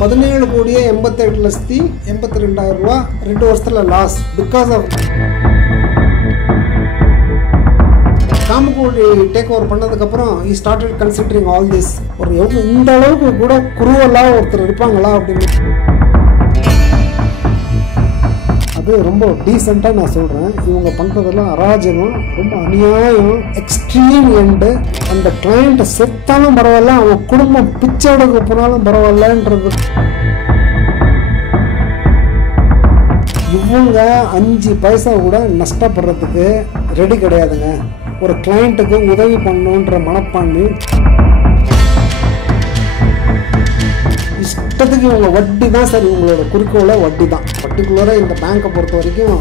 17 கோடியே 87,82,000 ரூபா 2 வருஷத்தில் loss because of Kamakoti take over பண்ணதுக்கப்புறம் he started considering all this. ஒரு இந்த அளவுக்கு கூட குருவலாக ஒருத்தர் இருப்பாங்களா அப்படின்னு. அது ரொம்ப டீசெண்டாக நான் சொல்கிறேன். இவங்க பண்ணுறதெல்லாம் அராஜகம், ரொம்ப அநியாயம், எக்ஸ்ட்ரீம் எண்டு. அந்த கிளைண்ட்டை செத்தாலும் பரவாயில்ல, அவங்க குடும்பம் பிச்சை எடுக்க போனாலும் பரவாயில்லன்றது. இவங்க 5 பைசா கூட நஷ்டப்படுறதுக்கு ரெடி கிடையாதுங்க. ஒரு கிளைண்ட்டுக்கு உதவி பண்ணணுன்ற மனப்பான்மை. இஷ்டத்துக்கு இவங்க வட்டி தான் சார், இவங்களோட குறிக்கோளை வட்டி தான். பர்டிகுலராக இந்த பேங்கை பொறுத்த வரைக்கும்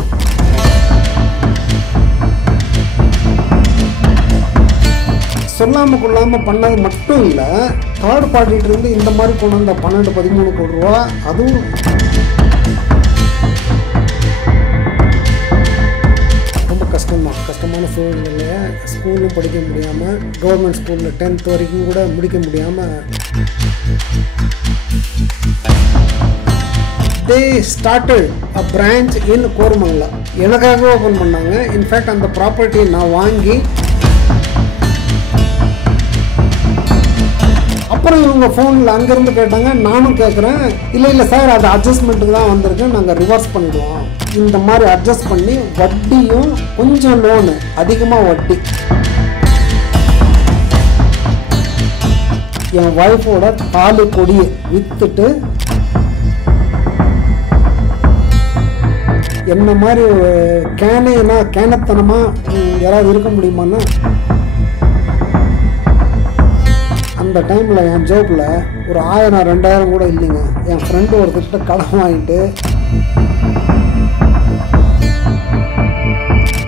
சொல்லாமல் கொள்ளாமல் பண்ணது மட்டும் இல்லை, தேர்ட் பார்ட்டிகிட்டேருந்து இந்த மாதிரி கொண்டு வந்த 12-13 கோடி ரூபா, அதுவும் ரொம்ப கஷ்டம்தான். கஷ்டமான சூழ்நிலையை ஸ்கூலும் படிக்க முடியாமல், கவர்மெண்ட் ஸ்கூலில் 10th வரைக்கும் கூட முடிக்க முடியாமல் they started a branch in Koramangala. எனக்காக ஓப்பன் பண்ணாங்க. இன்ஃபேக்ட் அந்த ப்ராப்பர்ட்டியை நான் வாங்கி அப்புறம் இவங்க ஃபோனில் அங்கேருந்து கேட்டாங்க. நானும் கேட்குறேன், இல்லை சார் அது அட்ஜஸ்ட்மெண்ட்டுக்கு தான் வந்திருக்கு, நாங்கள் ரிவர்ஸ் பண்ணிடுவோம். இந்த மாதிரி அட்ஜஸ்ட் பண்ணி வட்டியும் கொஞ்சம் லோனு அதிகமாக வட்டி. என் ஒய்ஃபோட தாலி கொடியை விற்றுட்டு என்ன மாதிரி கேனத்தனமாக யாராவது இருக்க முடியுமான்னா, அந்த டைமில் என் ஜோப்பில் ஒரு 1000-2000 கூட இல்லைங்க. என் ஃப்ரெண்டு ஒருத்தர்கிட்ட கடன் வாங்கிட்டு,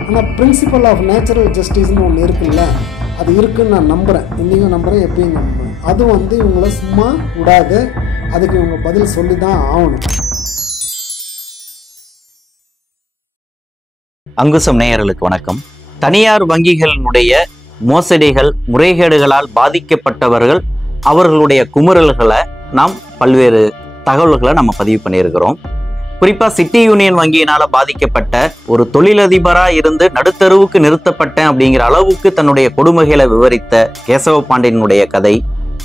ஆனால் பிரின்சிபல் ஆஃப் நேச்சுரல் ஜஸ்டிஸ்னு ஒன்று இருக்குல்ல, அது இருக்குதுன்னு நான் நம்புகிறேன். இன்றைக்கும் நம்புகிறேன், எப்பயும் நம்புகிறேன். அது இவங்கள சும்மா விடாது. அதுக்கு இவங்க பதில் சொல்லி தான் ஆகணும். அங்குசம் நேயர்களுக்கு வணக்கம். தனியார் வங்கிகளினுடைய மோசடிகள், முறைகேடுகளால் பாதிக்கப்பட்டவர்கள், அவர்களுடைய குமுறல்களை நாம் பல்வேறு தகவல்களை நம்ம பதிவு பண்ணியிருக்கிறோம். குறிப்பாக சிட்டி யூனியன் வங்கியினால் பாதிக்கப்பட்ட ஒரு தொழிலதிபராக இருந்து நடுத்தருவுக்கு நிறுத்தப்பட்டேன் அப்படிங்கிற அளவுக்கு தன்னுடைய கொடுமைகளை விவரித்த கேசவ பாண்டியனுடைய கதை,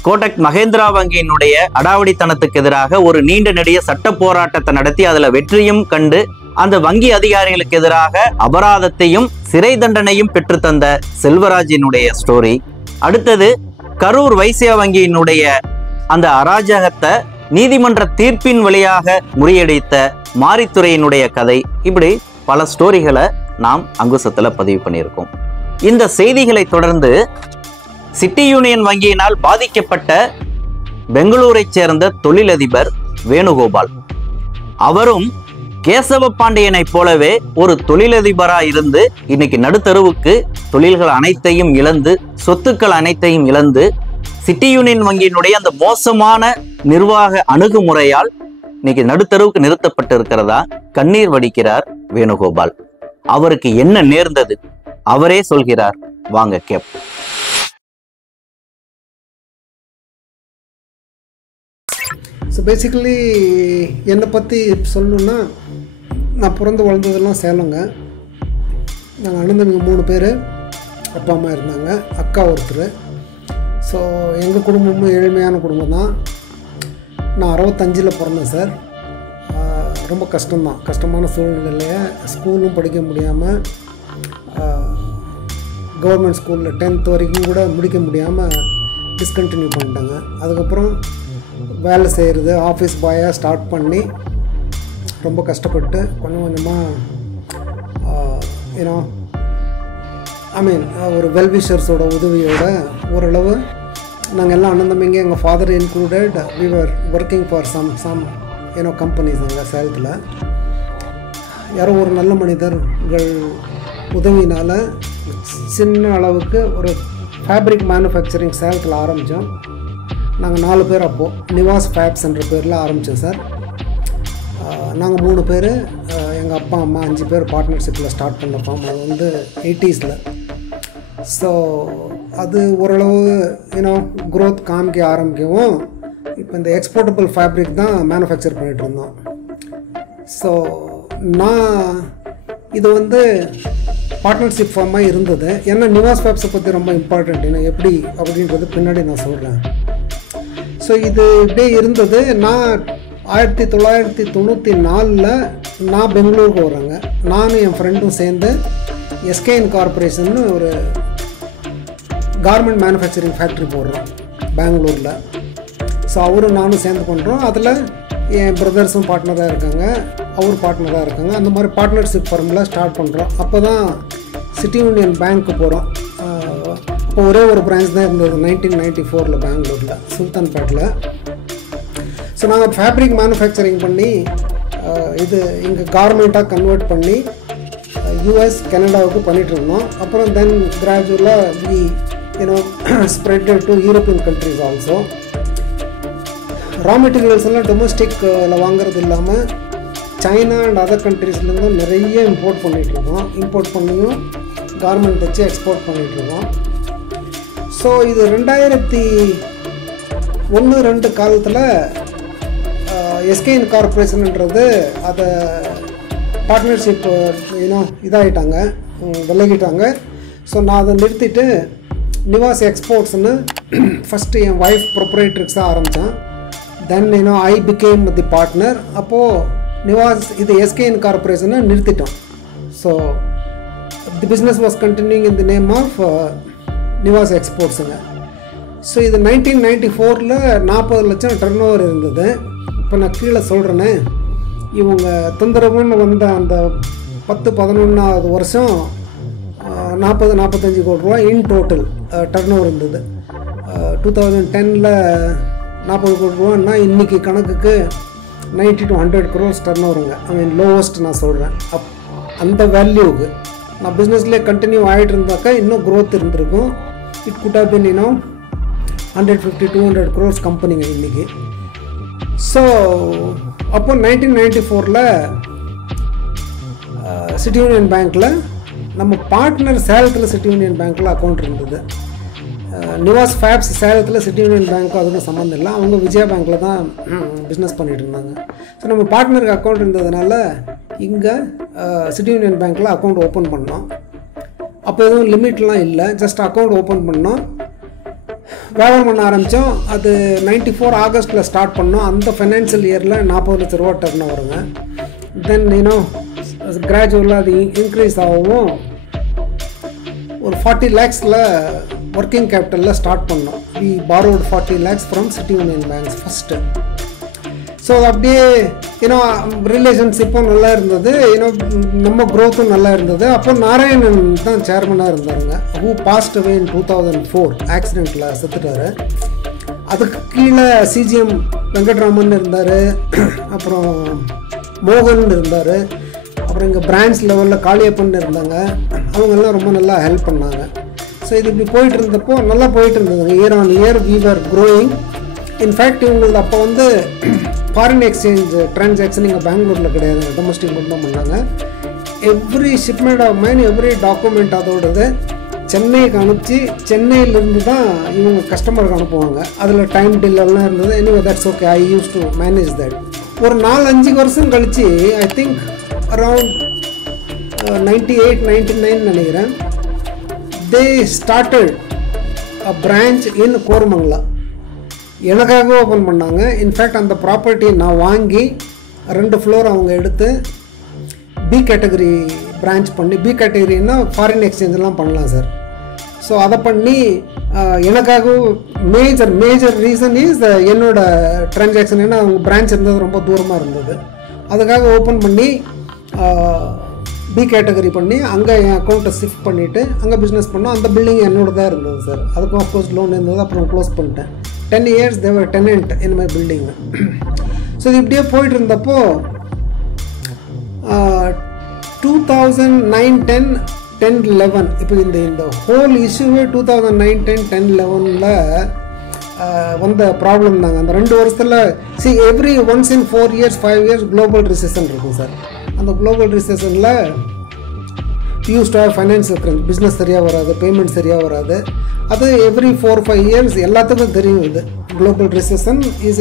கோடக் மகேந்திரா வங்கியினுடைய அடாவடித்தனத்துக்கு எதிராக ஒரு நீண்ட நெடிய சட்ட போராட்டத்தை நடத்தி அதில் வெற்றியும் கண்டு அந்த வங்கி அதிகாரிகளுக்கு எதிராக அபராதத்தையும் சிறை தண்டனையும் பெற்றுத்தந்த செல்வராஜினுடைய ஸ்டோரி. அடுத்தது கரூர் வைசியா வங்கியினுடைய அந்த அராஜகத்தை நீதிமன்ற தீர்ப்பின் வழியாக முறியடித்த மாரித்துறையினுடைய கதை. இப்படி பல ஸ்டோரிகளை நாம் அங்குசத்தில் பதிவு பண்ணியிருக்கோம். இந்த செய்திகளை தொடர்ந்து சிட்டி யூனியன் வங்கியினால் பாதிக்கப்பட்ட பெங்களூரை சேர்ந்த தொழிலதிபர் வேணுகோபால், அவரும் கேசவ பாண்டியனை போலவே ஒரு தொழிலதிபராக இருந்து இன்னைக்கு நடுத்தருவுக்கு தொழில்கள் அனைத்தையும் இழந்து, சொத்துக்கள் அனைத்தையும் இழந்து, சிட்டி யூனியன் வங்கியினுடைய அந்த மோசமான நிர்வாக அணுகுமுறையால் இன்னைக்கு நடுத்தருவுக்கு நிறுத்தப்பட்டு இருக்கிறதா கண்ணீர் வடிக்கிறார் வேணுகோபால். அவருக்கு என்ன நேர்ந்தது அவரே சொல்கிறார், வாங்க கேப். ஸோ பேசிக்கலி என்னை பற்றி சொல்லணுன்னா, நான் பிறந்து வளர்ந்ததெல்லாம் சேலங்க. நாங்கள் அண்ணன் தம்பிங்க 3 பேர், அப்பா அம்மா இருந்தாங்க, அக்கா ஒருத்தர். ஸோ எங்கள் குடும்பமும் ஏழ்மையான குடும்பம் தான். நான் 65 பிறந்தேன் சார். ரொம்ப கஷ்டம்தான், கஷ்டமான சூழ்நிலையில ஸ்கூலும் படிக்க முடியாமல், கவர்மெண்ட் ஸ்கூலில் 10th வரைக்கும் கூட முடிக்க முடியாமல் டிஸ்கண்டினியூ பண்ணிட்டாங்க. அதுக்கப்புறம் வேலை செய்கிறது ஆஃபீஸ் பாயாக ஸ்டார்ட் பண்ணி ரொம்ப கஷ்டப்பட்டு கொஞ்சம் கொஞ்சமாக ஒரு வெல்விஷர்ஸோட உதவியோட ஓரளவு நாங்கள் எல்லாம் அண்ணன் தம்பிங்க, எங்கள் father included, we were working for some companies அங்கே சேலத்தில். யாரோ ஒரு நல்ல மனிதர்கள் உதவினால் சின்ன அளவுக்கு ஒரு ஃபேப்ரிக் மேனுஃபேக்சரிங் சேலத்தில் ஆரம்பித்தோம். நாங்கள் 4 பேர் அப்போது நிவாஸ் ஃபேப்ஸ் என்ற பேரில் ஆரம்பித்தோம் சார். நாங்கள் 3 பேர், எங்கள் அப்பா அம்மா 5 பேர் பார்ட்னர்ஷிப்பில் ஸ்டார்ட் பண்ண ஃபார்ம். அது 80s. ஸோ அது ஓரளவு க்ரோத் காமிக்க ஆரம்பிக்கவும் இப்போ இந்த எக்ஸ்போர்ட்டபிள் ஃபேப்ரிக் தான் மேனுஃபேக்சர் பண்ணிகிட்டு இருந்தோம். ஸோ நான் இது வந்து பார்ட்னர்ஷிப் ஃபார்மாக இருந்தது. ஏன்னா நிவாஸ் ஃபேப்ஸை பற்றி ரொம்ப இம்பார்ட்டண்ட், ஏன்னா எப்படி அப்படின்றது பின்னாடி நான் சொல்கிறேன். ஸோ இது இப்படியே இருந்தது. நான் 1994 நான் பெங்களூருக்கு வர்றேங்க. நானும் என் ஃப்ரெண்டும் சேர்ந்து எஸ்கேஎன் கார்பரேஷன் ஒரு கார்மெண்ட் மேனுஃபேக்சரிங் ஃபேக்ட்ரி போடுறோம் பெங்களூரில். ஸோ அவரும் நானும் சேர்ந்து பண்ணுறோம். அதில் என் பிரதர்ஸும் பார்ட்னராக இருக்காங்க, அவர் பார்ட்னராக இருக்காங்க. அந்த மாதிரி பார்ட்னர்ஷிப் ஃபார்மில் ஸ்டார்ட் பண்ணுறோம். அப்போ தான் சிட்டி யூனியன் பேங்க்கு போகிறோம். இப்போ ஒரே ஒரு பிரான்ச் தான் இருந்தது 1994 பெங்களூரில், சுல்தான்பேட்டில். ஸோ நாங்கள் ஃபேப்ரிக் மேனுஃபேக்சரிங் பண்ணி இது இங்கே கார்மெண்ட்டாக கன்வெர்ட் பண்ணி யூஎஸ் கனடாவுக்கு பண்ணிகிட்டு இருந்தோம். அப்புறம் தென் கிராஜுவலாக we spread to European countries also. Raw materials எல்லாம் டொமஸ்டிக்கில் வாங்குறது இல்லாமல் சைனா அண்ட் அதர் கண்ட்ரீஸ்லேருந்து நிறைய இம்போர்ட் பண்ணிகிட்ருக்கோம். இம்போர்ட் பண்ணியும் கார்மெண்ட் வச்சு எக்ஸ்போர்ட் பண்ணிகிட்ருக்கோம். ஸோ இது 2001-2 காலத்தில் எஸ்கேஎன் கார்பரேஷன்ன்றது அதை பார்ட்னர்ஷிப் இதாகிட்டாங்க, விலகிட்டாங்க. ஸோ நான் அதை நிறுத்திட்டு நிவாஸ் எக்ஸ்போர்ட்ஸ்னு ஃபஸ்ட்டு என் ஒய்ஃப் ப்ரொப்ரைட்டரிக்ஸாக ஆரம்பித்தேன். Then I became the partner. அப்போது நிவாஸ் இது எஸ்கேஎன் கார்பரேஷனை நிறுத்திட்டோம். So the business was continuing in the name of Nivas எக்ஸ்போர்ட்ஸுங்க. ஸோ இது 1994 40 லட்சம் டர்ன் ஓவர் இருந்தது. இப்போ நான் கீழே சொல்கிறேன்னே, இவங்க தொந்தரவுன்னு வந்த அந்த 10-11வது வருஷம் 40-45 கோடி ரூபா இன் டோட்டல் டர்ன் ஓவர் இருந்தது. 2010 40 கோடி ரூபான்னா இன்றைக்கி கணக்குக்கு 90 to 100 crores டர்ன் ஓவருங்க. ஐ மீன் லோவஸ்ட் நான் சொல்கிறேன். அந்த வேல்யூவுக்கு நான் பிஸ்னஸ்லேயே கண்டினியூ ஆகிட்டு இருந்தாக்கா இன்னும் க்ரோத் இருந்திருக்கும். It could have been 150-200 crores கம்பெனிங்க இன்றைக்கி. ஸோ அப்போ 1994 சிட்டி யூனியன் பேங்க்கில் நம்ம பார்ட்னர் சேலத்தில் சிட்டி யூனியன் பேங்க்கில் அக்கௌண்ட் இருந்தது. நிவாஸ் ஃபேப்ஸ் சேலத்தில் சிட்டி யூனியன் பேங்க்கும் அதுக்கும் சம்மந்தம் இல்லை. அவங்க விஜயா பேங்க்கில் தான் பிஸ்னஸ் பண்ணிகிட்டு இருந்தாங்க. ஸோ நம்ம பார்ட்னருக்கு அக்கௌண்ட் இருந்ததுனால இங்கே சிட்டி யூனியன் பேங்க்கில் அக்கௌண்ட் ஓப்பன் பண்ணோம். அப்போ எதுவும் லிமிட்லாம் இல்லை, ஜஸ்ட் அக்கௌண்ட் ஓப்பன் பண்ணோம், வியாபாரம் பண்ண ஆரம்பித்தோம். அது 94 ஆகஸ்ட்டில் ஸ்டார்ட் பண்ணோம். அந்த ஃபைனான்சியல் இயரில் 40 லட்ச ரூபா டர்ன் ஓவருங்க. தென் கிராஜுவலாக அது இன்க்ரீஸ் ஆகவும் ஒரு 40 lakhsல ஒர்க்கிங் கேபிட்டலில் ஸ்டார்ட் பண்ணோம். We borrowed 40 lakhs from City Union banks first. So அப்படியே ரிலேஷன்ஷிப்பும் நல்லா இருந்தது, நம்ம க்ரோத்தும் நல்லா இருந்தது. அப்போ நாராயணன் தான் சேர்மனாக இருந்தாருங்க. ஹூ பாஸ்ட் அவே இன் 2004 ஆக்சிடெண்ட்டில் செத்துட்டார். அதுக்கு கீழே சிஜிஎம் வெங்கட்ராமன் இருந்தார், அப்புறம் மோகன் இருந்தார், அப்புறம் இங்கே பிரான்ச் லெவலில் காளியப்பன் இருந்தாங்க. அவங்கெல்லாம் ரொம்ப நல்லா ஹெல்ப் பண்ணாங்க. ஸோ இது இப்படி போயிட்டு இருந்தப்போ நல்லா போயிட்டு இருந்ததுங்க. Year on year we are growing. In fact இவங்களுக்கு அப்போ வந்து ஃபாரின் எக்ஸ்சேஞ்ச் ட்ரான்சாக்ஷன் இங்கே பெங்களூரில் கிடையாது, டொமஸ்டிக் மட்டும் தான் பண்ணாங்க. Every shipment of mine, every document அதோடது சென்னைக்கு அனுப்பிச்சு சென்னையிலேருந்து தான் இவங்க கஸ்டமருக்கு அனுப்புவாங்க. அதில் டைம் டில்லெல்லாம் இருந்தது. Anyway that's okay, I use to manage that. ஒரு 4-5 வருஷம் கழித்து ஐ திங்க் அரவுண்ட் 98-99 நினைக்கிறேன், தே ஸ்டார்டட் அ பிரான்ச் இன் கோரமங்கலா. எனக்காக ஓப்பன் பண்ணாங்க. இன்ஃபேக்ட் அந்த ப்ராப்பர்ட்டியை நான் வாங்கி 2 ஃப்ளோர் அவங்க எடுத்து பி கேட்டகரி பிரான்ச் பண்ணி, பி கேட்டகரின்னா ஃபாரின் எக்ஸ்சேஞ்செலாம் பண்ணலாம் சார். ஸோ அதை பண்ணி எனக்காக மேஜர் ரீசன் இஸ் என்னோடய ட்ரான்சாக்ஷன். ஏன்னா அவங்க பிரான்ச் இருந்தது ரொம்ப தூரமாக இருந்தது. அதுக்காக ஓப்பன் பண்ணி பி கேட்டகரி பண்ணி அங்கே என் அக்கௌண்ட்டை ஷிஃப்ட் பண்ணிவிட்டு அங்கே பிஸ்னஸ் பண்ணோம். அந்த பில்டிங் என்னோட தான் இருந்தது சார். அதுக்கும் ஆஃப்கோர்ஸ் லோன் இருந்தது. அப்புறம் க்ளோஸ் பண்ணிட்டேன். 10 years they were tenant in my building. So இது இப்படியே போயிட்டு இருந்தப்போ 2009, 10, 10, 11 இப்போ இந்த ஹோல் இஷ்யூவே 2009, 10, 11 வந்த ப்ராப்ளம் தாங்க. அந்த 2 வருஷத்தில் every once in 4 years 5 years global recession இருக்கும் சார். அந்த குளோபல் ரிசெஷனில் use to have financial crime, business சரியாக வராது, பேமெண்ட் சரியாக வராது. அது எவ்ரி 4-5 இயர்ஸ் எல்லாத்துக்கும் தெரியும். இது global recession is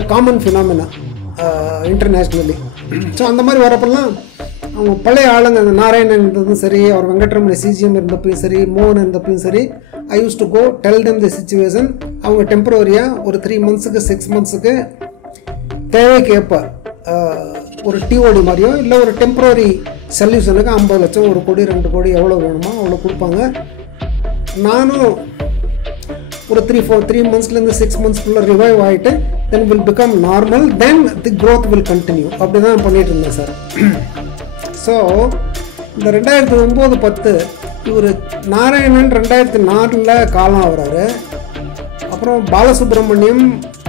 a common phenomena internationally. So அந்த மாதிரி வரப்பெல்லாம் அவங்க பழைய ஆளுங்க, அந்த நாராயணன் இருந்ததும் சரி, அவர் வெங்கட்ரமணி சிஜிஎம் இருந்தப்பையும் சரி, மோகன் இருந்தப்பையும் சரி, I use to go tell them the situation. அவங்க டெம்பரரியாக ஒரு 3 மந்த்ஸுக்கு 6 மந்த்ஸுக்கு தேவைக்கு ஏற்ப ஒரு டிஓடி மாதிரியோ இல்லை ஒரு டெம்பரரி சொல்யூஷனுக்கு 50 லட்சம், 1 கோடி, 2 கோடி எவ்வளோ வேணுமோ அவ்வளோ கொடுப்பாங்க. நானும் ஒரு 3 மந்த்ஸ்லேருந்து 6 மந்த்ஸ்க்குள்ளே ரிவைவ் ஆகிட்டு then will become normal, then the growth will continue. அப்படி தான் பண்ணிகிட்டு இருந்தேன் சார். ஸோ இந்த 2009-10 இவர் நாராயணன் 2004 காலம் ஆகிறாரு. அப்புறம் பாலசுப்ரமணியம்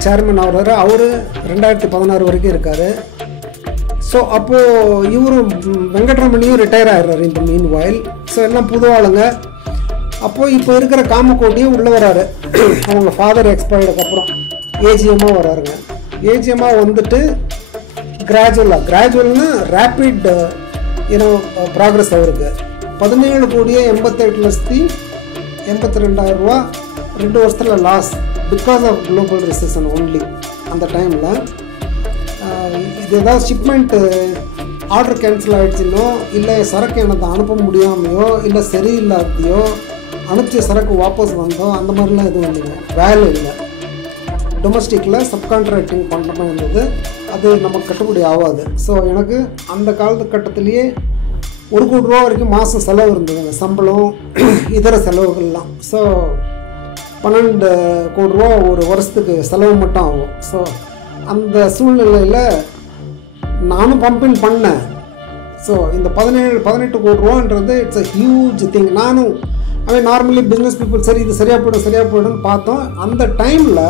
சேர்மன் ஆகிறாரு. அவர் 2016 வரைக்கும் இருக்கார். ஸோ அப்போது இவரும் வெங்கட்ரமணியும் ரிட்டையர் ஆகிடுறாரு இந்த மீன் வாயில். ஸோ எல்லாம் புது ஆளுங்க. அப்போது இப்போ இருக்கிற காமக்கோட்டியும் உள்ளே வராரு. அவங்க ஃபாதர் எக்ஸ்பயர்டுக்கு அப்புறம் ஏஜிஎம்மாக வராருங்க. ஏஜிஎம்மாக வந்துட்டு கிராஜுவல்னா ரேப்பிட் ப்ராக்ரஸ் அவருக்கு 17,88,82,000 ரூபா 2 வருஷத்தில் loss because of global recession only. அந்த டைமில் இது ஏதாவது ஷிப்மெண்ட்டு ஆர்டர் கேன்சல் ஆகிடுச்சின்னோ, இல்லை சரக்கு எனக்கு அனுப்ப முடியாமையோ, இல்லை சரியில்லாதையோ, அனுப்பிச்ச சரக்கு வாபஸ் வந்தோ, அந்த மாதிரிலாம் எதுவும் இல்லைங்க. வேலை இல்லை. டொமஸ்டிக்கில் சப்கான்ட்ராக்டிங் பண்ணுற மாதிரி இருந்தது. அது நமக்கு கட்டுப்படி ஆகாது. ஸோ எனக்கு அந்த காலகட்டத்திலேயே 1 கோடி ரூபா வரைக்கும் மாதம் செலவு இருந்ததுங்க, சம்பளம் இதர செலவுகள்லாம். ஸோ 12 கோடி ரூபா ஒரு வருஷத்துக்கு செலவு மட்டும் ஆகும். ஸோ அந்த சூழ்நிலையில் நானும் பம்பின் பண்ணேன். ஸோ இந்த 18 கோடி ரூபான்றது இட்ஸ் அ ஹியூஜ் திங். நானும் நார்மலி பிஸ்னஸ் பீப்புள் சரி இது சரியாக போய்டும்னு பார்த்தோம். அந்த டைமில்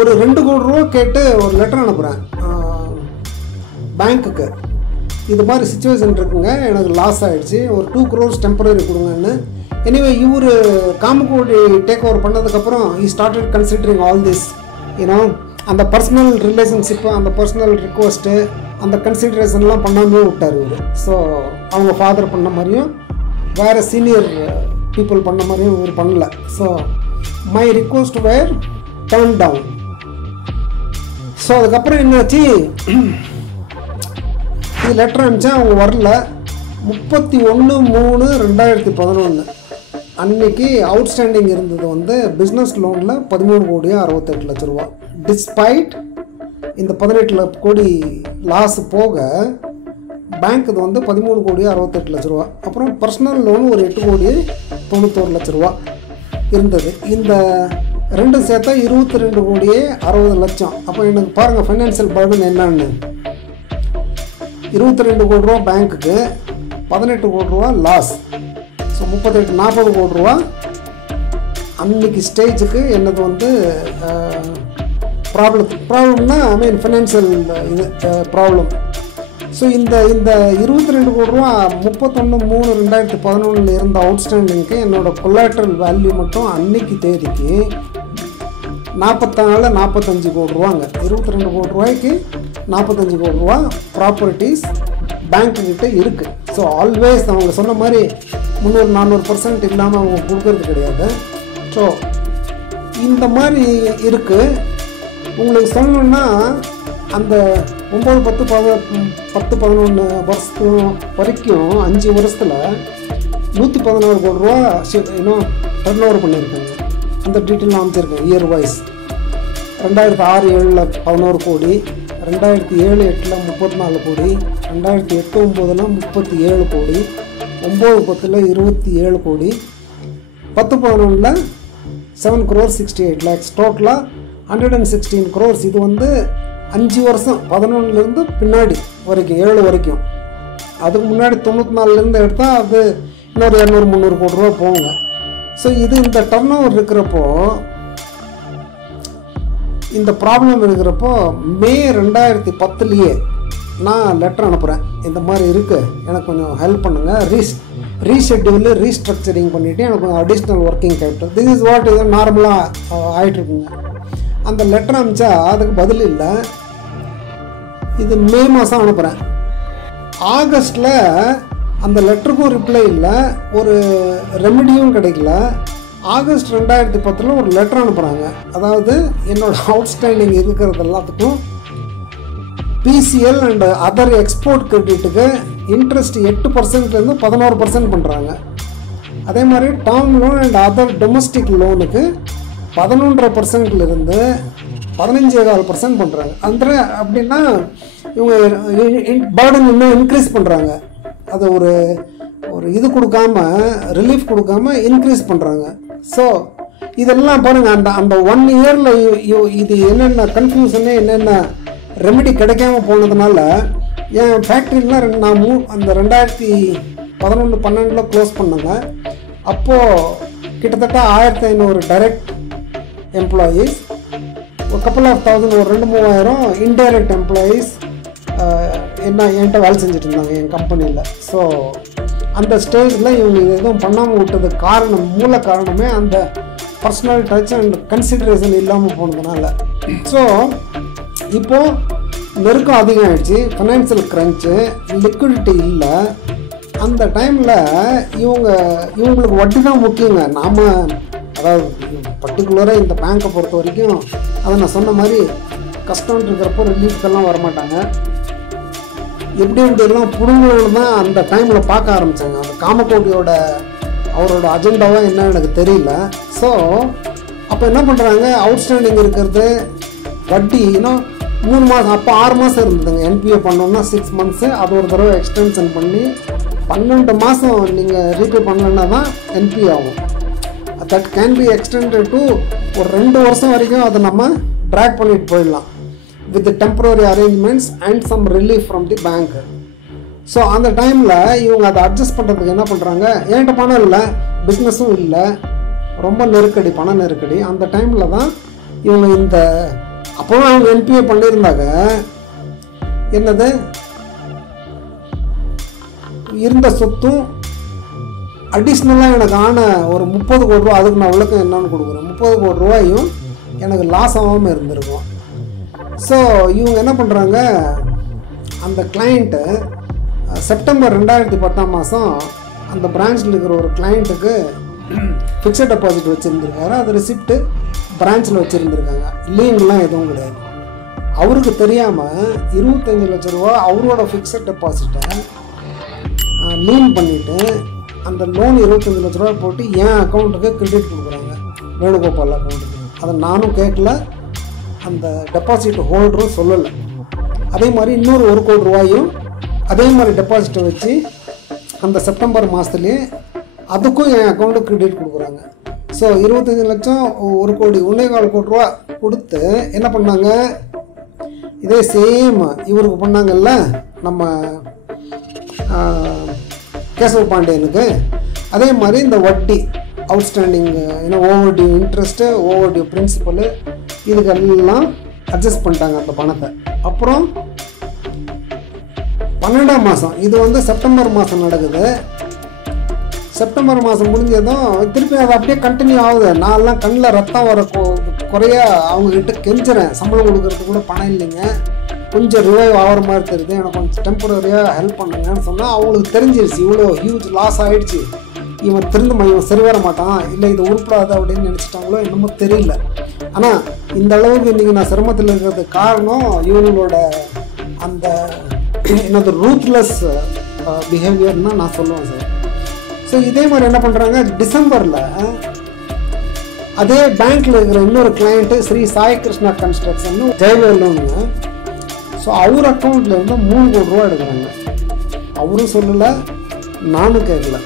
ஒரு 2 கோடி ரூபா கேட்டு ஒரு லெட்டர் அனுப்புகிறேன் பேங்க்குக்கு. இது மாதிரி சுச்சுவேஷன் இருக்குங்க, எனக்கு லாஸ் ஆகிடுச்சு, ஒரு 2 crores டெம்பரரி கொடுங்கன்னு. எனிவே இவர் காமக்கோடி டேக் ஓவர் பண்ணதுக்கப்புறம் he started considering all this, அந்த பர்சனல் ரிலேஷன்ஷிப்பு, அந்த பர்சனல் ரிக்வஸ்ட்டு, அந்த கன்சிடரேஷன்லாம் பண்ணாமே விட்டார் இவர். ஸோ அவங்க ஃபாதர் பண்ண மாதிரியும் வேறு சீனியர் பீப்புள் பண்ண மாதிரியும் இவர் பண்ணல. So my request were turn down. So அதுக்கப்புறம் என்னாச்சு, இது லெட்டர் அனுப்பிச்சேன், அவங்க வரல. 31/3/2011 அன்றைக்கி அவுட்ஸ்டாண்டிங் இருந்தது வந்து பிஸ்னஸ் லோனில் 13,68,00,000 ரூபா. டிஸ்பைட் இந்த 18 கோடி லாஸ் போக பேங்க் இது வந்து 13,68,00,000 ரூபா. அப்புறம் பர்சனல் லோன் ஒரு 8,91,00,000 ரூபா இருந்தது. இந்த ரெண்டும் சேர்த்தா 22,60,00,000. அப்போ எனக்கு பாருங்கள் ஃபைனான்சியல் பர்டன் என்னன்னு. 22 கோடி ரூபா பேங்க்குக்கு, 18 கோடி ரூபா லாஸ். ஸோ 40 கோடி ரூபா அன்றைக்கி ஸ்டேஜுக்கு என்னது வந்து ப்ராப்ளம்னா ஃபைனான்சியல் இது ப்ராப்ளம். ஸோ இந்த 22 கோடி ரூபா 31/3/2011 இருந்த அவுட்ஸ்டாண்டிங்க்கு என்னோடய கொலாட்ரல் வேல்யூ மட்டும் அன்னைக்கு தேதிக்கு 45 கோடி ரூபாங்க. 22 கோடி ரூபாய்க்கு 45 கோடி ரூபா ப்ராப்பர்ட்டிஸ் பேங்க்குக்கிட்ட இருக்குது. ஸோ ஆல்வேஸ் அவங்க சொன்ன மாதிரி 300-400% இல்லாமல் அவங்க கொடுக்கறது கிடையாது. ஸோ இந்த மாதிரி இருக்குது. உங்களுக்கு சொல்லணுன்னா அந்த 9-10-11 வருஷம் வரைக்கும் 5 வருஷத்தில் 114 கோடி ரூபா டர்ன் ஓவர் பண்ணியிருக்காங்க. அந்த டீட்டெயிலாம் அமைச்சிருக்கேன் இயர் வைஸ். 2006-07 11 கோடி, 2007-08 34 கோடி, 2008-09 37 கோடி, 9-10 27 கோடி, 10-11 7 crores 68 lakhs, டோட்டலாக 116 crores. இது வந்து 5 வருஷம் 11லேருந்து பின்னாடி வரைக்கும் 7 வரைக்கும். அதுக்கு முன்னாடி 94லேருந்து எடுத்தால் அது இன்னொரு 200-300 கோடி ரூபா போகுங்க. ஸோ இது இந்த டர்ன் ஓவர் இருக்கிறப்போ, இந்த ப்ராப்ளம் இருக்கிறப்போ மே 2010 நான் லெட்டர் அனுப்புகிறேன். இந்த மாதிரி இருக்குது, எனக்கு கொஞ்சம் ஹெல்ப் பண்ணுங்கள், ரீஷெட்யூலு ரீஸ்ட்ரக்சரிங் பண்ணிவிட்டு எனக்கு கொஞ்சம் additional working capital, this is what இது நார்மலாக ஆகிட்டுருக்குங்க. அந்த லெட்டர் அனுப்பிச்சா அதுக்கு பதில் இல்லை. இது மே மாதம் அனுப்புகிறேன். ஆகஸ்ட்டில் அந்த லெட்டருக்கும் ரிப்ளை இல்லை, ஒரு ரெமெடியும் கிடைக்கல. ஆகஸ்ட் 2010 ஒரு லெட்டர் அனுப்புகிறாங்க. அதாவது என்னோடய அவுட்ஸ்டாண்டிங் இருக்கிறது எல்லாத்துக்கும் பிசிஎல் அண்ட் அதர் எக்ஸ்போர்ட் கிரெடிட்டுக்கு இன்ட்ரெஸ்ட் 8%லேருந்து 11% பண்ணுறாங்க. அதே மாதிரி term loan and other domestic லோனுக்கு 11%லேருந்து 15.5% பண்ணுறாங்க. அந்த அப்படின்னா இவங்க பர்டன் இன்னும் இன்க்ரீஸ் பண்ணுறாங்க. அது ஒரு இது கொடுக்காம, ரிலீஃப் கொடுக்காம இன்க்ரீஸ் பண்ணுறாங்க. ஸோ இதெல்லாம் பாருங்கள், அந்த 1 இயரில் இது என்னென்ன கன்ஃபியூஷனு, என்னென்ன ரெமெடி கிடைக்காம போனதுனால என் ஃபேக்ட்ரிலாம் நான் அந்த 2011-12 க்ளோஸ் பண்ணேங்க. அப்போது கிட்டத்தட்ட 1500 டைரக்ட் எம்ப்ளாயீஸ், ஒரு கப்பல் ஆஃப் தௌசண்ட், ஒரு 2-3000 இன்டைரக்ட் எம்ப்ளாயீஸ் என்கிட்ட வேலை செஞ்சுட்டு இருந்தாங்க என் கம்பெனியில். ஸோ அந்த ஸ்டேஜில் இவங்க எதுவும் பண்ணாமல் விட்டது மூல காரணமே அந்த பர்சனல் டச் அண்ட் கன்சிடரேஷன் இல்லாமல் போனதுனால. ஸோ இப்போது நெருக்கம் அதிகம் ஆகிடுச்சு, ஃபைனான்சியல் க்ரன்ச்சு, லிக்விடிட்டி இல்லை. அந்த டைமில் இவங்களுக்கு வட்டி தான் முக்கியங்க. நாம் அதாவது பர்டிகுலராக இந்த பேங்க்கை பொறுத்த வரைக்கும் அதை நான் சொன்ன மாதிரி கஷ்டம் இருக்கிறப்போ ரிலீஃப்கெல்லாம் வரமாட்டாங்க. எப்படியெல்லாம் புடுங்கணும்னு தான் அந்த டைமில் பார்க்க ஆரம்பித்தாங்க. அந்த காமக்கோட்டியோட அவரோட அஜெண்டாவாக என்ன எனக்கு தெரியல. ஸோ அப்போ என்ன பண்ணுறாங்க, அவுட்ஸ்டாண்டிங் இருக்கிறது வட்டி இன்னும் 3 மாதம், அப்போ 6 மாதம் இருந்ததுங்க. என்பிஏ பண்ணோம்னா 6 மந்த்ஸு, அது ஒரு தடவை எக்ஸ்டென்ஷன் பண்ணி 12 மாதம் நீங்கள் ரீபே பண்ணலன்னா தான் என்பிஏ ஆகும். That can be extended to ஒரு 2 வருஷம் வரைக்கும் அதை நம்ம ட்ராக் பண்ணிட்டு போயிடலாம் with temporary arrangements and some relief from the bank. So அந்த டைமில் இவங்க அதை அட்ஜஸ்ட் பண்ணுறதுக்கு என்ன பண்ணுறாங்க, என்கிட்ட பணம் இல்லை, பிஸ்னஸும் இல்லை, ரொம்ப நெருக்கடி, பண நெருக்கடி. அந்த டைமில் தான் இவங்க அப்போவும் அவங்க என்பிஏ பண்ணியிருந்தாங்க. என்னது, இருந்த சொத்தும் அடிஷ்னலாக எனக்கு ஆன ஒரு 30 கோடி ரூபா, அதுக்கு நான் விளக்கம் என்னன்னு கொடுக்குறேன், 30 கோடி ரூபாயும் எனக்கு லாஸ் ஆகாமல் இருந்திருக்கும். ஸோ இவங்க என்ன பண்ணுறாங்க, அந்த கிளைண்ட்டு செப்டம்பர் 2010 அந்த பிரான்ச்சில் இருக்கிற ஒரு கிளைண்ட்டுக்கு ஃபிக்ஸட் டெபாசிட் வச்சுருந்துருக்காரு. அது ரிசிப்ட்டு பிரான்ச்சில் வச்சுருந்துருக்காங்க, லீன்லாம் எதுவும் கிடையாது. அவருக்கு தெரியாமல் 25 லட்ச ரூபா அவரோட ஃபிக்ஸட் டெபாசிட்டை லீன் பண்ணிவிட்டு அந்த லோன் 25 லட்ச ரூபா போட்டு என் அக்கௌண்ட்டுக்கு கிரெடிட் கொடுக்குறாங்க, வேணுகோபால் அக்கௌண்ட்டுக்கு. அதை நானும் கேட்கல, அந்த டெபாசிட் ஹோல்டரும் சொல்லலை. அதே மாதிரி இன்னொரு 1 கோடி ரூபாயும் அதே மாதிரி டெபாசிட்டை வச்சு அந்த செப்டம்பர் மாதத்துலேயே அதுக்கும் என் அக்கௌண்ட்டுக்கு கிரெடிட் கொடுக்குறாங்க. ஸோ 25 லட்சம் 1 கோடி 1.25 கோடி ரூபா கொடுத்து என்ன பண்ணாங்க, இதே சேம் இவருக்கு பண்ணாங்கல்ல நம்ம கேசவ பாண்டியனுக்கு, அதே மாதிரி இந்த வட்டி outstanding over due interest, over due principal, இதுக்கெல்லாம் அட்ஜஸ்ட் பண்ணிட்டாங்க அந்த பணத்தை. அப்புறம் 12ஆம் மாதம், இது செப்டம்பர் மாதம் நடக்குது. செப்டம்பர் மாதம் முடிஞ்சதும் திருப்பி அது அப்படியே கண்டினியூ ஆகுது. நான்லாம் கண்ணில் ரத்தம் வர குறைய அவங்கக்கிட்ட கெஞ்சுறேன், சம்பளம் கொடுக்கறதுக்கு கூட பணம் இல்லைங்க, கொஞ்சம் ரிவைவ் ஆகிற மாதிரி தெரியுது, எனக்கு கொஞ்சம் டெம்பரரியாக ஹெல்ப் பண்ணுங்கன்னு சொன்னால் அவங்களுக்கு தெரிஞ்சிருச்சு இவ்வளோ ஹியூஜ் லாஸ் ஆகிடுச்சு, இவன் இவன் சரி வர மாட்டான், இல்லை இது உருப்படாது அப்படின்னு நினச்சிட்டாங்களோ என்னமோ தெரியல. ஆனால் இந்த அளவுக்கு இன்றைக்கி நான் சிரமத்தில் இருக்கிறதுக்கு காரணம் இவங்களோட அந்த என்னது ரூத்லெஸ் பிஹேவியர்னு நான் சொல்லுவேன் சார். ஸோ இதே மாதிரி என்ன பண்ணுறாங்க, டிசம்பரில் அதே பேங்க்கில் இருக்கிற இன்னொரு கிளைண்ட்டு ஸ்ரீ சாய் கிருஷ்ணா கன்ஸ்ட்ரக்ஷன் ஜெயவேலுங்க. ஸோ அவர் அக்கௌண்ட்டில் இருந்து 3 கோடி ரூபா எடுக்கிறாங்க. அவரும் சொல்லலை, நானும் கேட்கல.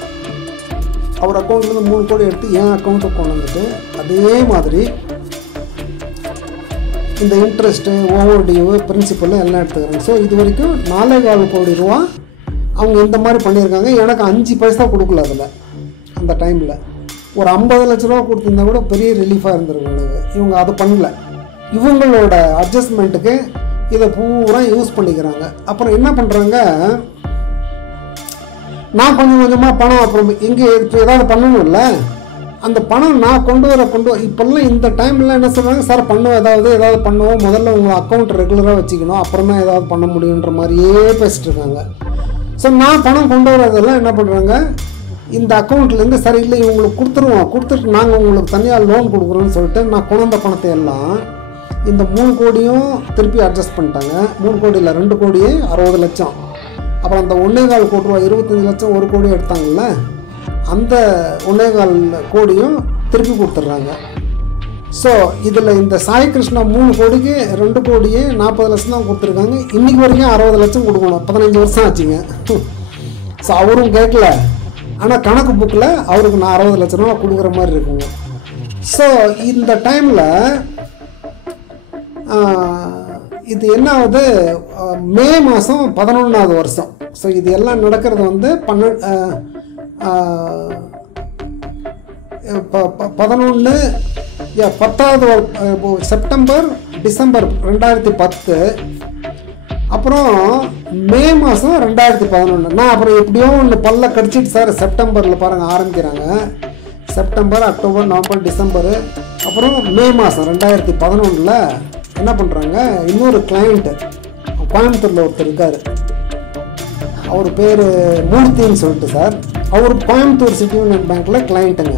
அவர் அக்கௌண்ட்லேருந்து 3 கோடி எடுத்து என் அக்கௌண்ட்டுக்கு கொண்டு வந்துட்டு அதே மாதிரி இந்த இன்ட்ரெஸ்ட்டு, ஓவர் டியூ, பிரின்சிபல் எல்லாம் எடுத்துக்கிறாங்க. ஸோ இது வரைக்கும் 4.25 கோடி ரூபா அவங்க இந்த மாதிரி பண்ணியிருக்காங்க. எனக்கு 5 பைசா கொடுக்கல அதில். அந்த டைமில் ஒரு 50 லட்ச ரூபா கொடுத்துருந்தா கூட பெரிய ரிலீஃபாக இருந்திருக்கும் எனக்கு. இவங்க அதை பண்ணல. இவங்களோட அட்ஜஸ்ட்மெண்ட்டுக்கு இதை பூரா யூஸ் பண்ணிக்கிறாங்க. அப்புறம் என்ன பண்ணுறாங்க, நான் கொஞ்சம் கொஞ்சமாக பணம் அப்புறம் இங்கே ஏதாவது பண்ணணும்ல, அந்த பணம் நான் கொண்டு வர இப்போல்லாம் இந்த டைம்லாம் என்ன சொல்கிறாங்க, சார் ஏதாவது பண்ணுவோம், முதல்ல உங்கள் அக்கௌண்ட் ரெகுலராக வச்சுக்கணும், அப்புறம் தான் ஏதாவது பண்ண முடியுன்ற மாதிரியே பேசிட்டு இருக்காங்க. ஸோ நான் பணம் கொண்டு வரதெல்லாம் என்ன பண்ணுறாங்க, இந்த அக்கௌண்ட்லேருந்து சரி இல்லை இவங்களுக்கு கொடுத்துட்டு நாங்கள் உங்களுக்கு தனியாக லோன் கொடுக்குறோன்னு சொல்லிட்டு நான் கொண்டு வந்த பணத்தை எல்லாம் இந்த 3 கோடியும் திருப்பி அட்ஜஸ்ட் பண்ணிட்டாங்க. 3 கோடி இல்லை, 2 கோடியே 60 லட்சம். அப்புறம் அந்த 1.25 கோடி ரூபா 25 லட்சம் 1 கோடி எடுத்தாங்கல்ல, அந்த 1.25 கோடியும் திருப்பி கொடுத்துட்றாங்க. ஸோ இதில் இந்த சாய் கிருஷ்ணா 3 கோடிக்கு 2 கோடியே 40 லட்சம் தான் கொடுத்துருக்காங்க. இன்றைக்கி வரைக்கும் 60 லட்சம் கொடுக்கணும். 15 வருஷம் ஆச்சுங்க. ஸோ அவரும் கேட்கல, ஆனால் கணக்கு புக்கில் அவருக்கு நான் 60 லட்ச ரூபா கொடுக்குற மாதிரி இருக்குங்க. ஸோ இந்த டைமில் இது என்ன ஆகுது, மே மாதம் 11வது வருஷம். ஸோ இது எல்லாம் நடக்கிறது வந்து 10வது செப்டம்பர் டிசம்பர் 2010, அப்புறம் மே மாதம் 2011. நான் அப்புறம் எப்படியோ ஒன்று பல்ல கடிச்சிட்டு சார் செப்டம்பரில் பாருங்கள் ஆரம்பிக்கிறாங்க. செப்டம்பர், அக்டோபர், நவம்பர், டிசம்பர், அப்புறம் மே மாதம் 2011 என்ன பண்ணுறாங்க, இன்னொரு கிளைண்ட்டு கோயம்புத்தூரில் ஒருத்தர் இருக்கார். அவர் பேர் மூர்த்தின்னு சொல்லிட்டு சார். அவர் கோயம்புத்தூர் சிட்டி யூனியன் பேங்க்கில் கிளைண்ட்டுங்க.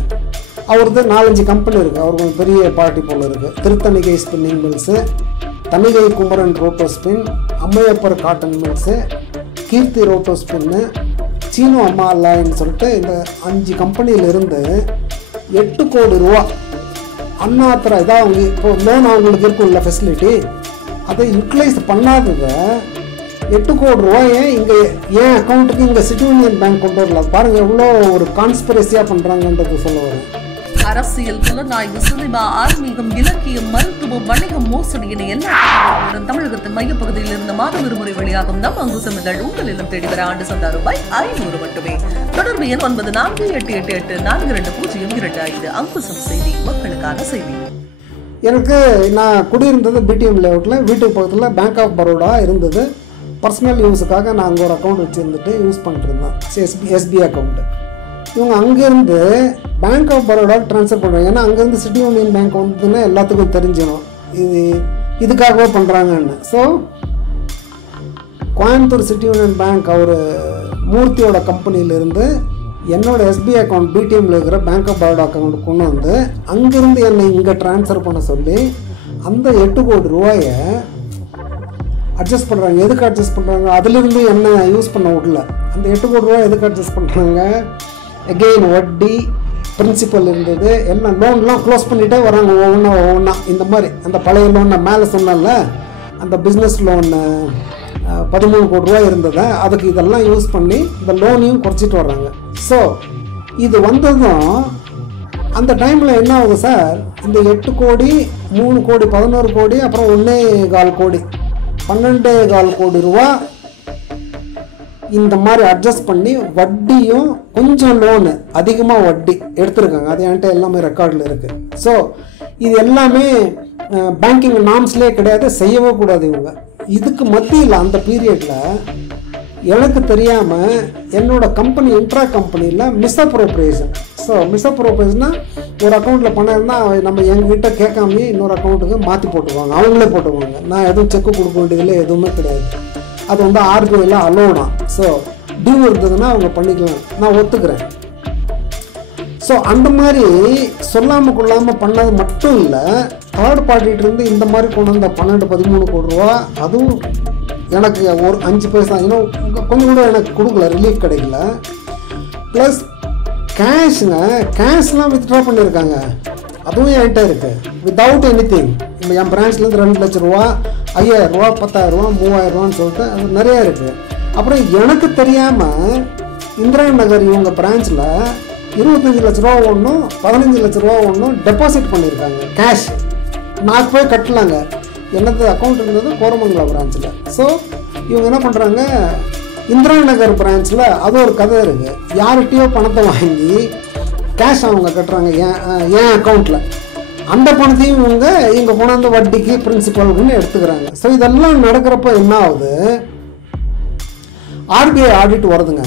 அவருக்கு 4-5 கம்பெனி இருக்குது. அவருக்கு ஒரு பெரிய பார்ட்டி போல் இருக்குது. Tiruttanigai spinning mills, Tanigai Kumaran roto spin, Ammaiyappar cotton mills, Keerthi roto ஸ்பின்னு, சீனோ அம்மா அல்லாயின்னு சொல்லிட்டு இந்த 5 கம்பெனியிலிருந்து 8 கோடி ரூபா அண்ணாத்திர இதாக அவங்க இப்போ லோன் அவங்களுக்கு இருக்கும்ல ஃபெசிலிட்டி, அதை யூட்டிலைஸ் பண்ணாததை 8 கோடி ரூபாயை இங்கே என் அக்கௌண்ட்டுக்கு இங்கே சிட்டி யூனியன் பேங்க் கொண்டு வரல. பாருங்கள் எவ்வளோ ஒரு கான்ஸ்பிரசியாக பண்ணுறாங்கன்றது சொல்ல வரேன். அரசியல், புலனாய்வு, சினிமா, ஆன்மீகம், இலக்கியம், மருத்துவம், வணிகம், மோசடி என எல்லா தகவல்களுடன் தமிழகத்தின் மையப்பகுதியில் இருந்த மாத ஒருமுறை வெளியாகும் நம் அங்குசம் இதழ் உங்கள் இல்லம் தேடி வர ஆண்டு சந்தா ரூபாய் 500 மட்டுமே. தொடர்பு எண் 9488822025. அங்குசம் செய்தி, மக்களுக்கான செய்தி. எனக்கு நான் குடியிருந்தது பிடிஎம் லேஅவுட்டில், வீட்டுக்கு பக்கத்தில் பேங்க் ஆஃப் பரோடா இருந்தது. பர்சனல் யூஸுக்காக நான் அங்கே ஒரு அக்கௌண்ட் வச்சுருந்துட்டு யூஸ் பண்ணிட்டு இருந்தேன், எஸ்பிஐ அக்கௌண்ட்டு. இவங்க அங்கேருந்து பேங்க் ஆஃப் பரோடாவுக்கு ட்ரான்ஸ்ஃபர் பண்ணுறாங்க. ஏன்னா அங்கேருந்து சிட்டி யூனியன் பேங்க் வந்ததுன்னா எல்லாத்துக்கும் தெரிஞ்சிடும் இதுக்காகவே பண்ணுறாங்கன்னு. So Coimbatore city union bank அவர் மூர்த்தியோட கம்பெனியிலேருந்து என்னோடய எஸ்பிஐ அக்கௌண்ட் பிடிஎம்மில் இருக்கிற பேங்க் ஆஃப் பரோடா அக்கௌண்ட் கொண்டு வந்து அங்கேருந்து என்னை இங்கே ட்ரான்ஸ்ஃபர் பண்ண சொல்லி அந்த 8 கோடி ரூபாயை அட்ஜஸ்ட் பண்ணுறாங்க. எதுக்கு அட்ஜஸ்ட் பண்ணுறாங்க, அதுலேருந்து என்ன யூஸ் பண்ண விடல. அந்த 8 கோடி ரூபா எதுக்கு அட்ஜஸ்ட் பண்ணுறாங்க, எகெயின் வட்டி பிரின்சிபல் இருந்தது, எல்லாம் லோன்லாம் க்ளோஸ் பண்ணிகிட்டே வராங்க ஒவ்வொன்றா. இந்த மாதிரி அந்த பழைய லோன் நான் மேலே சொன்னல, அந்த பிஸ்னஸ் லோன் 13 கோடி ரூபா இருந்ததை அதுக்கு இதெல்லாம் யூஸ் பண்ணி இந்த லோனையும் குறைச்சிட்டு வர்றாங்க. ஸோ இது வந்ததும் அந்த டைமில் என்ன ஆகுது சார், இந்த 8 கோடி 3 கோடி 11 கோடி அப்புறம் 1.25 கோடி 12.25 கோடி ரூபா இந்த மாதிரி அட்ஜஸ்ட் பண்ணி வட்டியும் கொஞ்சம் லோனு அதிகமாக வட்டி எடுத்திருக்காங்க. அது என்கிட்ட எல்லாமே ரெக்கார்டில் இருக்குது. ஸோ இது எல்லாமே பேங்கிங் நார்ம்ஸ்லேயே கிடையாது, செய்யவே கூடாது இவங்க. இதுக்கு மத்தியில் அந்த பீரியடில் எனக்கு தெரியாமல் என்னோட கம்பெனி இன்ட்ரா கம்பெனியில் மிஸ்அப்ரோப்ரியேஷன். ஸோ மிஸ்அப்ரோப்ரியேஷன்னா ஒரு அக்கௌண்ட்டில் பணம் இருந்தால் நம்ம எங்ககிட்ட கேட்காமே இன்னொரு அக்கௌண்ட்டுக்கு மாற்றி போட்டுக்குவாங்க, அவங்களே போட்டுக்குவாங்க. நான் எதுவும் செக்கு கொடுக்க வேண்டியதில்லை, எதுவுமே கிடையாது. அது வந்து ஆர்பிஐயில் அலோனா. ஸோ டியூ இருந்ததுன்னா அவங்க பண்ணிக்கலாம், நான் ஒத்துக்கிறேன். ஸோ அந்த மாதிரி சொல்லாமல் கொள்ளாமல் பண்ணது மட்டும் இல்லை, தேர்ட் பார்ட்டிகிட்டேருந்து இந்த மாதிரி கொண்டு வந்த 12-13 கோடி ரூபா அதுவும் எனக்கு ஒரு 5 பைசா இன்னும் கொஞ்சம் கூட எனக்கு கொடுக்கல, ரிலீஃப் கிடைக்கல. ப்ளஸ் கேஷ்ங்க, கேஷ்லாம் வித்ட்ரா பண்ணியிருக்காங்க, அதுவும் என்கிட்ட இருக்குது வித்தவுட் எனி திங். இப்போ என் பிரான்ச்லேருந்து 2 லட்ச ரூபா, 5000 ரூபா, 10,000 ரூபா, 3000 ரூபான்னு சொல்லிட்டு அது நிறையா இருக்குது. அப்புறம் எனக்கு தெரியாமல் இந்திரா நகர் இவங்க பிரான்ச்சில் 25 லட்ச ரூபா ஒன்றும் 15 லட்ச ரூபா ஒன்றும் டெபாசிட் பண்ணியிருக்காங்க கேஷ். நான் போய் கட்டலாங்க, என்னது அக்கௌண்ட் இருந்தது கோரமங்கலம் பிரான்ச்சில். ஸோ இவங்க என்ன பண்ணுறாங்க, இந்திரா நகர் பிரான்ச்சில் அது ஒரு கதை இருக்குது, யார்கிட்டையோ பணத்தை வாங்கி கேஷ் அவங்க கட்டுறாங்க என் அக்கௌண்ட்டில். அந்த பணத்தையும் இவங்க கொண்டாந்து வட்டிக்கு பிரின்சிபலுக்குன்னு எடுத்துக்கிறாங்க. ஸோ இதெல்லாம் நடக்கிறப்ப என்ன ஆகுது, ஆர்பிஐ ஆடிட் வருதுங்க.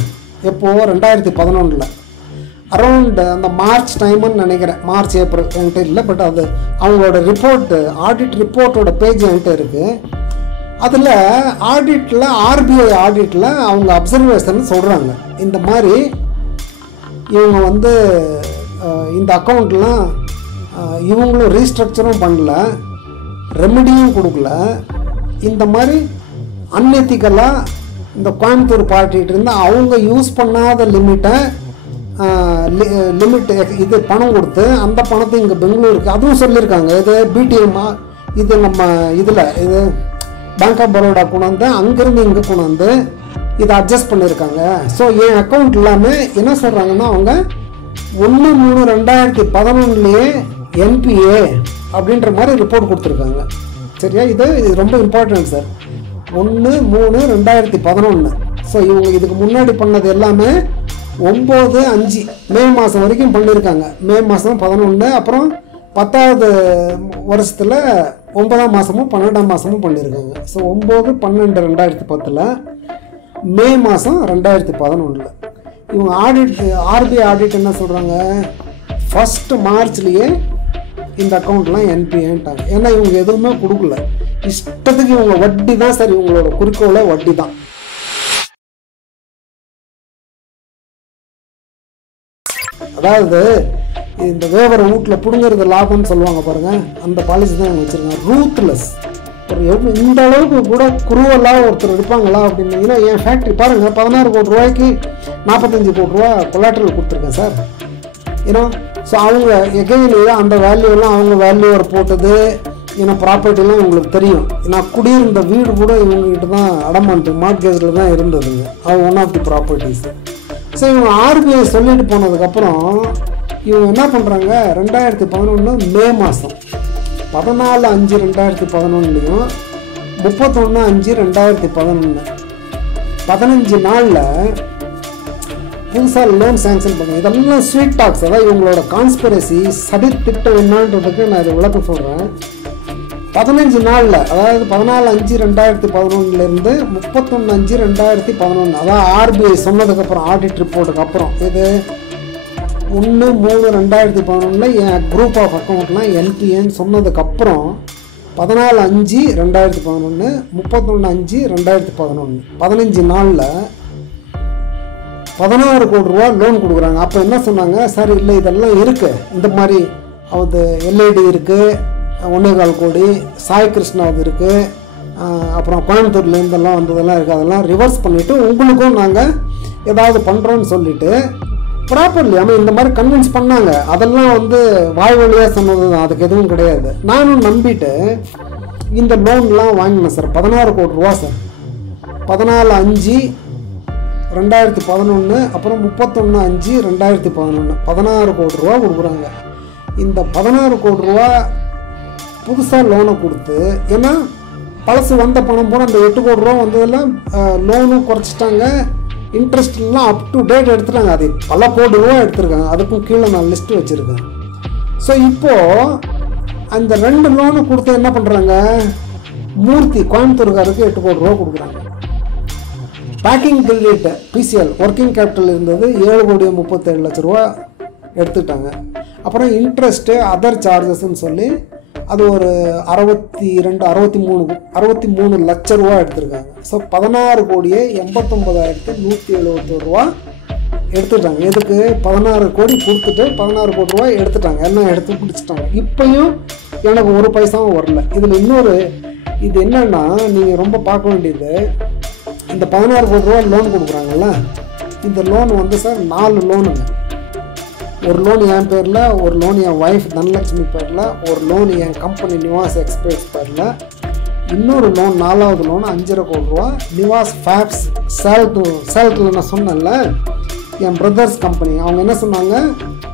எப்போது 2011 அரௌண்ட் அந்த மார்ச் டைமுன்னு நினைக்கிறேன், மார்ச் ஏப்ரல் என்கிட்ட இல்லை. பட் அது அவங்களோட ரிப்போர்ட்டு, ஆடிட் ரிப்போர்ட்டோட பேஜ் என்கிட்ட இருக்குது. அதில் ஆடிட்டில் ஆர்பிஐ ஆடிட்டில் அவங்க அப்சர்வேஷன் சொல்கிறாங்க, இந்த மாதிரி இவங்க வந்து இந்த அக்கௌண்ட்லாம் இவங்களும் ரீஸ்ட்ரக்சரும் பண்ணல, ரெமெடியும் கொடுக்கல, இந்த மாதிரி அன்எத்திக்கலாக இந்த கோயம்புத்தூர் பார்ட்டிகிட்டு இருந்தால் அவங்க யூஸ் பண்ணாத லிமிட் இது பணம் கொடுத்து அந்த பணத்தை இங்கே பெங்களூருக்கு அதுவும் சொல்லியிருக்காங்க. இது பிடிஎம், இது நம்ம இதில் இது பேங்க் ஆஃப் பரோடா கொண்டாந்து அங்கேருந்து இங்கே கொண்டாந்து இதை அட்ஜஸ்ட் பண்ணியிருக்காங்க. ஸோ என் அக்கௌண்ட் இல்லாமல் என்ன சொல்கிறாங்கன்னா அவங்க 1/3/2011 என்பிஏ அப்படின்ற மாதிரி ரிப்போர்ட் கொடுத்துருக்காங்க. சரியா, இது ரொம்ப இம்பார்ட்டன்ட் சார். 1/3/2011. ஸோ இவங்க இதுக்கு முன்னாடி பண்ணது எல்லாமே 9/5 மே மாதம் வரைக்கும் பண்ணியிருக்காங்க. மே மாதம் 11, அப்புறம் 10வது வருஷத்தில் 9ஆம் மாதமும் 12ஆம் மாதமும் பண்ணியிருக்காங்க. ஸோ 9/12/2010, மே மாதம் 2011. இவங்க ஆடிட் ஆர்பிஐ ஆடிட் என்ன சொல்கிறாங்க, 1 மார்ச்லேயே இந்த அக்கௌண்ட்லாம் என்பிஏன்ட்டாங்க. ஏன்னா இவங்க எதுவுமே கொடுக்கல, இஷ்டத்துக்கு இவங்க வட்டி தான் சார், இவங்களோட குறிக்கோளே வட்டி தான். அதாவது இந்த வேவரை வீட்டில் பிடுங்கிறது லாபம்னு சொல்லுவாங்க பாருங்க, அந்த பாலிசி தான் இவங்க வச்சுருக்காங்க. ரூத்லெஸ். ஒரு இந்த அளவுக்கு கூட குருவெல்லாம் ஒருத்தர் இருப்பாங்களா அப்படின்னீங்கன்னா, என் ஃபேக்ட்ரி பாருங்கள், 16 கோடி ரூபாய்க்கு 45 கோடி ரூபா கொலாட்ரல் கொடுத்துருக்கேன் சார். ஏன்னா ஸோ அவங்க எகைன் அந்த வேல்யூலாம் அவங்க வேல்யூவர் போட்டது, ஏன்னா ப்ராப்பர்ட்டிலாம் உங்களுக்கு தெரியும். நான் குடியிருந்த வீடு கூட இவங்ககிட்ட தான் அடமான்ட்டு மார்ட்கேஜில் தான் இருந்ததுங்க. அது one of the properties. So இவங்க ஆர்பிஐ சொல்லிட்டு போனதுக்கப்புறம் இவங்க என்ன பண்ணுறாங்க, 2011 மே மாதம் 14/5/2011 31/5/2011 15 நாளில் புதுசாக லோன் சேங்ஷன் பண்ணுங்க. இதெல்லாம் ஸ்வீட் டாக்ஸ். அதாவது இவங்களோட கான்ஸ்பிரசி சதி திட்டம் என்னன்றதுக்கு நான் இதை விளக்கம் சொல்கிறேன். 15 நாளில், அதாவது 14/5/2011 31/5/2011, அதாவது ஆர்பிஐ சொன்னதுக்கப்புறம் ஆடிட் ரிப்போர்ட்டுக்கு அப்புறம், இது 1/3/2011 என் குரூப் ஆஃப் அக்கௌண்ட்லாம் என்பிஏன்னு சொன்னதுக்கப்புறம் 14/5/2011 31/5/2011 15 நாளில் 16 கோடி ரூபா லோன் கொடுக்குறாங்க. அப்போ என்ன சொன்னாங்க, சார் இல்லை இதெல்லாம் இருக்குது, இந்த மாதிரி அது எல்ஐடி இருக்குது 1.25 கோடி, சாய் கிருஷ்ணாவது இருக்குது, அப்புறம் கோயம்புத்தூர்லேருந்தெல்லாம் வந்ததெல்லாம் இருக்குது, அதெல்லாம் ரிவர்ஸ் பண்ணிவிட்டு உங்களுக்கும் நாங்கள் ஏதாவது பண்ணுறோன்னு சொல்லிவிட்டு ப்ராப்பர்லி ஆனால் இந்த மாதிரி கன்வின்ஸ் பண்ணாங்க. அதெல்லாம் வந்து வாய் வழியாக சொன்னது தான், அதுக்கு எதுவும் கிடையாது. நானும் நம்பிட்டு இந்த லோன்லாம் வாங்கினேன் சார். 16 கோடி ரூபா சார். 14/5/2011 அப்புறம் 31/5/2011 16 கோடி ரூபா கொடுக்குறாங்க. இந்த 16 கோடி ரூபா புதுசாக லோனை கொடுத்து, ஏன்னா பழசு வந்த பணம் போனால் அந்த 8 கோடி ரூபா வந்ததெல்லாம் லோனும் குறைச்சிட்டாங்க, இன்ட்ரெஸ்ட்லாம் அப் டு டேட் எடுத்துட்டாங்க. அது பல கோடி ரூபா எடுத்துருக்காங்க. அதுக்கும் கீழே நான் லிஸ்ட்டு வச்சுருக்கேன். ஸோ இப்போது அந்த 2 லோனு கொடுத்து என்ன பண்ணுறாங்க, மூர்த்தி கோயம்புத்தூர்காருக்கு 8 கோடி ரூபா கொடுக்குறாங்க. Packing credit PCL working capital இருந்தது 7,37,00,000 ரூபா எடுத்துக்கிட்டாங்க. அப்புறம் இன்ட்ரெஸ்ட்டு அதர் சார்ஜஸ்ன்னு சொல்லி அது ஒரு 63 லட்சம் ரூபா எடுத்திருக்காங்க. ஸோ 16,89,171 ரூபா எடுத்துட்டாங்க. எதுக்கு 16 கோடி கொடுத்துட்டு 16 கோடி ரூபா எடுத்துட்டாங்க, எல்லாம் எடுத்து பிடிச்சிட்டாங்க. இப்பயும் எனக்கு ஒரு பைசாவும் வரல. இதில் இன்னொரு இது என்னன்னா, நீங்கள் ரொம்ப பார்க்க வேண்டியது, இந்த 16 கோடி ரூபா லோன் கொடுக்குறாங்கல்ல, இந்த லோன் வந்து சார் 4 லோனுங்க. ஒரு லோன் என் பேரில், ஒரு லோன் என் ஒய்ஃப் தனலட்சுமி பேரில், ஒரு லோன் என் கம்பெனி நிவாஸ் எக்ஸ்பிரஸ் பேரில், இன்னொரு லோன் 4வது லோன் 5.5 கோடி ரூபா நிவாஸ் ஃபேப்ஸ் சேலத்தில் நான் சொன்னேன்ல என் பிரதர்ஸ் கம்பெனி. அவங்க என்ன சொன்னாங்க,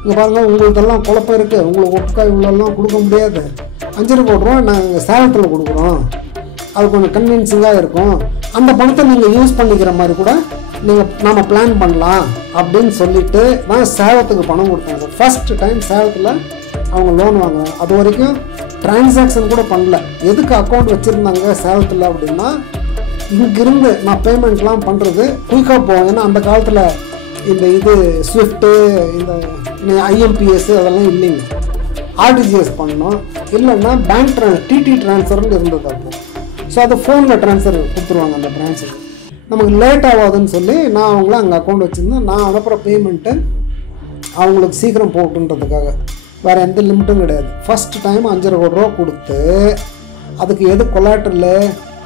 இங்கே பாருங்கள் உங்களுக்கெல்லாம் குழப்பம் இருக்குது, உங்களுக்கு ஒட்டுக்கா இவ்வளோலாம் கொடுக்க முடியாது, 5.5 கோடி ரூபா நாங்கள் சேலத்தில் கொடுக்குறோம், அது கொஞ்சம் கன்வின்சிங்காக இருக்கும், அந்த பணத்தை நீங்கள் யூஸ் பண்ணிக்கிற மாதிரி கூட நம்ம பிளான் பண்ணலாம் அப்படின்னு சொல்லிட்டு தான் சேலத்துக்கு பணம் கொடுத்தாங்க. ஃபர்ஸ்ட் டைம் சேலத்தில் அவங்க லோன் வாங்குறாங்க. அது வரைக்கும் டிரான்சாக்ஷன் கூட பண்ணல. எதுக்கு அக்கௌண்ட் வச்சுருந்தாங்க சேலத்தில் அப்படின்னா, இங்கிருந்து நான் பேமெண்ட்லாம் பண்ணுறது குயிக்காக போவேன். ஏன்னா அந்த காலத்தில் இந்த இது ஸ்விஃப்ட்டு, இந்த ஐஎம்பிஎஸ் அதெல்லாம் இல்லைங்க. ஆர்டிஜிஎஸ் பண்ணணும், இல்லைன்னா பேங்க் டிடி ட்ரான்ஸ்ஃபர்னு இருந்தது அப்போ. ஸோ அது ஃபோனில் ட்ரான்ஸ்ஃபர் கொடுத்துருவாங்க அந்த பிரான்ச்சுக்கு. நமக்கு லேட் ஆகாதுன்னு சொல்லி நான் அவங்கள அங்கே அக்கௌண்ட் வச்சுருந்தேன். நான் அனுப்புகிற பேமெண்ட்டு அவங்களுக்கு சீக்கிரம் போட்டுன்றதுக்காக, வேறு எந்த லிமிட்டும் கிடையாது. ஃபஸ்ட்டு டைம் 5.5 கோடி ரூபா கொடுத்து அதுக்கு எது கொலாட்ரல்,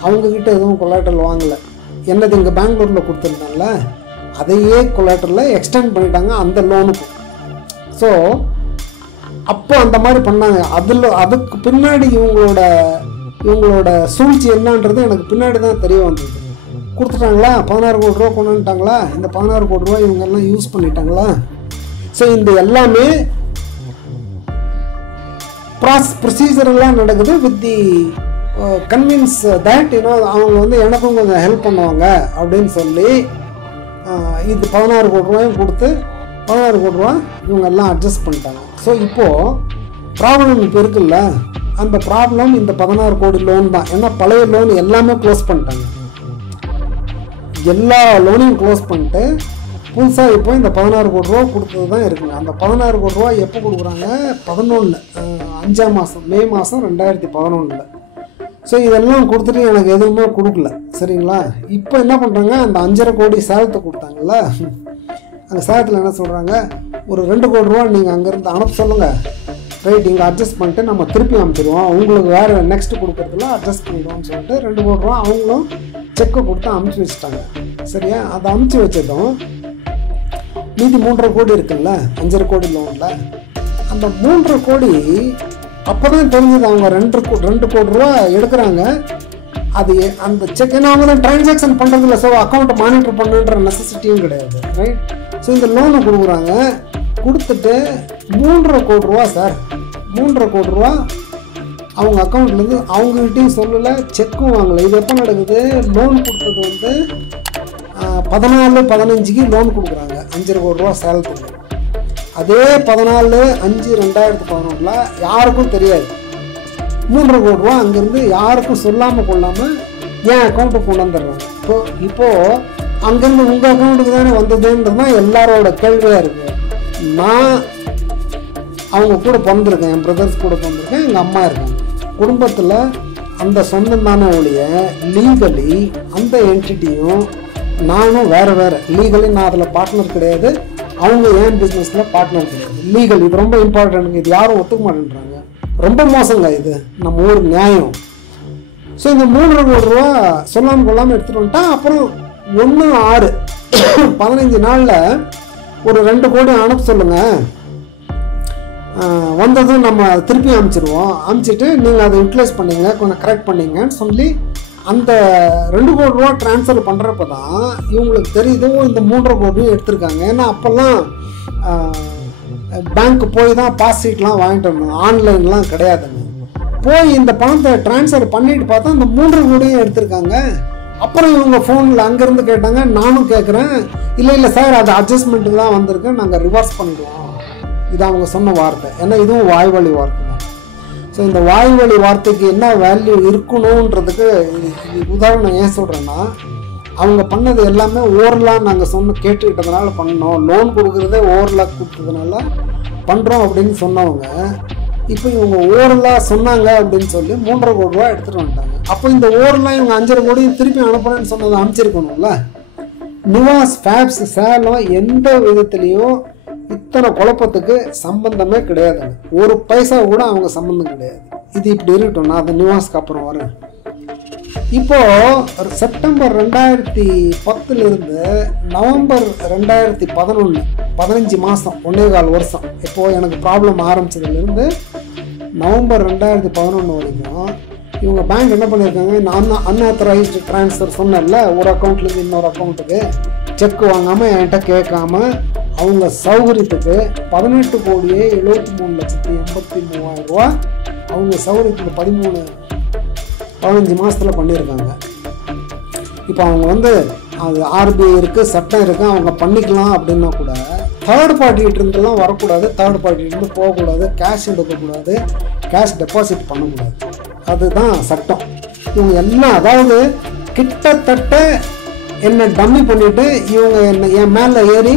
அவங்கக்கிட்ட எதுவும் கொலாட்ரல் வாங்கலை. என்னது இங்கே பெங்களூரில் கொடுத்துருந்தாங்கல்ல அதையே கொலாட்ரலில் எக்ஸ்டெண்ட் பண்ணிட்டாங்க அந்த லோனுக்கும். ஸோ அப்போ அந்த மாதிரி பண்ணாங்க. அதுக்கு பின்னாடி இவங்களோட சூழ்ச்சி என்னன்றது எனக்கு பின்னாடி தான் தெரிய வந்தது. கொடுத்துட்டாங்களா, 16 கோடி ரூபா கொண்டு வந்துட்டாங்களா, இந்த 16 கோடி ரூபா இவங்கெல்லாம் யூஸ் பண்ணிட்டாங்களா. ஸோ இந்த எல்லாமே ப்ரொசீஜரெல்லாம் நடக்குது வித் தி கன்வின்ஸ் தட் அவங்க வந்து எனக்கும் கொஞ்சம் ஹெல்ப் பண்ணுவாங்க அப்படின்னு சொல்லி இது 16 கோடி ரூபாயும் கொடுத்து 16 கோடி ரூபா இவங்க எல்லாம் அட்ஜஸ்ட் பண்ணிட்டாங்க. ஸோ இப்போது ப்ராப்ளம் இப்போ இருக்குல்ல, அந்த ப்ராப்ளம் இந்த 16 கோடி லோன் தான். ஏன்னா பழைய லோன் எல்லாமே க்ளோஸ் பண்ணிட்டாங்க. எல்லா லோனையும் க்ளோஸ் பண்ணிட்டு புதுசாக இப்போ இந்த 16 கோடி ரூபா கொடுத்தது தான் இருக்குங்க. அந்த 16 கோடி ரூபா எப்போ கொடுக்குறாங்க, 5ஆம் மாதம் மே மாதம் 2011. ஸோ இதெல்லாம் கொடுத்துட்டு எனக்கு எதுவுமே கொடுக்கல, சரிங்களா. இப்போ என்ன பண்ணுறாங்க, அந்த 5.5 கோடி சேலத்தை கொடுத்தாங்கல்ல, அந்த சேலத்தில் என்ன சொல்கிறாங்க, ஒரு 2 கோடி ரூபா நீங்கள் அங்கேருந்து அனுப்ப சொல்லுங்கள், ரைட், இங்கே அட்ஜஸ்ட் பண்ணிட்டு நம்ம திருப்பி அனுப்பிச்சிடுவோம், உங்களுக்கு வேறு நெக்ஸ்ட்டு கொடுக்குறதுல அட்ஜஸ்ட் பண்ணிடுவோம்னு சொல்லிட்டு 2 கோடி ரூபா அவங்களும் செக்கை கொடுத்து அனுப்பிச்சி வச்சுட்டாங்க. சரியா, அதை அனுப்பிச்சி வச்சதும் மீதி 3.5 கோடி இருக்குல்ல 5.5 கோடி லோனில், அந்த 3.5 கோடி அப்போ தான் தெரிஞ்சது அவங்க 2 கோடி ரூபா எடுக்கிறாங்க. அது அந்த செக் ஏன்னா அவங்க தான் டிரான்சாக்ஷன் பண்ணுறதில்ல, ஸோ அக்கௌண்ட்டை மானிட்டர் பண்ணுன்ற நெசசிட்டியும் கிடையாது, ரைட். ஸோ இந்த லோனை கொடுக்குறாங்க, கொடுத்துட்டு 3.5 கோடி ரூபா சார், 3.5 கோடி ரூபா அவங்க அக்கௌண்ட்லேருந்து அவங்ககிட்டையும் சொல்லலை, செக்கும் வாங்கலை. இது எப்போ நடக்குது, லோன் கொடுத்தது வந்து 14/15க்கு லோன் கொடுக்குறாங்க 5.5 கோடி ரூபா சேலத்துக்கு. அதே 14/5/2011 யாருக்கும் தெரியாது, 3.5 கோடி ரூபா அங்கேருந்து யாருக்கும் சொல்லாமல் கொள்ளாமல் என் அக்கௌண்ட்டுக்கு கொண்டு வந்துடுறாங்க. இப்போது அங்கேருந்து உங்கள் அக்கௌண்ட்டுக்கு தானே வந்ததுன்றது தான் எல்லாரோட கேள்வியாக இருக்குது. நான் அவங்க கூட பிறந்திருக்கேன், என் பிரதர்ஸ் கூட பிறந்திருக்கேன், எங்கள் அம்மா இருக்காங்க. குடும்பத்தில் அந்த சொந்தம் தானே ஒழிய லீகலி அந்த என்டிட்டியும் நானும் வேறு லீகலி நான் அதில் பார்ட்னர் கிடையாது, அவங்க ஏன் பிஸ்னஸில் பார்ட்னர் கிடையாது. லீகல் இது ரொம்ப இம்பார்ட்டன்ட்டுங்க, இது யாரும் ஒத்துக்க மாட்டேன்றாங்க, ரொம்ப மோசங்க இது நம்ம ஊர் நியாயம். ஸோ இந்த 3.5 கோடி ரூபா சொல்லாமல் கொள்ளாமல் எடுத்துகிட்டு வந்துட்டான். அப்புறம் 1/6/15 நாளில் ஒரு 2 கோடி அனுப்ப சொல்லுங்கள், வந்ததும் நம்ம திருப்பி அனுப்பிச்சிடுவோம், அனுப்பிச்சிட்டு நீங்கள் அதை யூட்டிலைஸ் பண்ணிங்க, கொஞ்சம் கரெக்ட் பண்ணிங்கன்னு சொல்லி அந்த 2 கோடி ரூபா ட்ரான்ஸ்ஃபர் பண்ணுறப்ப தான் இவங்களுக்கு தெரியுதோ இந்த 3.5 கோடியும் எடுத்திருக்காங்க. ஏன்னா அப்போல்லாம் பேங்க்கு போய் தான் பாஸ் ஷீட்லாம் வாங்கிட்டு வரணும், ஆன்லைன்லாம் கிடையாதுங்க. போய் இந்த பணத்தை ட்ரான்ஸ்ஃபர் பண்ணிட்டு பார்த்தா அந்த 3.5 கோடியும் எடுத்திருக்காங்க. அப்புறம் இவங்க ஃபோனில் அங்கேருந்து கேட்டாங்க, நானும் கேட்குறேன், இல்லை சார் அது அட்ஜஸ்ட்மெண்ட்டுக்கு தான் வந்திருக்கு, நாங்கள் ரிவர்ஸ் பண்ணிடுவோம். இது அவங்க சொன்ன வார்த்தை, ஏன்னா இதுவும் வாய்வழி வார்த்தை தான். ஸோ இந்த வாய்வழி வார்த்தைக்கு என்ன வேல்யூ இருக்கணுன்றதுக்கு இது உதாரணம் ஏன் சொல்கிறேன்னா, அவங்க பண்ணது எல்லாமே ஓரலாக நாங்கள் கேட்டுக்கிட்டதுனால பண்ணோம், லோன் கொடுக்குறதே ஓரலாக கொடுத்ததுனால பண்ணுறோம் அப்படின்னு சொன்னவங்க இப்போ இவங்க ஓரலாக சொன்னாங்க அப்படின்னு சொல்லி 3.5 கோடி ரூபா எடுத்துகிட்டு வந்துட்டாங்க. அப்போ இந்த ஓரலாக இவங்க 5.5 கோடியும் திருப்பி அனுப்புறேன்னு சொன்னதை அனுப்பிச்சிருக்கணும்ல. நிவாஸ் ஃபேப்ஸ் சேலம் எந்த விதத்துலேயும் இத்தனை குழப்பத்துக்கு சம்பந்தமே கிடையாதுங்க, ஒரு பைசா கூட அவங்க சம்பந்தம் கிடையாது. இது இப்படி இருக்கட்டும், நான் அது நிவாஸ்க்கு அப்புறம் வரேன். இப்போது செப்டம்பர் 2010 நவம்பர் 2011 15 மாதம் 1.25 வருஷம், இப்போது எனக்கு ப்ராப்ளம் ஆரம்பிச்சதுலேருந்து நவம்பர் 2011 வரைக்கும் இவங்க பேங்க் என்ன பண்ணியிருக்காங்க, நான் அன்ஆத்தரைஸ்டு ட்ரான்ஸ்ஃபர் சொன்னேன்ல, ஒரு அக்கௌண்ட்லேருந்து இன்னொரு அக்கௌண்ட்டுக்கு செக் வாங்காமல் என்கிட்ட கேட்காம அவங்க சௌகரியத்துக்கு 18,73,83,000 ரூபா அவங்க சௌகரியத்துக்கு 15 மாதத்தில் பண்ணியிருக்காங்க. இப்போ அவங்க வந்து அது ஆர்பிஐ இருக்குது, சட்டம் இருக்குது, அவங்க பண்ணிக்கலாம் அப்படின்னா கூட தேர்ட் பார்ட்டிகிட்டருந்துலாம் வரக்கூடாது, தேர்ட் பார்ட்டிகிட்டருந்து போகக்கூடாது, கேஷ் எடுக்கக்கூடாது, கேஷ் டெபாசிட் பண்ணக்கூடாது, அதுதான் சட்டம். இவங்க எல்லாம் அதாவது கிட்டத்தட்ட என்னை டம்மி பண்ணிவிட்டு இவங்க என் மேலே ஏறி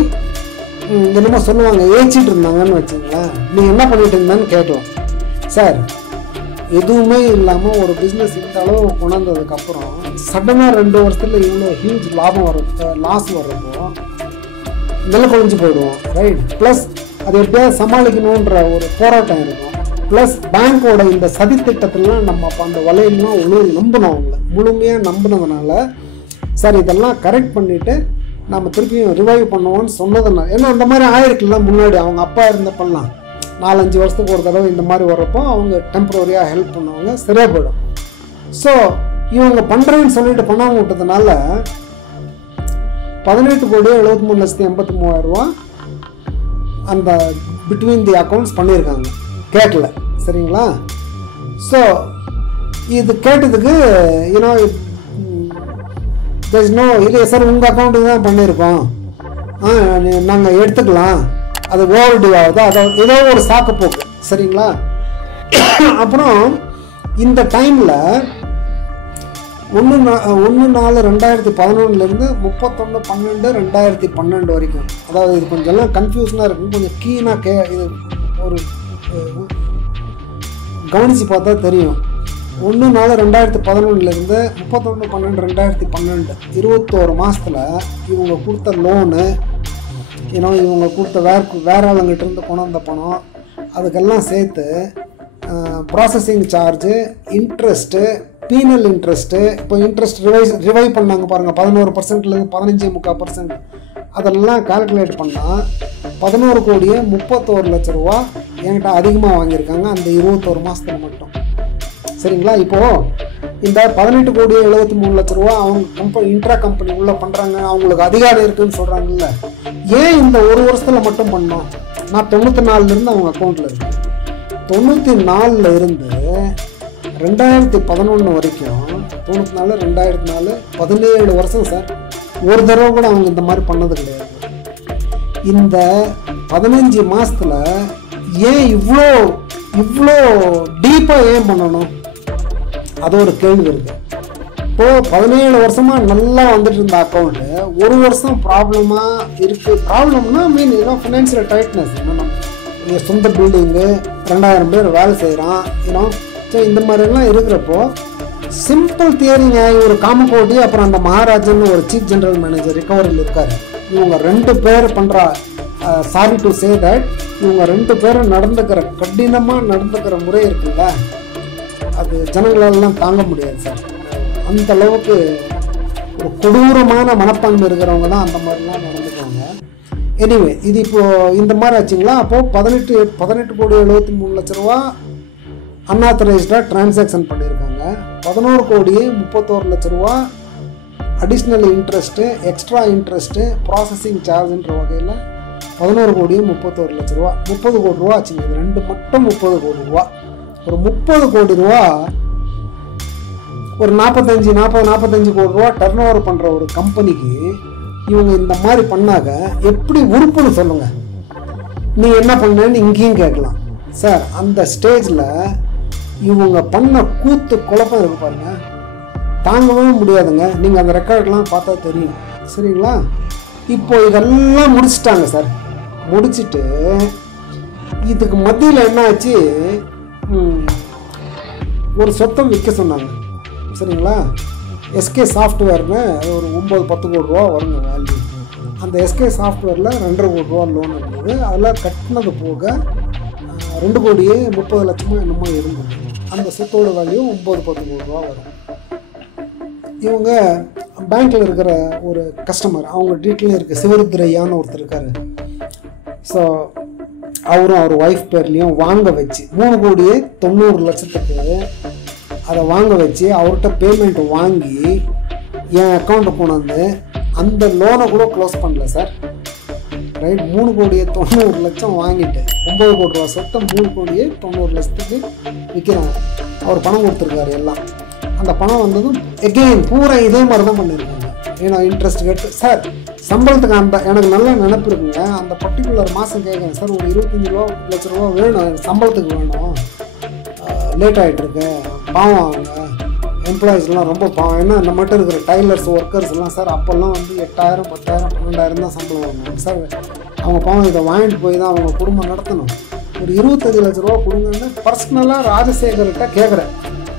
என்னமோ சொல்லுவாங்க ஏச்சிட்டு இருந்தாங்கன்னு வச்சுங்களேன். நீ என்ன பண்ணிட்டு இருந்தான்னு கேட்கலாம். சார் எதுவுமே இல்லாமல் ஒரு பிஸ்னஸ் இந்த அளவு கொண்டாந்ததுக்கப்புறம் சடனாக 2 வருஷத்தில் இவ்வளோ ஹியூஜ் லாஸ் வர்றப்போ நில குறைஞ்சி போயிடுவோம், ரைட்? ப்ளஸ் அது எப்படியாவது சமாளிக்கணுன்ற ஒரு போராட்டம் இருக்கும். ப்ளஸ் பேங்க்கோட இந்த சதி திட்டத்திலாம் நம்ம அப்போ அந்த வலையெல்லாம் நம்பினோம், அவங்கள முழுமையாக நம்பினதுனால சார் இதெல்லாம் கரெக்ட் பண்ணிவிட்டு நம்ம திருப்பியும் ரிவைவ் பண்ணுவோம்னு சொன்னதுனால, ஏன்னா அந்த மாதிரி ஆயிருக்குல்ல முன்னாடி அவங்க அப்பா இருந்தப்பெல்லாம் 4-5 வருஷத்துக்கு ஒரு தடவை இந்த மாதிரி வர்றப்போ அவங்க டெம்பரரியாக ஹெல்ப் பண்ணுவாங்க, சரியாக போயிடும். ஸோ இவங்க பண்ணுறேன்னு சொல்லிட்டு பண்ணாமல் விட்டதுனால 18,73,83,000 அந்த பிட்வீன் தி அக்கௌண்ட்ஸ் பண்ணியிருக்காங்க, கேட்கல, சரிங்களா? ஸோ இது கேட்டதுக்கு யூனோ இல்லை சார் உங்கள் அக்கௌண்ட்டுக்கு தான் பண்ணியிருக்கோம், நாங்கள் எடுத்துக்கலாம், அது ஓவர் டியூ ஆகுது, அதை ஏதோ ஒரு சாக்கு போக்கு, சரிங்களா? அப்புறம் இந்த டைமில் 1/4/2011 31/12/2012 வரைக்கும், அதாவது இது கொஞ்சம் எல்லாம் கன்ஃபியூஷனாக இருக்கும், கொஞ்சம் கீனாக இது ஒரு கவனித்து பார்த்தா தெரியும். 1/4/2011 31/12/2012 21 மாதத்தில் இவங்க கொடுத்த லோனு, இவங்க கொடுத்த வேற ஆளுங்கிட்ட இருந்து கொண்டாந்த பணம், அதுக்கெல்லாம் சேர்த்து processing charge, interest, penal interest, இப்போ இன்ட்ரெஸ்ட் ரிவைவ் பண்ணாங்க பாருங்கள், 11%லேருந்து 15.3%, அதெல்லாம் கால்குலேட் பண்ணால் 11,31,00,000 என்கிட்ட அதிகமாக வாங்கியிருக்காங்க அந்த 21 மாதத்தில் மட்டும், சரிங்களா? இப்போது இந்த 18,73,00,000 அவங்க இன்ட்ரா கம்பெனி உள்ளே பண்ணுறாங்க, அவங்களுக்கு அதிகாரம் இருக்குதுன்னு சொல்கிறாங்கல்ல, ஏன் இந்த ஒரு வருஷத்தில் மட்டும் பண்ணோம்? நான் 94 அவங்க அக்கௌண்ட்டில் இருக்கேன், 94 இருந்து 2011 வரைக்கும், 94 2004 17 வருஷம் சார், ஒரு தடவை கூட அவங்க இந்த மாதிரி பண்ணது கிடையாது. இந்த 15 மாதத்தில் ஏன் இவ்வளோ டீப்பாக ஏன் பண்ணணும்? அது ஒரு கேள்வி இருக்குது. இப்போது 17 வருஷமாக நல்லா வந்துட்டு இருந்த அக்கௌண்ட்டு ஒரு வருஷம் ப்ராப்ளமாக இருக்குது. ப்ராப்ளம்னா ஃபினான்ஷியல் டைட்னஸ், நீங்கள் சொந்த பில்டிங்கு 2000 பேர் வேலை செய்கிறான், ஸோ இந்த மாதிரிலாம் இருக்கிறப்போ சிம்பிள் தியரிங்க, ஒரு காமகோடி அப்புறம் அந்த மகாராஜன் ஒரு சீஃப் ஜெனரல் மேனேஜர் ரிகவரியில் இருக்கார், இவங்க 2 பேர் பண்ணுற சாரி டு சே தட் இவங்க 2 பேரும் கடினமாக நடந்துக்கிற முறை இருக்குல்ல, அது ஜனங்களெல்லாம் தாங்க முடியாது சார். அந்த அளவுக்கு ஒரு கொடூரமான மனப்பான்மை இருக்கிறவங்க தான் அந்த மாதிரிலாம் நடந்துக்குவாங்க. எனிவே இது இப்போது இந்த மாதிரி ஆச்சுங்களா? அப்போது 18,73,00,000 அன்ஆத்தரைஸ்டாக டிரான்சாக்ஷன் பண்ணியிருக்காங்க, 11,31,00,000 additional interest, extra interest, processing சார்ஜுன்ற வகையில் 11,31,00,000 30 கோடி ரூபா ஆச்சுங்க. இது 2 மட்டும் 30 கோடி ரூபா. ஒரு 30 கோடி ரூபா ஒரு 45 கோடி ரூபா டர்ன் ஓவர் பண்ணுற ஒரு கம்பெனிக்கு இவங்க இந்த மாதிரி பண்ணாங்க எப்படி உறுப்புன்னு சொல்லுங்கள். நீ என்ன பண்ணேன்னு இங்கேயும் கேட்கலாம் சார். அந்த ஸ்டேஜில் இவங்க பண்ண கூத்து குழப்பம் இருக்கு பாருங்க, தாங்கவே முடியாதுங்க. நீங்கள் அந்த ரெக்கார்ட்லாம் பார்த்தா தெரியும், சரிங்களா? இப்போ இதெல்லாம் முடிச்சிட்டாங்க சார். முடிச்சுட்டு இதுக்கு மத்தியில் என்ன ஆச்சு, ஒரு சொத்தை விற்க சொன்னாங்க, சரிங்களா? எஸ்கே சாஃப்ட்வேர்னு ஒரு 9-10 கோடி ரூபா வருங்க வேல்யூ. அந்த எஸ்கே சாஃப்ட்வேரில் 2.5 கோடி ரூபா லோன் இருந்தது. அதெல்லாம் கட்டினது போக 2,30,00,000 என்னமோ இருந்தது. அந்த சொத்தோட வேல்யூ 9-10 கோடி ரூபா வரும். இவங்க பேங்க்கில் இருக்கிற ஒரு கஸ்டமர், அவங்க டீட்டெயிலும் இருக்குது, சிவருத்ரையான்னு ஒருத்தர் இருக்கார். ஸோ அவரும் அவர் ஒய்ஃப் பேர்லேயும் வாங்க வச்சு 3,90,00,000 அதை வாங்க வச்சு அவர்கிட்ட பேமெண்ட் வாங்கி என் அக்கௌண்ட்டை கொண்டாந்து அந்த லோனை கூட க்ளோஸ் பண்ணல சார், ரைட்? 3,90,00,000 வாங்கிட்டு 9 கோடி ரூபா சொத்தை 3,90,00,000 விற்கிறாங்க. அவர் பணம் கொடுத்துருக்காரு எல்லாம். அந்த பணம் வந்ததும் எகெயின் பூரா இதே மாதிரி தான் பண்ணியிருக்காங்க. ஏன்னா இன்ட்ரெஸ்ட் கேட்டு சார் சம்பளத்துக்கு அந்த எனக்கு நல்லா நினப்பு இருக்குங்க. அந்த பர்டிகுலர் மாதம் கேட்குறேன் சார், ஒரு 25 லட்ச ரூபா வேணும் சம்பளத்துக்கு வேணும், லேட் ஆகிட்டுருக்கு, பாவம் அவங்க எம்ப்ளாயீஸ்லாம் ரொம்ப பாவம். ஏன்னா நம்ம மட்டும் இருக்கிற டைலர்ஸ் ஒர்க்கர்ஸ் எல்லாம் சார் அப்போல்லாம் வந்து 8,000 10,000 12,000 தான் சம்பளம் வாங்குவாங்க சார். அவங்க பாவம் இதை வாங்கிட்டு போய் தான் அவங்க குடும்பம் நடத்தணும். ஒரு 25 லட்ச ரூபா கொடுங்கன்னு பர்சனலாக ராஜசேகர்கிட்ட கேட்குறேன்.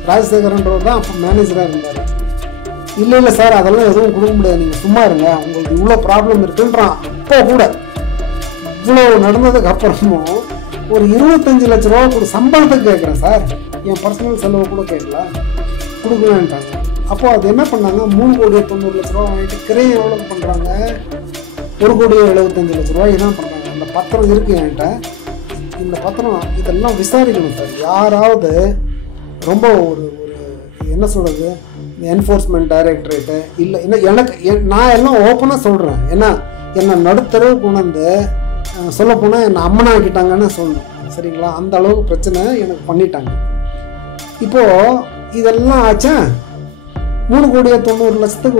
ராஜசேகரன்றவர் தான் அப்போ மேனேஜராக இருந்தார். இல்லை சார் அதெல்லாம் எதுவும் கொடுக்க முடியாது, நீங்கள் சும்மா இருங்க, உங்களுக்கு இவ்வளோ ப்ராப்ளம் இருக்குன்றான். அப்போ கூட இவ்வளோ நடந்ததுக்கு அப்புறமும் ஒரு 25 லட்ச ரூபா கூட சம்பளத்துக்கு கேட்குறேன் சார், என் பர்சனல் செலவு கூட கேட்கல, கொடுக்கலான்ட்டாங்க. அப்போது அது என்ன பண்ணாங்க, 3,90,00,000 ரூபா வாங்கிட்டு கிரையை எவ்வளோ பண்ணுறாங்க, 1,75,00,000 ரூபாய் தான் பண்ணுறாங்க. அந்த பத்திரம் இருக்குது என்கிட்ட. இந்த பத்திரம் இதெல்லாம் விசாரிக்கணும் சார். யாராவது ரொம்ப ஒரு என்ன சொல்கிறது, என்ஃபோர்ஸ்மெண்ட் டைரக்டரேட்டு இல்லை என்ன, எனக்கு நான் எல்லாம் ஓப்பனாக சொல்கிறேன். ஏன்னா என்னை நடுத்தரவு கொண்டு சொல்லப்போனால் என்னை அம்மனாக்கிட்டாங்கன்னு சொல்லணும். சரிங்களா, அந்த அளவுக்கு பிரச்சனை எனக்கு பண்ணிட்டாங்க. இப்போது இதெல்லாம் ஆச்சா, 3,90,00,000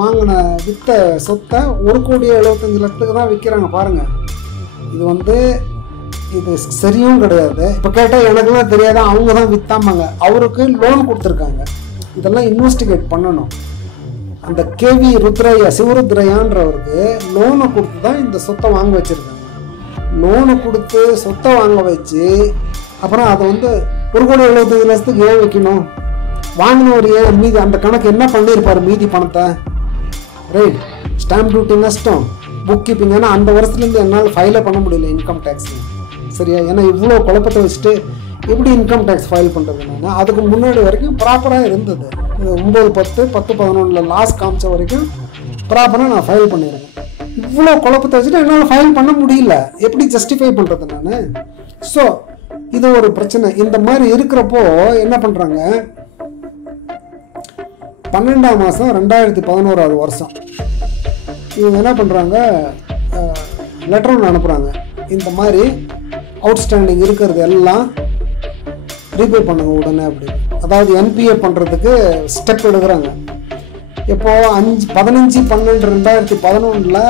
வாங்கின விற்ற சொத்தை 1,75,00,000 தான் விற்கிறாங்க பாருங்கள். இது சரியும் கிடையாது. இப்போ கேட்டால் எனக்குலாம் தெரியாத, அவங்க தான் விற்றாமாங்க, அவருக்கு லோன் கொடுத்துருக்காங்க. இதெல்லாம் இன்வெஸ்டிகேட் பண்ணணும். அந்த கேவி ருத்ரையா, சிவருத்ரையான்றவருக்கு லோனை கொடுத்து தான் இந்த சொத்தை வாங்க வச்சுருக்காங்க. லோனை கொடுத்து சொத்தை வாங்க வச்சு அப்புறம் அதை 1,75,00,000 ஏன் வைக்கணும், வாங்கினவர் ஏன் மீதி அந்த கணக்கு என்ன பண்ணியிருப்பார் மீதி பணத்தை, ரைட்? ஸ்டாம்ப் டியூட்டி நஷ்டம், புக் கீப்பிங். ஏன்னா அந்த வருஷத்துலேருந்து என்னால் ஃபைலே பண்ண முடியல இன்கம் டேக்ஸ். சரியா, ஏன்னா இவ்வளோ குழப்பத்தை வச்சுட்டு எப்படி இன்கம் டேக்ஸ் ஃபைல் பண்ணுறது? நான் அதுக்கு முன்னாடி வரைக்கும் ப்ராப்பராக இருந்தது. 9, 10, 11 லாஸ் காமிச்ச வரைக்கும் ப்ராப்பராக நான் ஃபைல் பண்ணியிருக்கேன். இவ்வளோ குழப்பத்தை வச்சுட்டு என்னால் ஃபைல் பண்ண முடியல, எப்படி ஜஸ்டிஃபை பண்ணுறது நான்? ஸோ இது ஒரு பிரச்சனை. இந்த மாதிரி இருக்கிறப்போ என்ன பண்ணுறாங்க, 12ஆம் மாதம் 2011 வருஷம் இவங்க என்ன பண்ணுறாங்க, லெட்டர் ஒன்று அனுப்புகிறாங்க. இந்த மாதிரி அவுட்ஸ்டாண்டிங் இருக்கிறது எல்லாம் ரீபே பண்ணுங்க உடனே அப்படின்னு. அதாவது என்பிஏ பண்ணுறதுக்கு ஸ்டெப் எடுக்கிறாங்க. இப்போது 15/12/2011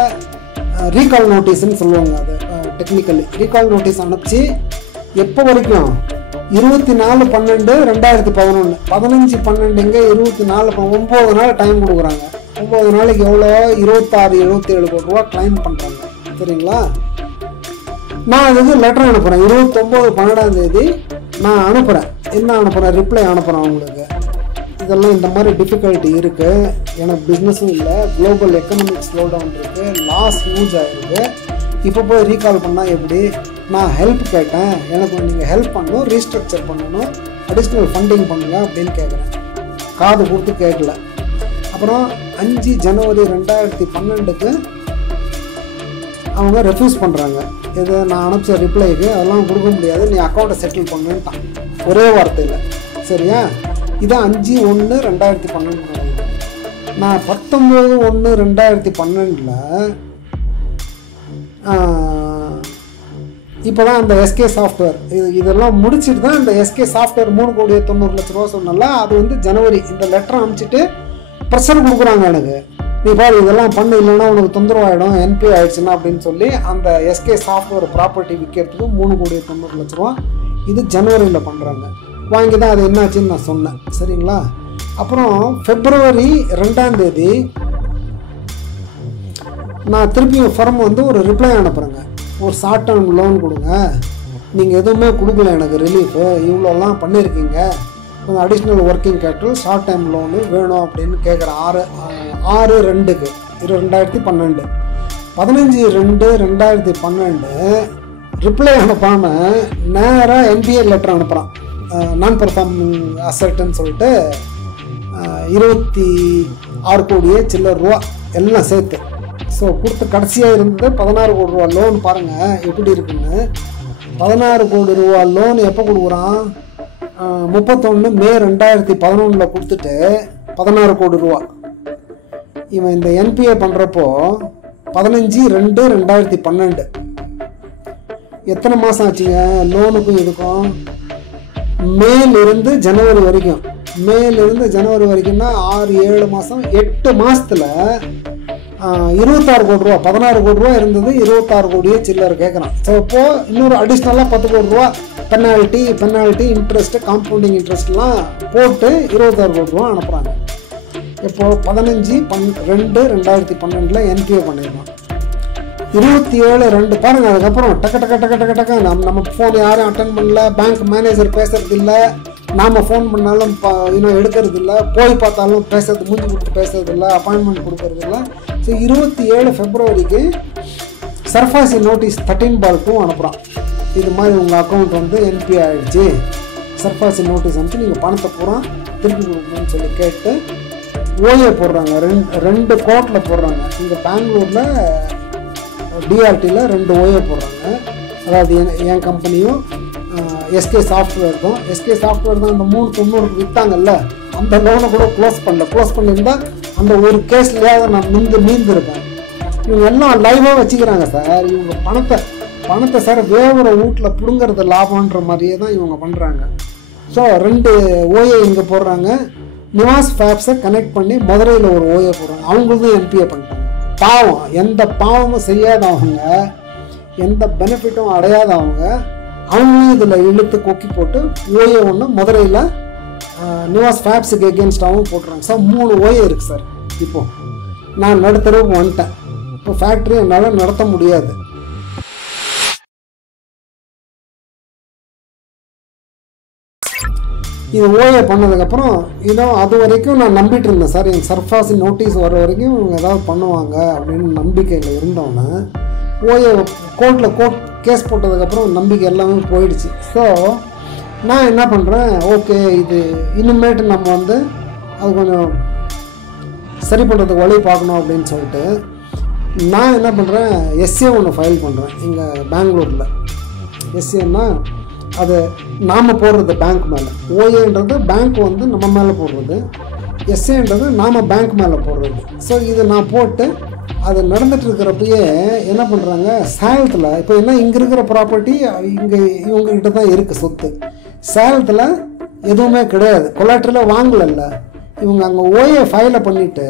ரீகால் நோட்டீஸ்ன்னு சொல்லுவாங்க. அது டெக்னிக்கலி ரீகால் நோட்டீஸ் அனுப்பிச்சு எப்போ வரைக்கும், 24/12/2011, 15/12 எங்கே 24, 9 நாள் டைம் கொடுக்குறாங்க. 9 நாளைக்கு எவ்வளோ, 26-27 கோடி ரூபா கிளைம் பண்ணுறாங்க. சரிங்களா, நான் அதுக்கு லெட்டர் அனுப்புகிறேன். 29/12 நான் அனுப்புகிறேன். என்ன அனுப்புகிறேன், ரிப்ளை அனுப்புகிறேன் அவங்களுக்கு. இதெல்லாம் இந்த மாதிரி டிஃபிகல்ட்டி இருக்குது, எனக்கு பிஸ்னஸும் இல்லை, குளோபல் எக்கனாமிக் ஸ்லோ டவுன் இருக்குது, லாஸ் யூஸ் ஆகிருக்கு. இப்போ போய் ரீகால் பண்ணால் எப்படி? நான் ஹெல்ப் கேட்டேன், எனக்கு நீங்கள் ஹெல்ப் பண்ணணும், ரீஸ்ட்ரக்சர் பண்ணணும், அடிஷ்னல் ஃபண்டிங் பண்ணுங்க அப்படின்னு கேட்குறேன். காது கொடுத்து கேட்கல. அப்புறம் 5 ஜனவரி 2012 அவங்க ரெஃப்யூஸ் பண்ணுறாங்க. இது நான் அனுப்பிச்ச ரிப்ளைக்கு அதெல்லாம் கொடுக்க முடியாது, நீ அக்கௌண்ட்டை செட்டில் பண்ணுன்ட்டான் ஒரே வார்த்தையில். சரியா, இதான் 5/1/2012 நடந்தது. நான் 19/1/2012 இப்போ தான் அந்த எஸ்கே சாஃப்ட்வேர் இதெல்லாம் முடிச்சுட்டு தான் இந்த எஸ்கே சாஃப்ட்வேர் 3,90,00,000 ரூபா சொன்னால அது ஜனவரி இந்த லெட்டர் அனுப்பிச்சிட்டு ப்ரெஷர் கொடுக்குறாங்க எனக்கு. நீ பாரு இதெல்லாம் பண்ணு, இல்லைன்னா உனக்கு தொந்தரவாயிடும், என்பி ஆயிடுச்சுன்னா அப்படின்னு சொல்லி அந்த எஸ்கே சாஃப்ட்வேர் ப்ராப்பர்ட்டி விற்கிறதுக்கு 3,90,00,000 ரூபா இது ஜனவரியில் பண்ணுறாங்க. வாங்கி தான் அது என்னாச்சுன்னு நான் சொன்னேன். சரிங்களா, அப்புறம் February 2 நான் திருப்பியும் ஃபர்ம் ஒரு ரிப்ளை அனுப்புகிறேங்க. ஒரு ஷார்ட் டேர்ம் லோன் கொடுங்க, நீங்கள் எதுவுமே கொடுக்கல எனக்கு ரிலீஃபு, இவ்வளோலாம் பண்ணியிருக்கீங்க, கொஞ்சம் additional working capital short time loan வேணும் அப்படின்னு கேட்குறேன். 6/2 2012 15/2/2012 ரிப்ளை அனுப்பாமல் நேராக என்பிஏ லெட்டர் அனுப்புகிறான். நான் பெர்ஃபார்மிங் அசட்டுன்னு சொல்லிட்டு 26 கோடியே சில்லர் ரூபா எல்லாம் சேர்த்து. ஸோ கொடுத்து கடைசியாக இருந்தது 16 கோடி ரூபா லோன். பாருங்கள் எப்படி இருக்குன்னு. 16 கோடி ரூபா லோன் எப்போ கொடுக்குறான், 31 மே 2011 கொடுத்துட்டு 16 கோடி ரூபா. இவன் இந்த என்பிஏ பண்ணுறப்போ 15/2/2012 எத்தனை மாதம் ஆச்சுங்க லோனுக்கும் இதுக்கும்? மேலிருந்து ஜனவரி வரைக்கும். மேலிருந்து ஜனவரி வரைக்கும்னா 6-7 மாதம், 8 மாதத்தில் 26 கோடி ரூபா. 16 கோடி ரூபா இருந்தது, 26 கோடியே சில்லர் கேட்குறான். ஸோ இப்போது இன்னொரு அடிஷ்னலாக 10 கோடி ரூபா பெனால்ட்டி இன்ட்ரெஸ்ட்டு, காம்பவுண்டிங் இன்ட்ரெஸ்ட்லாம் போட்டு 26 கோடி ரூபா அனுப்புகிறாங்க. இப்போது 15/2/2012 என்பிஏ பண்ணியிருக்கான். 27/2 பாருங்கள். அதுக்கப்புறம் டக்க நம்ம ஃபோன் யாரும் அட்டன் பண்ணல, பேங்க் மேனேஜர் பேசுறது இல்லை, நாம் ஃபோன் பண்ணாலும் இன்னும் எடுக்கிறது இல்லை, போய் பார்த்தாலும் பேசுறது மூஞ்சி கொடுத்து பேசுறது இல்லை, அப்பாயின்மெண்ட் கொடுக்கறது இல்லை. ஸோ 27 ஃபெப்ரவரிக்கு சர்ஃபாசி நோட்டீஸ் 13/2 அனுப்புகிறான். இது மாதிரி உங்கள் அக்கௌண்ட் வந்து என்பி ஆகிடுச்சு, சர்ஃபாசி நோட்டீஸ் வந்து நீங்கள் பணத்தை பூரா திருப்பி கொடுக்கணும்னு சொல்லி கேட்டு ஓஏ போடுறாங்க. ரெண்டு கோர்ட்டில் போடுறாங்க. இங்கே பெங்களூரில் டிஆர்டியில் 2 ஓஏ போடுறாங்க. அதாவது என் கம்பெனியும் எஸ்கே சாஃப்ட்வேர் தான். எஸ்கே சாஃப்ட்வேர் தான் அந்த 390 விற்றாங்கல்ல, அந்த லோனை கூட க்ளோஸ் பண்ணியிருந்தால் அந்த ஒரு கேஸ்லையாவது நான் மீந்திருப்பேன். இவங்க எல்லாம் லைவாக வச்சுக்கிறாங்க சார். இவங்க பணத்தை சார் வேவர வீட்டில் பிடுங்கிறது லாபம்ன்ற மாதிரியே தான் இவங்க பண்ணுறாங்க. ஸோ 2 ஓஏ இங்கே போடுறாங்க. நிவாஸ் ஃபேப்ஸை கனெக்ட் பண்ணி மதுரையில் ஒரு ஓஏ போடுறாங்க. அவங்களுக்கும் என்பிஏ பண்ணிட்டாங்க. பாவம், எந்த பாவமும் செய்யாதவங்க, எந்த பெனிஃபிட்டும் அடையாதவங்க, அவங்களும் இதில் இழுத்து கொக்கி போட்டு ஓஏ ஒன்று மதுரையில் நிவாஸ் ஃபேப்ஸுக்கு எகென்ஸ்டாகவும் போட்டுறாங்க. சார் 3 ஓஏ இருக்குது சார். இப்போது நான் நடுத்தரவுக்கு வந்துட்டேன். இப்போ ஃபேக்ட்ரி என்னால் நடத்த முடியாது. இது ஓஏ பண்ணதுக்கப்புறம் அது வரைக்கும் நான் நம்பிட்டு இருந்தேன் சார். என் சர்ஃபாசி நோட்டீஸ் வர வரைக்கும் இவங்க ஏதாவது பண்ணுவாங்க அப்படின்னு நம்பிக்கையில் இருந்தோன்னே ஓஏ கோர்ட் கேஸ் போட்டதுக்கப்புறம் நம்பிக்கை எல்லாமே போயிடுச்சு. ஸோ நான் என்ன பண்ணுறேன், ஓகே இது இனிமேட்டு நம்ம வந்து அது கொஞ்சம் சரி பண்ணுறதுக்கு வழி பார்க்கணும் அப்படின்னு சொல்லிட்டு நான் என்ன பண்ணுறேன், எஸ்ஏ ஒன்று ஃபைல் பண்ணுறேன் இங்கே பெங்களூரில். எஸ்ஏன்னா அது நாம் போடுறது பேங்க் மேலே, ஓஏன்றது பேங்க் வந்து நம்ம மேலே போடுறது, எஸ்ஏன்றது நாம் பேங்க் மேலே போடுறது. ஸோ இது நான் போட்டு அது நடந்துட்டு இருக்கிறப்பயே என்ன பண்ணுறாங்க, சேலத்தில் இப்போ என்ன இங்கே இருக்கிற ப்ராப்பர்ட்டி இங்கே இவங்ககிட்ட தான் இருக்குது சொத்து. சேலத்தில் எதுவுமே கிடையாது, கொலாட்ரியில் வாங்கலைல்ல. இவங்க அங்கே ஓஏ ஃபைலை பண்ணிவிட்டு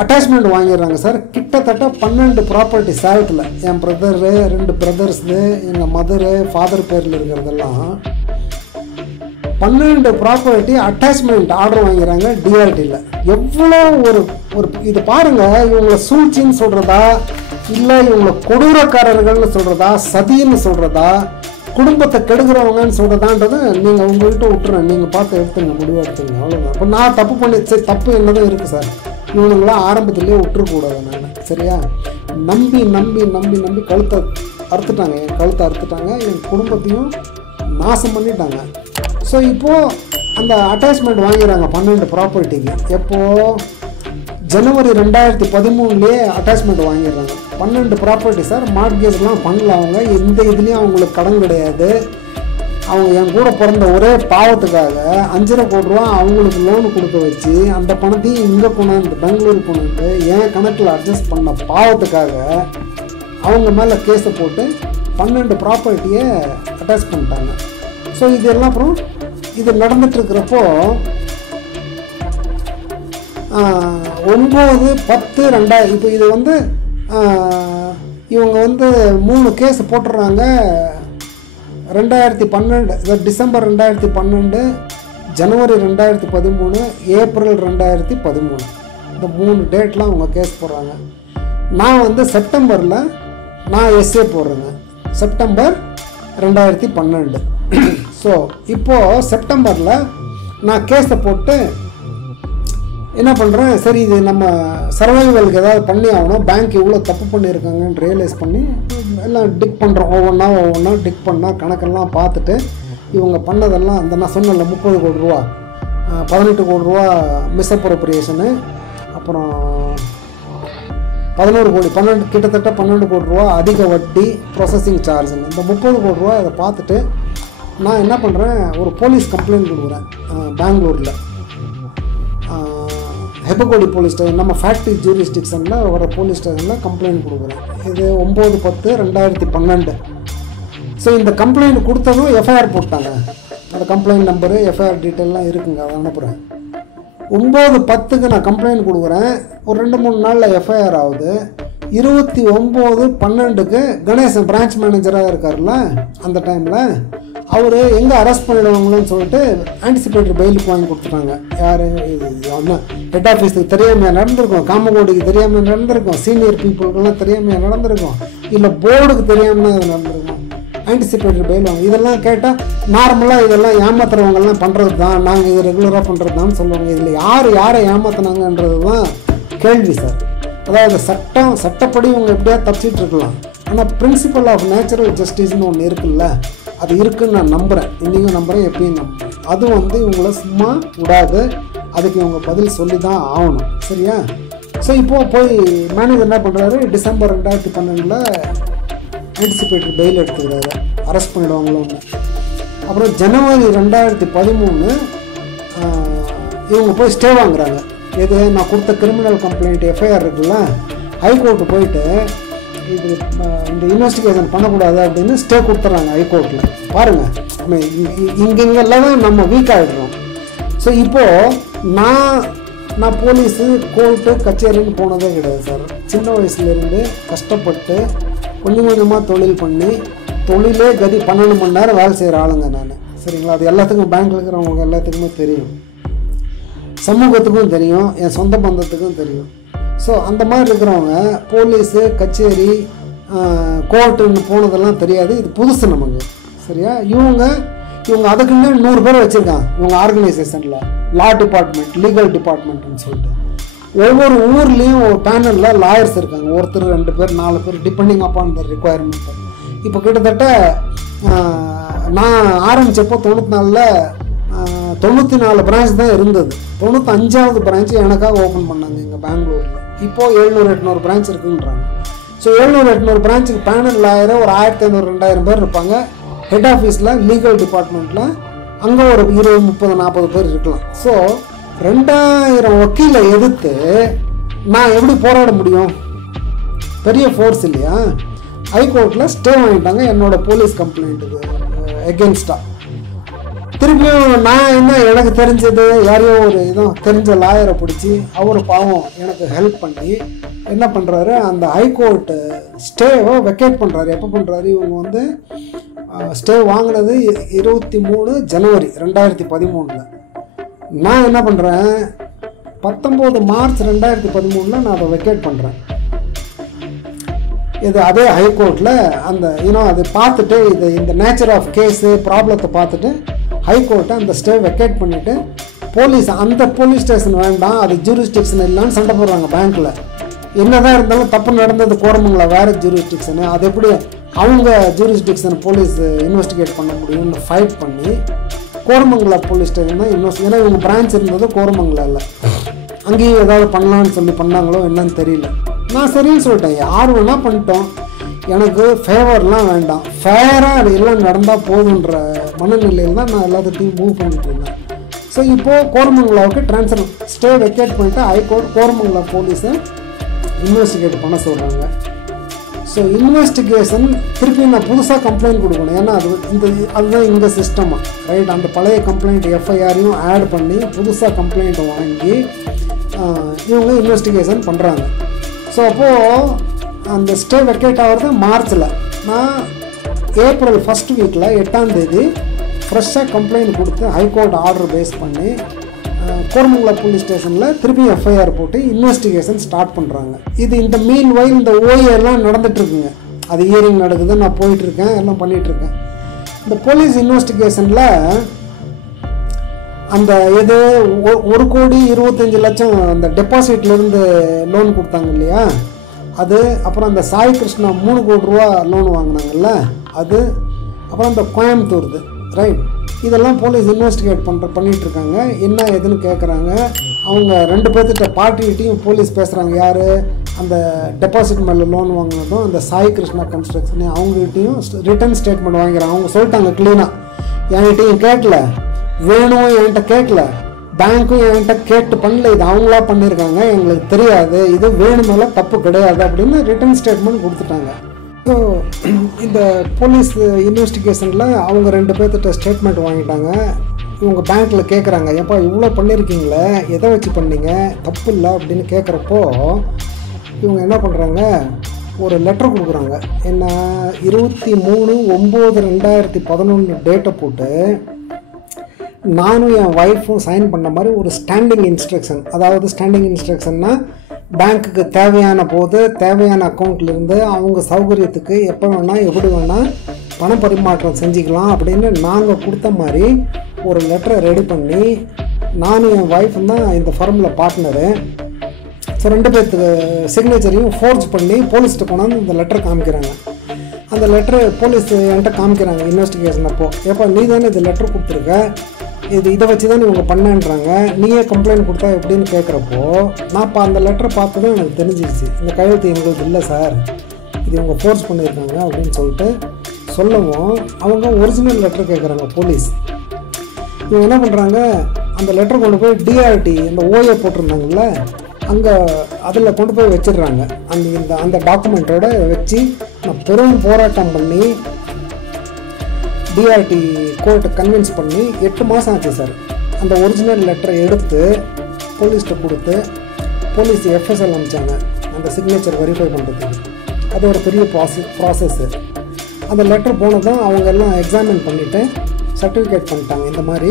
அட்டாச்மெண்ட் வாங்கிடுறாங்க சார். கிட்டத்தட்ட 12 ப்ராப்பர்ட்டி சேலத்தில். என் பிரதரு, 2 பிரதர்ஸு, எங்கள் மதரு, ஃபாதர் பேரில் இருக்கிறதெல்லாம் 12 ப்ராப்பர்ட்டி அட்டாச்மெண்ட் ஆர்டர் வாங்கிறாங்க டிஆர்டியில். எவ்வளோ ஒரு இது பாருங்கள். இவங்களை சூழ்ச்சின்னு சொல்கிறதா, இல்லை இவங்களை கொடூரக்காரர்கள்னு சொல்கிறதா, சதின்னு சொல்கிறதா, குடும்பத்தை கெடுக்கிறவங்கன்னு சொல்கிறதான்றது நீங்கள் உங்கள்கிட்ட விட்டுறேன். நீங்கள் பார்த்து எடுத்துங்க, முடிவு எடுத்துங்க, அவ்வளோதான். இப்போ நான் தப்பு பண்ணி சரி, தப்பு என்னதான் இருக்குது சார். இவனுங்களாம் ஆரம்பத்துலேயே விட்டுருக்கூடாது. நான் சரியா நம்பி கழுத்தை அறுத்துட்டாங்க, என் கழுத்தை அறுத்துட்டாங்க, என் குடும்பத்தையும் நாசம் பண்ணிட்டாங்க. ஸோ இப்போது அந்த அட்டாச்மெண்ட் வாங்கிறாங்க 12 ப்ராப்பர்ட்டிக்கு. எப்போது ஜனவரி 2013 அட்டாச்மெண்ட் வாங்கிடுறாங்க. 12 ப்ராப்பர்ட்டி சார். மார்ட்கேஜ்லாம் பண்ணல அவங்க. எந்த இதுலேயும் அவங்களுக்கு கடன் கிடையாது. அவங்க என் கூட பிறந்த ஒரே பாவத்துக்காக 5.5 கோடி ரூபா அவங்களுக்கு லோனு கொடுக்க வச்சு அந்த பணத்தையும் இங்கே கொண்டாந்து பெங்களூர் கொண்டாந்து என் கணக்கில் அட்ஜஸ்ட் பண்ண பாவத்துக்காக அவங்க மேலே கேஸை போட்டு 12 ப்ராப்பர்ட்டியை அட்டாச் பண்ணிட்டாங்க. ஸோ இது எல்லாம் அப்புறம் இது நடந்துட்டுருக்கிறப்போ 9/10/2000 இப்போ இது வந்து இவங்க வந்து 3 கேஸ் போட்டுடுறாங்க. 2012 டிசம்பர் 2012, ஜனவரி 2013, ஏப்ரல் 2013 இந்த 3 டேட்லாம் அவங்க கேஸ் போடுறாங்க. நான் வந்து செப்டம்பரில் நான் எஸ்ஏ போடுறேங்க. செப்டம்பர் 2012. ஸோ இப்போது செப்டம்பரில் நான் கேஸை போட்டு என்ன பண்ணுறேன், சரி இது நம்ம சர்வைவலுக்கு ஏதாவது பண்ணி ஆகணும், பேங்க் இவ்வளோ தப்பு பண்ணியிருக்காங்கன்னு ரியலைஸ் பண்ணி எல்லாம் டிக் பண்ணுறோம். ஒவ்வொன்றா டிக் பண்ணால் கணக்கெல்லாம் பார்த்துட்டு இவங்க பண்ணதெல்லாம் அந்த நான் சொன்னல 30 கோடி ரூபா, 18 கோடி ரூபா மிஸ்அப்ரோப்ரியேஷனு, அப்புறம் 11 கோடி, கிட்டத்தட்ட 12 கோடி ரூபா அதிக வட்டி, ப்ராசஸிங் சார்ஜுன்னு இந்த 30 கோடி ரூபா இதை பார்த்துட்டு நான் என்ன பண்ணுறேன், ஒரு போலீஸ் கம்ப்ளைண்ட் கொடுக்குறேன் பெங்களூரில். ஹெபகோடி போலீஸ் ஸ்டேஷன், நம்ம ஃபேக்ட்ரி ஜூரிஸ்டிக்ஷனில் வர போலீஸ் ஸ்டேஷனில் கம்ப்ளைண்ட் கொடுக்குறேன். இது 9/10/2012. ஸோ இந்த கம்ப்ளைண்ட் கொடுத்ததும் எஃப்ஐஆர் போட்டாங்க. அந்த கம்ப்ளைண்ட் நம்பரு, எஃப்ஐஆர் டீட்டெயிலாம் இருக்குங்க, அதை அனுப்புகிறேன். 9/10க்கு நான் கம்ப்ளைண்ட் கொடுக்குறேன். ஒரு 2-3 நாளில் எஃப்ஐஆர் ஆகுது. 29/12க்கு கணேசன் பிரான்ச் மேனேஜராக இருக்கார்ல அந்த டைமில் அவர் எங்கே அரெஸ்ட் பண்ணிடுவாங்களோன்னு சொல்லிட்டு ஆன்டிசிபேட்டரி பெயிலுக்கு வாங்கி கொடுத்துட்டாங்க. யார் ஒன்று ஹெட் ஆஃபீஸுக்கு தெரியாமல் நடந்திருக்கும், காமகோடிக்கு தெரியாமல் நடந்திருக்கும், சீனியர் பீப்புளுக்கெல்லாம் தெரியாமல் நடந்திருக்கும், இல்லை போர்டுக்கு தெரியாமல் அது நடந்திருக்கும். ஆன்டிசிபேட்டரி பெயில் வாங்க. இதெல்லாம் கேட்டால் நார்மலாக இதெல்லாம் ஏமாத்துறவங்கெல்லாம் பண்ணுறது தான், நாங்கள் இது ரெகுலராக பண்ணுறது தான் சொல்லுவாங்க. இதில் யாரை ஏமாத்தினாங்கன்றது தான் கேள்வி சார். அதாவது சட்டப்படி இவங்க எப்படியா தப்பிச்சிட்டு இருக்கலாம். ஆனால் பிரின்சிபல் ஆஃப் நேச்சுரல் ஜஸ்டிஸ்னு ஒன்று இருக்குல்ல, அது இருக்குதுன்னு நான் நம்புகிறேன், இன்றைக்கும் நம்புகிறேன், எப்பயும் நம்புகிறேன். அது இவங்கள சும்மா விடாது, அதுக்கு இவங்க பதில் சொல்லி தான் ஆகணும். சரியா? ஸோ இப்போது போய் மேனேஜர் என்ன பண்ணுறாரு, டிசம்பர் 2012 ஆன்டிசிபேட்டரி பெயில் எடுத்துக்கிறாரு, அரெஸ்ட் பண்ணிடுவாங்களோன்னு. அப்புறம் ஜனவரி 2013 இவங்க போய் ஸ்டே வாங்குறாங்க. எது, நான் கொடுத்த கிரிமினல் கம்ப்ளைண்ட் எஃப்ஐஆர் இருக்குல்ல, ஹைகோர்ட்டு போயிட்டு இது இந்த இன்வெஸ்டிகேஷன் பண்ணக்கூடாது அப்படின்னு ஸ்டே கொடுத்துட்றாங்க ஹைகோர்ட்டில். பாருங்கள், இங்கெல்லாம் தான் நம்ம வீக் ஆகிடுறோம். ஸோ இப்போது நான் போலீஸு கோர்ட்டு கச்சேரின்னு போனதே கிடையாது சார். சின்ன வயசுலேருந்து கஷ்டப்பட்டு கொஞ்சம் கொஞ்சமாக தொழில் பண்ணி, தொழிலே கதி 12 மணி நேரம் வேலை செய்கிற ஆளுங்க நான். சரிங்களா? அது எல்லாத்துக்கும் பேங்க்கில் இருக்கிறவங்க எல்லாத்துக்குமே தெரியும், சமூகத்துக்கும் தெரியும், என் சொந்த பந்தத்துக்கும் தெரியும். ஸோ அந்த மாதிரி இருக்கிறவங்க போலீஸு கச்சேரி கோர்ட்டுன்னு போனதெல்லாம் தெரியாது, இது புதுசு நமக்கு. சரியா? இவங்க அதுக்குன்னு 100 பேர் வச்சுருக்காங்க இவங்க ஆர்கனைசேஷனில், லா டிபார்ட்மெண்ட், லீகல் டிபார்ட்மெண்ட்னு சொல்லிட்டு. ஒவ்வொரு ஊர்லேயும் ஒரு பேனலில் லாயர்ஸ் இருக்காங்க, ஒருத்தர் 2 பேர் 4 பேர் டிபெண்டிங் அப்பான் த ரிக்குவயர்மெண்ட். இப்போ கிட்டத்தட்ட நான் ஆரம்பித்தப்போ 94 பிரான்ச் தான் இருந்தது. 95வது பிரான்ச் எனக்காக ஓப்பன் பண்ணாங்க எங்கள் பெங்களூரில். இப்போது 700-800 பிரான்ச் இருக்குன்றாங்க. ஸோ 700-800 பிரான்ச்சுக்கு பேனல் லாயரை ஒரு 1500-2000 பேர் இருப்பாங்க. ஹெட் ஆஃபீஸில் லீகல் டிபார்ட்மெண்ட்டில் அங்கே ஒரு 20-30-40 பேர் இருக்கலாம். ஸோ 2000 வக்கீலை எதிர்த்து நான் எப்படி போராட முடியும்? பெரிய ஃபோர்ஸ் இல்லையா? ஹைகோர்ட்டில் ஸ்டே வாங்கிட்டாங்க என்னோடய போலீஸ் கம்ப்ளைண்ட்டுக்கு எகென்ஸ்டாக. திருப்பியும் நான் என்ன, எனக்கு தெரிஞ்சது யாரையோ ஒரு தெரிஞ்ச லாயரை பிடிச்சி அவர் பாவம் எனக்கு ஹெல்ப் பண்ணி என்ன பண்ணுறாரு, அந்த ஹைகோர்ட்டு ஸ்டேவை வெக்கேட் பண்ணுறாரு. எப்போ பண்ணுறாரு? இவங்க ஸ்டே வாங்கினது 23 ஜனவரி 2013. நான் என்ன பண்ணுறேன், 19 மார்ச் 2013 நான் அதை வெக்கேட் பண்ணுறேன். இது அதே ஹைகோர்ட்டில் அந்த அதை பார்த்துட்டு இந்த நேச்சர் ஆஃப் கேஸு ப்ராப்ளத்தை பார்த்துட்டு ஹைகோர்ட்டை அந்த ஸ்டே வெக்கேட் பண்ணிவிட்டு போலீஸ் அந்த போலீஸ் ஸ்டேஷன் வேண்டாம், அது ஜூரிஸ்டிக்ஷன் இல்லைன்னு சண்டை போடுறாங்க பேங்க்கில். என்ன தான் இருந்தாலும் தப்பு நடந்தது கோரமங்கலம் வேறு ஜூரிஸ்டிக்ஷனு, அது எப்படி அவங்க ஜூரிஸ்டிக்ஷன் போலீஸ் இன்வெஸ்டிகேட் பண்ண முடியும்னு ஃபைட் பண்ணி கோரமங்கலம் போலீஸ் ஸ்டேஷன் தான் ஏன்னா இவங்க பிரான்ச் இருந்தது கோரமங்கலம் இல்லை, அங்கேயும் ஏதாவது பண்ணலான்னு சொல்லி பண்ணாங்களோ என்னன்னு தெரியல. நான் சரின்னு சொல்லிட்டேன், யார் வேணால் பண்ணிட்டோம், எனக்கு ஃபேவர்லாம் வேண்டாம், ஃபேராக எல்லாம் நடந்தால் போதுன்ற மனநிலையில் தான் நான் எல்லாத்தையும் மூவ் பண்ணிட்டு இருந்தேன். ஸோ இப்போது கோரமங்கலாவுக்கு ட்ரான்ஸ்ஃபர் ஸ்டே வெக்கேட் பண்ணிவிட்டு ஹைகோர்ட் கோரமங்கலா போலீஸை இன்வெஸ்டிகேட் பண்ண சொல்கிறாங்க. ஸோ இன்வெஸ்டிகேஷன் திருப்பி நான் புதுசாக கம்ப்ளைண்ட் கொடுக்கணும், ஏன்னா அதுதான் இந்த சிஸ்டமாக ரைட். அந்த பழைய கம்ப்ளைண்ட் எஃப்ஐஆரையும் ஆட் பண்ணி புதுசாக கம்ப்ளைண்ட் வாங்கி இவங்க இன்வெஸ்டிகேஷன் பண்ணுறாங்க. ஸோ அப்போது அந்த ஸ்டே வெக்கேட் ஆகிறது மார்ச்சில், நான் ஏப்ரல் 1st வீக்கில் 8ஆம் தேதி ஃப்ரெஷ்ஷாக கம்ப்ளைண்ட் கொடுத்து ஹைகோர்ட் ஆர்டர் பேஸ் பண்ணி கோரமங்கலம் போலீஸ் ஸ்டேஷனில் திருப்பி எஃப்ஐஆர் போட்டு இன்வெஸ்டிகேஷன் ஸ்டார்ட் பண்ணுறாங்க. இது இந்த மீன் வயல் இந்த ஓஏலாம் நடந்துகிட்ருக்குங்க, அது ஹியரிங் நடக்குது, நான் போயிட்டுருக்கேன், எல்லாம் பண்ணிகிட்ருக்கேன். இந்த போலீஸ் இன்வெஸ்டிகேஷனில் அந்த 1,25,00,000 அந்த டெபாசிட்லேருந்து லோன் கொடுத்தாங்க இல்லையா, அது அப்புறம் அந்த சாய் கிருஷ்ணா 3 கோடி ரூபா லோன் வாங்கினாங்கல்ல அது, அப்புறம் அந்த கோயம்புத்தூர்து ரைட். இதெல்லாம் போலீஸ் இன்வெஸ்டிகேட் பண்ணிகிட்ருக்காங்க. என்ன ஏதுன்னு கேட்குறாங்க. அவங்க 2 பேர்த்திட்ட பார்ட்டிகிட்டையும் போலீஸ் பேசுகிறாங்க. யார் அந்த டெபாசிட் மேலே லோன் வாங்கினதும் அந்த சாய் கிருஷ்ணா கன்ஸ்ட்ரக்ஷன் அவங்ககிட்டையும் ரிட்டர்ன் ஸ்டேட்மெண்ட் வாங்கிறாங்க. அவங்க சொல்லிட்டாங்க க்ளீனாக, என்கிட்டையும் கேட்கல, வேணும் என்கிட்ட கேட்கல, பேங்க்கும் என்கிட்ட கேட்டு பண்ணல, இது அவங்களா பண்ணியிருக்காங்க, எங்களுக்கு தெரியாது, இது வேணுமெல்லாம் தப்பு கிடையாது அப்படின்னு ரிட்டர்ன் ஸ்டேட்மெண்ட் கொடுத்துட்டாங்க. ஸோ இந்த போலீஸ் இன்வெஸ்டிகேஷனில் அவங்க 2 பேர்த்திட்ட ஸ்டேட்மெண்ட் வாங்கிட்டாங்க. இவங்க பேங்க்கில் கேட்குறாங்க, ஏப்பா இவ்வளோ பண்ணியிருக்கீங்களே, எதை வச்சு பண்ணீங்க, தப்பு இல்லை அப்படின்னு கேட்குறப்போ இவங்க என்ன பண்ணுறாங்க, ஒரு லெட்டர் கொடுக்குறாங்க. என்ன 23/9/2011 டேட்டை போட்டு நானும் என் ஒய்ஃபும் சைன் பண்ண மாதிரி ஒரு ஸ்டாண்டிங் இன்ஸ்ட்ரக்ஷன். அதாவது ஸ்டாண்டிங் இன்ஸ்ட்ரக்ஷன்னா பேங்க்குக்கு தேவையான போது தேவையான அக்கௌண்ட்லேருந்து அவங்க சௌகரியத்துக்கு எப்போ வேணால் எப்படி வேணால் பண பரிமாற்றம் செஞ்சுக்கலாம் அப்படின்னு நாங்கள் கொடுத்த மாதிரி ஒரு லெட்டரை ரெடி பண்ணி நானும் என் ஒய்ஃபும் தான் இந்த ஃபர்மில் பார்ட்னரு. ஸோ 2 பேர்த்துக்கு சிக்னேச்சரையும் ஃபோர்ஜ் பண்ணி போலீஸ்கிட்ட கொண்டாந்து இந்த லெட்டரை காமிக்கிறாங்க. அந்த லெட்டரு போலீஸ் என்கிட்ட காமிக்கிறாங்க இன்வெஸ்டிகேஷன் அப்போது. ஏப்பா நீ தானே இந்த லெட்டர் கொடுத்துருக்க, இதை வச்சு தான் இவங்க பண்ணேன்றாங்க, நீயே கம்ப்ளைண்ட் கொடுத்தா எப்படின்னு கேட்குறப்போ நான் அந்த லெட்டரை பார்த்ததும் எனக்கு தெரிஞ்சிருச்சு, இந்த கையெழுத்து எங்களுக்கு இல்லை சார், இது இவங்க ஃபோர்ஸ் பண்ணியிருக்காங்க அப்படின்னு சொல்லிட்டு சொல்லவும் அவங்க ஒரிஜினல் லெட்டர் கேட்குறாங்க போலீஸ். இவங்க என்ன பண்ணுறாங்க, அந்த லெட்டர் கொண்டு போய் டிஆர்டி இந்த ஓஏ போட்டிருந்தாங்கல்ல அங்கே அதில் கொண்டு போய் வச்சிடுறாங்க. அந்த டாக்குமெண்ட்டோட வச்சு நான் பெரும் போராட்டம் பண்ணி டிஆர்டி கோர்ட்டை கன்வின்ஸ் பண்ணி 8 மாதம் ஆச்சு சார். அந்த ஒரிஜினல் லெட்டரை எடுத்து போலீஸ்கிட்ட கொடுத்து போலீஸ் எஃப்எஸ்எல் அனுப்பிச்சாங்க அந்த சிக்னேச்சர் வெரிஃபை பண்ணுறதுக்கு. அது ஒரு பெரிய ப்ராசஸ்ஸு. அந்த லெட்டர் போனதும் அவங்க எல்லாம் எக்ஸாமின் பண்ணிவிட்டு சர்டிஃபிகேட் பண்ணிட்டாங்க, இந்த மாதிரி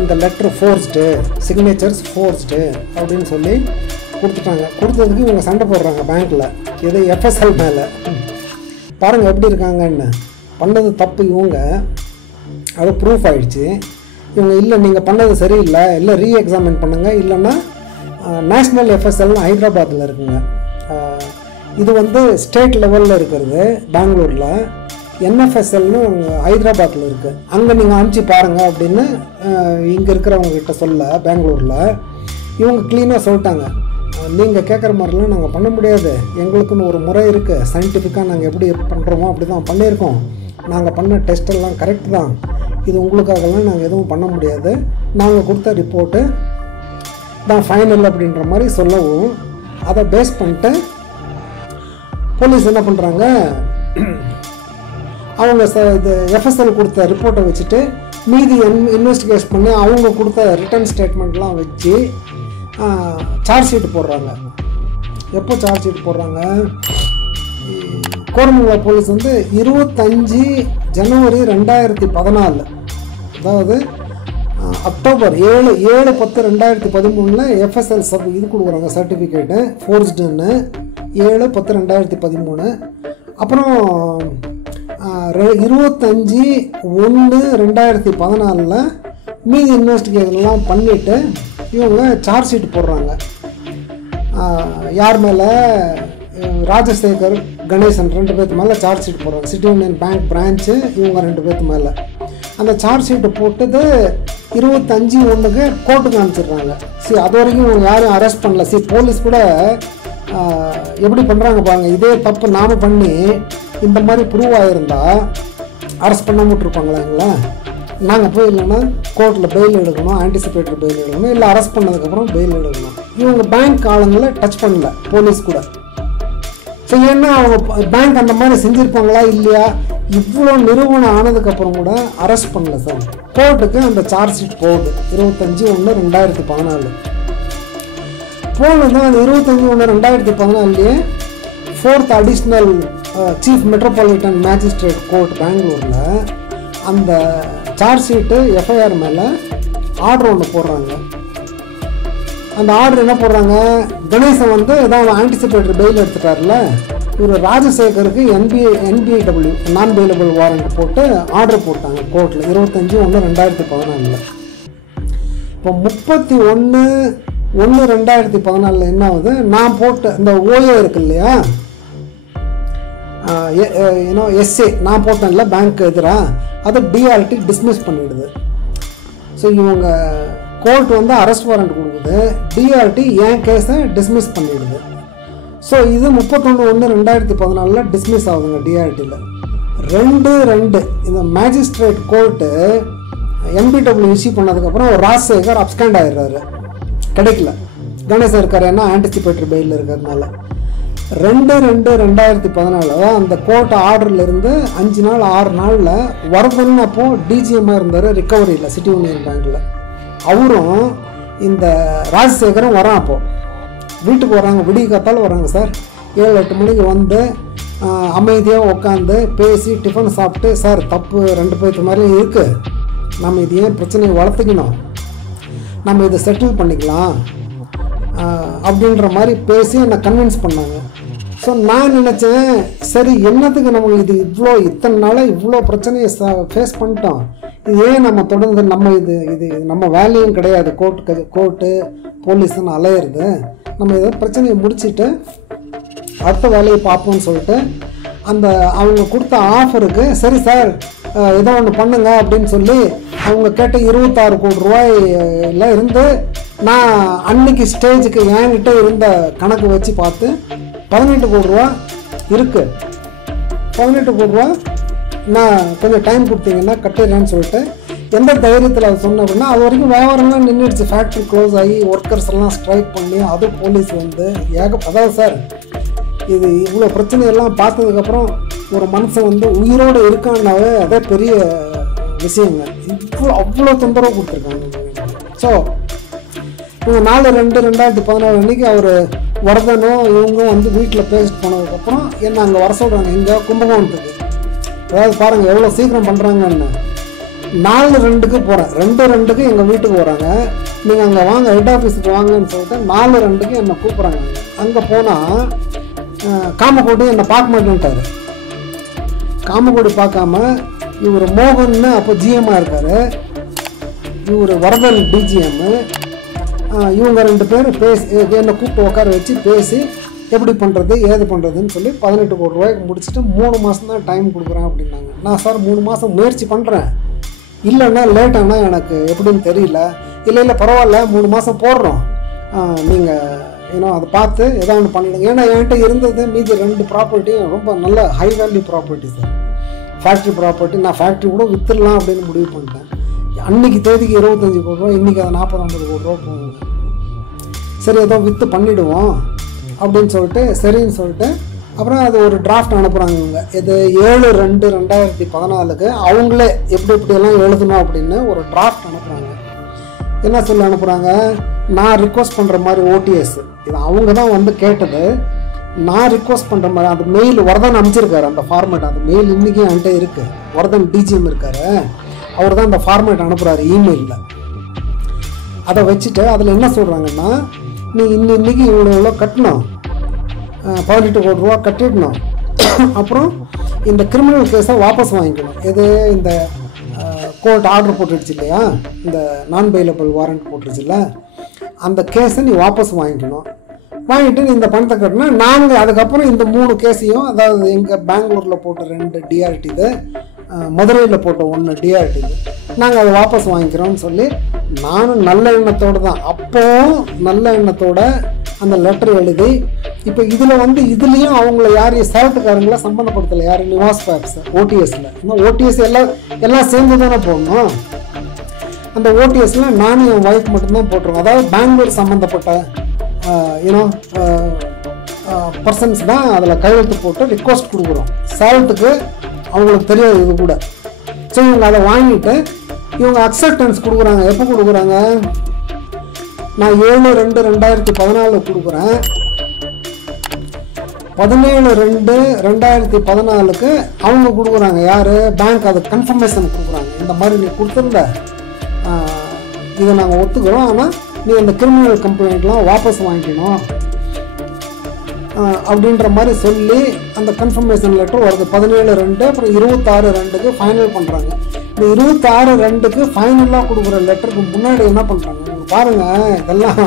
இந்த லெட்டர் ஃபோர்ஸ்டு, சிக்னேச்சர்ஸ் ஃபோர்ஸ்டு அப்படின்னு சொல்லி கொடுத்துட்டாங்க. கொடுத்ததுக்கு இவங்க சண்டை போடுறாங்க பேங்க்கில், இது எஃப்எஸ்எல் மேலே. பாருங்கள் எப்படி இருக்காங்கன்னு. பண்ணது தப்பு இவங்க, அது ப்ரூஃப் ஆகிடுச்சு. இவங்க இல்லை நீங்கள் பண்ணது சரியில்லை, இல்லை ரீஎக்ஸாமின் பண்ணுங்கள், இல்லைன்னா நேஷ்னல் எஃப்எஸ்எல்னு ஹைதராபாத்தில் இருக்குங்க. இது வந்து ஸ்டேட் லெவலில் இருக்கிறது பெங்களூரில். என்எஃப்எஸ்எல்னு ஹைதராபாத்தில் இருக்குது, அங்கே நீங்கள் அனுப்பிச்சி பாருங்கள் அப்படின்னு இங்கே இருக்கிறவங்ககிட்ட சொல்ல பெங்களூரில். இவங்க க்ளீனாக சொல்லிட்டாங்க, நீங்கள் கேட்குற மாதிரிலாம் நாங்கள் பண்ண முடியாது, எங்களுக்குன்னு ஒரு முறை இருக்குது, சயின்டிஃபிக்காக நாங்கள் எப்படி பண்ணுறோமோ அப்படி தான் பண்ணியிருக்கோம், நாங்கள் பண்ண டெஸ்ட்டெல்லாம் கரெக்ட் தான், இது உங்களுக்காகலாம் நாங்கள் எதுவும் பண்ண முடியாது, நாங்கள் கொடுத்த ரிப்போர்ட்டு தான் ஃபைனல் அப்படின்ற மாதிரி சொல்லவும் அதை பேஸ் பண்ணிட்டு போலீஸ் என்ன பண்ணுறாங்க, அவங்க இது எஃப்எஸ்எல் கொடுத்த ரிப்போர்ட்டை வச்சுட்டு மீதி இன்வெஸ்டிகேஷன் பண்ணி அவங்க கொடுத்த ரிட்டன் ஸ்டேட்மெண்ட்லாம் வச்சு சார்ஜ் ஷீட் போடுறாங்க. எப்போ சார்ஜ் ஷீட் போடுறாங்க, கோரமங்கல போலீஸ் வந்து 25 ஜனவரி 2014, அதாவது அக்டோபர் 7/10/2013 எஃப்எஸ்எல் இது கொடுக்குறாங்க சர்டிஃபிகேட்டு ஃபோர்ஸ்டுன்னு 7/10/2013. அப்புறம் 25/1/2014 மீதி இன்வெஸ்டிகேஷன்லாம் பண்ணிவிட்டு இவங்க சார்ஜ் ஷீட் போடுறாங்க. யார் மேலே, ராஜசேகர், கணேசன் 2 பேர்த்து மேலே சார்ஜ் ஷீட் போடுறாங்க. சிட்டி யூனியன் பேங்க் பிரான்ச்சு இவங்க 2 பேர்த்து மேலே. அந்த சார்ஜ் ஷீட்டை போட்டது 25/1 கோர்ட்டுக்கு அனுப்பிச்சிடுறாங்க. அது வரைக்கும் இவங்க யாரும் அரெஸ்ட் பண்ணல. போலீஸ் கூட எப்படி பண்ணுறாங்க பாருங்க, இதே தப்பு நாம் பண்ணி இந்த மாதிரி ப்ரூவ் ஆகிருந்தா அரெஸ்ட் பண்ண விட்டுருப்பாங்களாங்களா. நாங்கள் போய் இல்லைன்னா கோர்ட்டில் பெயில் எடுக்கணும், ஆன்டிசிபேட்டரி பெயில் எடுக்கணும், இல்லை அரெஸ்ட் பண்ணதுக்கப்புறம் பெயில் எடுக்கணும். இவங்க பேங்க் ஆளுங்களை டச் பண்ணல போலீஸ் கூட. ஸோ ஏன்னா அவங்க பேங்க் அந்த மாதிரி செஞ்சுருப்பாங்களா இல்லையா, இவ்வளோ நிறுவனம் ஆனதுக்கப்புறம் கூட அரெஸ்ட் பண்ணல சார். கோர்ட்டுக்கு அந்த சார்ஜ் ஷீட் போகுது 25/1/2014 போனது. அந்த 25/1/2014 4th additional chief metropolitan magistrate court பெங்களூரில் அந்த சார்ஜ் ஷீட்டு எஃப்ஐஆர் மேலே ஆர்டர் ஒன்று போடுறாங்க. அந்த ஆர்டர் என்ன போடுறாங்க, கணேசன் வந்து ஏதாவது ஆன்டிசிபேட்டரி பெயில் எடுத்துட்டார்ல, இவர் ராஜசேகருக்கு NBIW நான் பெயிலபிள் வாரண்ட் போட்டு ஆர்டர் போட்டாங்க கோர்ட்டில் 25/1/2014. இப்போ 31/1/2014 என்ன ஆகுது, நான் போட்ட இந்த ஓஏ இருக்கு இல்லையா, எஸ்ஏ நான் போட்டேன்ல பேங்க் எதிராக, அதை டிஆர்டி டிஸ்மிஸ் பண்ணிவிடுது. ஸோ இவங்க கோர்ட் வந்து அரெஸ்ட் வாரண்ட் கொடுக்குது, டிஆர்டி என் கேஸை டிஸ்மிஸ் பண்ணிவிடுது. ஸோ இது 31/1/2014 டிஸ்மிஸ் ஆகுதுங்க டிஆர்டியில். 2 இந்த மேஜிஸ்ட்ரேட் கோர்ட்டு NBW இஷ்யூ பண்ணதுக்கப்புறம் ராஜசேகர் அப்ஸ்காண்ட் ஆகிடுறாரு, கிடைக்கல. கணேசன் இருக்கார், ஏன்னா ஆன்டிசிபேட்டரி பெயில் இருக்கிறதுனால. 2/2/2014 அந்த கோர்ட் ஆர்டர்லேருந்து 5 நாள் 6 நாளில் வரதன் அப்போது டிஜிஎம்மாக இருந்தார் ரிக்கவரியில் சிட்டி யூனியன் பேங்க்கில். அவரும் இந்த ராஜசேகரும் வரான். அப்போது வீட்டுக்கு வராங்க, விடிய காத்தாலும் வராங்க. சார் 7-8 மணிக்கு வந்து அமைதியாக உட்காந்து பேசி டிஃபன் சாப்பிட்டு, சார் தப்பு 2 பேர்த்து மாதிரியும் இருக்குது, நம்ம இது ஏன் பிரச்சனையை வளர்த்துக்கணும், நம்ம இதை செட்டில் பண்ணிக்கலாம் அப்படின்ற மாதிரி பேசி என்னை கன்வின்ஸ் பண்ணாங்க. ஸோ நான் நினச்சேன், சரி என்னத்துக்கு நமக்கு இது இத்தனை நாளாக இவ்வளோ பிரச்சனையை ஃபேஸ் பண்ணிட்டோம், இது ஏன் நம்ம தொடர்ந்து நம்ம இது நம்ம வேலையும் கிடையாது, கோர்ட்டு போலீஸ்ன்னு அலையிறது, நம்ம இதை பிரச்சனையை முடிச்சுட்டு அடுத்த வேலையை பார்ப்போம்னு சொல்லிட்டு அவங்க கொடுத்த ஆஃபருக்கு சரி சார் ஏதோ ஒன்று பண்ணுங்க அப்படின்னு சொல்லி அவங்க கேட்ட 26 கோடி ரூபாயில் இருந்து நான் அன்னைக்கு ஸ்டேஜுக்கு என்கிட்ட இருந்த கணக்கு வச்சு பார்த்து 18 கோடி ரூபா இருக்குது. 18 கோடி ரூபா நான் கொஞ்சம் டைம் கொடுத்தீங்கன்னா கட்டிடுறேன்னு சொல்லிட்டு எந்த தைரியத்தில் அதை சொன்னேன் அப்படின்னா, அது வரைக்கும் வியாபாரம்லாம் நின்றுடுச்சு, ஃபேக்ட்ரி க்ளோஸ் ஆகி ஒர்க்கர்ஸ் எல்லாம் ஸ்ட்ரைக் பண்ணி அது போலீஸ் வந்து அதாவது சார் இது இவ்வளோ பிரச்சனையெல்லாம் பார்த்ததுக்கப்புறம் ஒரு மனுஷன் வந்து உயிரோடு இருக்கான்னாவே அதே பெரிய விஷயங்க. அவ்வளோ தொந்தரவு கொடுத்துருக்காங்க. ஸோ இவங்க 4/2/2014 அன்றைக்கி அவர் வரதனும் இவங்க வந்து வீட்டில் பேசிட்டு போனதுக்கப்புறம் என்ன அங்கே வர சொல்கிறாங்க, இங்கே கும்பகோணத்துக்கு. அதாவது பாருங்கள் எவ்வளோ சீக்கிரம் பண்ணுறாங்கன்னு. 4/2 போகிறேன், 2/2 எங்கள் வீட்டுக்கு வராங்க, நீங்கள் அங்கே வாங்க ஹெட் ஆஃபீஸுக்கு வாங்கன்னு சொல்லிட்டு 4/2 என்னை கூப்பிட்றாங்க. அங்கே போனால் காமக்கோடி என்னை பார்க்க மாட்டேன்ட்டார். காமக்கோடி பார்க்காம இவர் மோகன்னு அப்போ ஜிஎம்மாக இருக்கார், இவர் வரதன் டிஜிஎம்மு, இவங்க 2 பேர் பேசி என்னை கூப்பிட்டு உட்கார வச்சு பேசி எப்படி பண்ணுறது ஏது பண்ணுறதுன்னு சொல்லி 18 கோடி ரூபாய்க்கு முடிச்சுட்டு 3 மாதம் தான் டைம் கொடுக்குறேன் அப்படின்னாங்க. நான் சார் 3 மாதம் முயற்சி பண்ணுறேன், இல்லைன்னா லேட்டானா எனக்கு எப்படின்னு தெரியல. இல்லை பரவாயில்ல 3 மாதம் போடுறோம், நீங்கள் அதை பார்த்து எதாவது ஒன்று பண்ணிடுங்க. ஏன்னா என்கிட்ட இருந்தது மீதி 2 ப்ராப்பர்ட்டியும் ரொம்ப நல்ல high value property sir, factory property. நான் ஃபேக்ட்ரி கூட விற்றுடலாம் அப்படின்னு முடிவு பண்ணிட்டேன். அன்றைக்கி தேதிக்கு 25 கோடி ரூபா, இன்றைக்கி அதை 40-50 கோடி ரூபா போகுங்க. சரி ஏதோ விற்று பண்ணிவிடுவோம் அப்படின்னு சொல்லிட்டு சரின்னு சொல்லிட்டு அப்புறம் அது ஒரு டிராஃப்ட் அனுப்புகிறாங்க. இவங்க இது 7/2/2014 அவங்களே எப்படியெல்லாம் எழுதணும் அப்படின்னு ஒரு டிராஃப்ட் அனுப்புகிறாங்க. என்ன சொல்லி அனுப்புகிறாங்க, நான் ரிக்வஸ்ட் பண்ணுற மாதிரி ஓடிஎஸ் இது அவங்க தான் வந்து கேட்டது, நான் ரிக்வஸ்ட் பண்ணுற மாதிரி அந்த மெயில் வரதன் அனுப்பிச்சிருக்காரு. அந்த ஃபார்மேட் அந்த மெயில் இன்றைக்கி என்கிட்ட இருக்குது, வரதன் டிஜிஎம் இருக்காரு, அவர் தான் அந்த ஃபார்மேட் அனுப்புகிறாரு இமெயிலில். அதை வச்சுட்டு அதில் என்ன சொல்கிறாங்கன்னா, நீ இன்னைக்கு இவ்வளோ கட்டணும், 18 கோடி ரூபா கட்டிடணும், அப்புறம் இந்த கிரிமினல் கேஸை வாபஸ் வாங்கிக்கணும். இது இந்த கோர்ட் ஆர்டர் போட்டுடுச்சு இல்லையா, இந்த நான் பெயிலபிள் வாரண்ட் போட்டுருச்சுல்ல, அந்த கேஸை நீ வாபஸ் வாங்கிக்கணும். வாங்கிட்டு நீ இந்த பணத்தை கட்டினா நாங்கள் அதுக்கப்புறம் இந்த 3 கேஸையும், அதாவது எங்கள் பெங்களூரில் போட்ட 2 டிஆர்டி இது, மதுரையில் போட்ட 1 டிஆர்டி இது, நாங்கள் அதை வாபஸ் வாங்கிக்கிறோம்னு சொல்லி நானும் நல்ல எண்ணத்தோடு தான் அப்போவும் நல்ல எண்ணத்தோட அந்த லெட்டர் எழுதி, இப்போ இதில் வந்து இதுலேயும் அவங்கள யாரையும் சேலத்துக்காரங்கள சம்மந்தப்படுத்தலை, யார் நிவாஸ் பேப்ஸ் ஓடிஎஸில். ஏன்னா ஓடிஎஸ் எல்லாம் சேர்ந்து தானே போடணும். அந்த ஓடிஎஸில் நானும் என் ஒய்ஃப் மட்டும்தான் போட்டிருக்கோம். அதாவது பெங்களூர் சம்மந்தப்பட்ட பர்சன்ஸ் தான் அதில் கையெழுத்து போட்டு ரிக்வஸ்ட் கொடுக்குறோம். சேலத்துக்கு அவங்களுக்கு தெரியாது இது கூட. ஸோ இவங்க அதை வாங்கிட்டு இவங்க அக்செப்டன்ஸ் கொடுக்குறாங்க. எப்போ கொடுக்குறாங்க, நான் 7/2/2014 கொடுக்குறேன், 17/2/2014 அவங்க கொடுக்குறாங்க. யார், பேங்க் அது கன்ஃபர்மேஷன் கொடுக்குறாங்க. இந்த மாதிரி நீ கொடுத்துருந்த இதை நாங்கள் ஒத்துக்கிறோம், ஆனால் நீ அந்த கிரிமினல் கம்ப்ளைண்ட்லாம் வாபஸ் வாங்கிக்கணும் அப்படின்ற மாதிரி சொல்லி அந்த கன்ஃபர்மேஷன் லெட்டர் வருது 17/2. அப்புறம் 26/2 ஃபைனல் பண்ணுறாங்க. இந்த 26/2 ஃபைனலாக கொடுக்குற லெட்டருக்கு முன்னாடி என்ன பண்ணுறாங்க பாருங்கள். இதெல்லாம்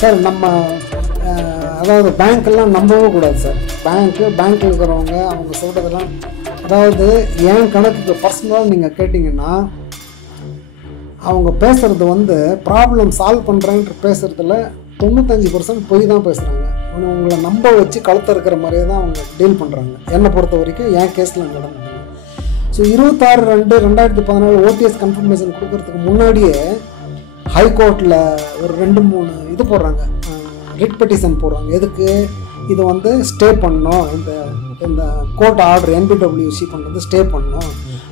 சார் நம்ம அதாவது பேங்க்கெல்லாம் நம்பவே கூடாது சார். பேங்க்கில் இருக்கிறவங்க அவங்க சொல்கிறதெல்லாம், அதாவது என் கணக்குக்கு பர்சனலாக நீங்கள் கேட்டிங்கன்னா அவங்க பேசுகிறது வந்து ப்ராப்ளம் சால்வ் பண்ணுறேன்ற பேசுகிறதுல 95% பொய் தான் பேசுகிறாங்க. உங்களை நம்ப வச்சு கழுத்த இருக்கிற மாதிரியே தான் அவங்க டீல் பண்ணுறாங்க. என்னை பொறுத்த வரைக்கும் என் கேஸில் நடந்தது. ஸோ 26/2/2014 ஓடிஎஸ் கன்ஃபர்மேஷன் கொடுக்கறதுக்கு முன்னாடியே ஹைகோர்ட்டில் ஒரு 2-3 இது போடுறாங்க, ரிட் பெட்டிஷன் போடுறாங்க. எதுக்கு, இது வந்து ஸ்டே பண்ணணும், இந்த கோர்ட் ஆர்டர் என்பிடபிள்யூசி பண்ணுறது ஸ்டே பண்ணணும்,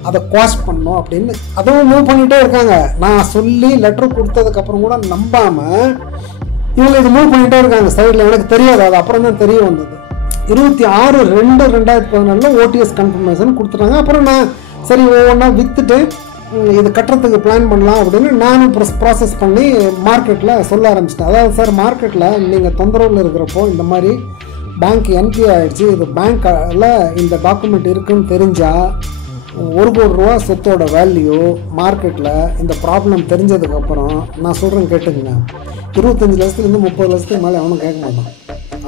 அதை குவாஷ் பண்ணணும் அப்படின்னு அதுவும் மூவ் பண்ணிகிட்டே இருக்காங்க. நான் சொல்லி லெட்டர் கொடுத்ததுக்கப்புறம் கூட நம்பாமல் இவங்க இது மூவ் பண்ணிகிட்டே இருக்காங்க சைடில். எனக்கு தெரியாது, அது அப்புறம் தான் தெரிய வந்தது. 26/2/2014 ஓடிஎஸ் கன்ஃபர்மேஷன் கொடுத்துட்டாங்க. அப்புறம் நான் சரி ஒவ்வொன்றா விற்றுட்டு இது கட்டுறதுக்கு பிளான் பண்ணலாம் அப்படின்னு நானும் ப்ராசஸ் பண்ணி மார்க்கெட்டில் சொல்ல ஆரம்பிச்சிட்டேன். அதாவது சார், மார்க்கெட்டில் நீங்கள் தொந்தரவில் இருக்கிறப்போ இந்த மாதிரி பேங்க் என்ட்ரி ஆகிடுச்சு, இது பேங்க்கில் இந்த டாக்குமெண்ட் இருக்குதுன்னு தெரிஞ்சால் 1 கோடி ரூபா சொத்தோட வேல்யூ மார்க்கெட்டில் இந்த ப்ராப்ளம் தெரிஞ்சதுக்கப்புறம் நான் சொல்கிறேன் கேட்டுக்குங்க, 25 லட்சத்துலேருந்து 30 லட்சத்துக்கு மேலே அவனும் கேட்க மாட்டான்.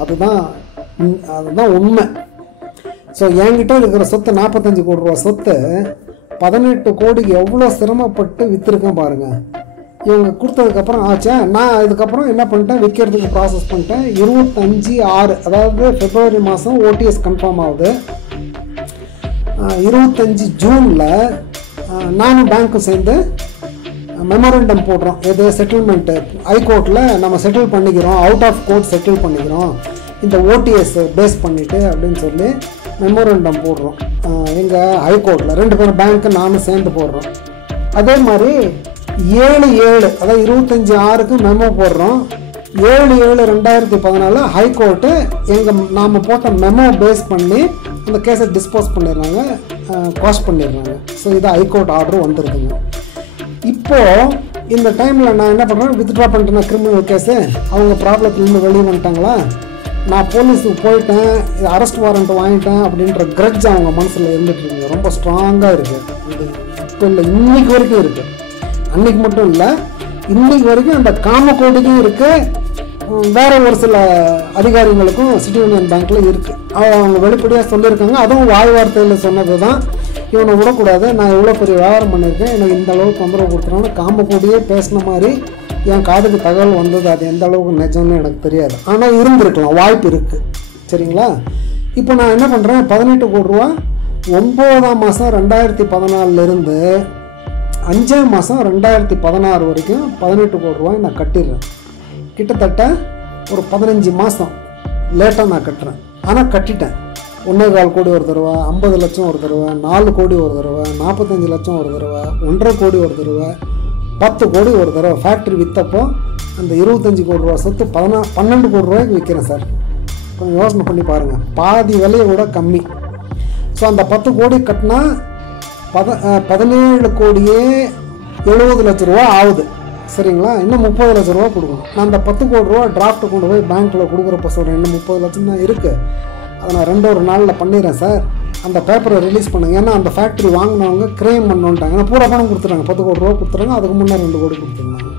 அதுதான் உண்மை. ஸோ என்கிட்ட இருக்கிற சொத்து 45 கோடி ரூபா சொத்து 18 கோடிக்கு எவ்வளோ சிரமப்பட்டு விற்றுருக்கேன் பாருங்கள். இவங்க கொடுத்ததுக்கப்புறம் ஆச்சா, நான் இதுக்கப்புறம் என்ன பண்ணிட்டேன், விற்கிறதுக்கு ப்ராசஸ் பண்ணிட்டேன். 25/6 அதாவது பிப்ரவரி மாதம் ஓடிஎஸ் கன்ஃபார்ம் ஆகுது. 25 ஜூனில் நானும் பேங்க்கும் சேர்ந்து மெமோரண்டம் போடுறோம். எது செட்டில்மெண்ட்டு ஹைகோர்ட்டில் நம்ம செட்டில் பண்ணிக்கிறோம், அவுட் ஆஃப் கோர்ட் செட்டில் பண்ணிக்கிறோம் இந்த ஓடிஎஸ் பேஸ் பண்ணிவிட்டு அப்படின்னு சொல்லி மெமோரண்டம் போடுறோம். எங்கள் ஹைகோர்ட்டில் 2 பேரும் பேங்க்கு நானும் சேர்ந்து போடுறோம். அதே மாதிரி 7/7 அதாவது 25/6க்கு மெமோ போடுறோம். 7/7/2014 ஹைகோர்ட்டு நாம் போட்ட மெமோ பேஸ் பண்ணி அந்த கேஸை டிஸ்போஸ் பண்ணிடுறாங்க, காஸ்ட் பண்ணிடுறாங்க. ஸோ இது ஹைகோர்ட் ஆர்டர் வந்துருக்குங்க. இப்போது இந்த டைமில் நான் என்ன பண்ணுறேன், வித்ட்ரா பண்ணிட்டேன் கிரிமினல் கேஸு. அவங்க ப்ராப்ளத்துலேருந்து வெளியே வந்துட்டாங்களா, நான் போலீஸுக்கு போயிட்டேன், அரெஸ்ட் வாரண்ட் வாங்கிட்டேன் அப்படின்ற கிரட்ஜ் அவங்க மனசில் இருந்துட்டு இருக்குங்க. ரொம்ப ஸ்ட்ராங்காக இருக்குது. இது இப்போ இல்லை, இன்றைக்கி வரைக்கும் இருக்குது. அன்றைக்கி மட்டும் இல்லை, இன்றைக்கி வரைக்கும் அந்த காமக்கோடுக்கும் இருக்குது, வேறு ஒரு சில அதிகாரிகளுக்கும் சிட்டி யூனியன் பேங்க்கில் இருக்குது. அவங்க வெளிப்படையாக சொல்லியிருக்காங்க. அதுவும் வாய் வார்த்தையில் சொன்னது தான், இவனை விடக்கூடாது, நான் எவ்வளோ பெரிய வியாபாரம் பண்ணியிருக்கேன், எனக்கு இந்த அளவுக்கு தொந்தரவு கொடுத்துறான்னு காமக்கோடியே பேசின மாதிரி என் காதுக்கு தகவல் வந்தது. அது எந்த அளவுக்கு நிஜம்னு எனக்கு தெரியாது, ஆனால் இருந்திருக்கலாம், வாய்ப்பு இருக்குது. சரிங்களா? இப்போ நான் என்ன பண்ணுறேன், 18 கோடி ரூபா 9ஆம் மாதம் 2014 5ஆம் மாதம் 2016 வரைக்கும் 18 கோடி ரூபாய் நான் கட்டிடுறேன். கிட்டத்தட்ட ஒரு 15 மாதம் லேட்டாக நான் கட்டுறேன். ஆனால் கட்டிட்டேன். 1.25 கோடி ஒரு தடவை, 50 லட்சம் ஒரு தடவை, 4 கோடி ஒரு தடவை, 45 லட்சம் ஒரு தடவை, 1.5 கோடி ஒரு தடவை, 10 கோடி ஒரு தடவை. ஃபேக்ட்ரி விற்றப்போ அந்த 25 கோடி ரூபா சொத்து 12 கோடி ரூபாய்க்கு விற்கிறேன் சார். கொஞ்சம் யோசனை பண்ணி பாருங்கள், பாதி விலையை விட கம்மி. ஸோ அந்த 10 கோடி கட்டினா 17 கோடியே 70 லட்ச ரூபா ஆகுது. சரிங்களா? இன்னும் 30 லட்ச ரூபா கொடுக்கணும். நான் அந்த 10 கோடி ரூபா டிராஃப்ட் கொண்டு போய் பேங்க்கில் கொடுக்குறப்ப சொல்கிறேன், இன்னும் 30 லட்சம் தான் இருக்குது, அதை நான் 2 நாளில் பண்ணிடுறேன் சார், அந்த பேப்பரை ரிலீஸ் பண்ணுங்க. ஏன்னா அந்த ஃபேக்ட்ரி வாங்கினவங்க கிரைம் பண்ணோன்ட்டாங்க. ஏன்னா பூரா பணம் கொடுத்துறாங்க, 10 கோடி ரூபா கொடுத்துறாங்க, அதுக்கு முன்னே 2 கோடி கொடுத்துருந்தாங்க.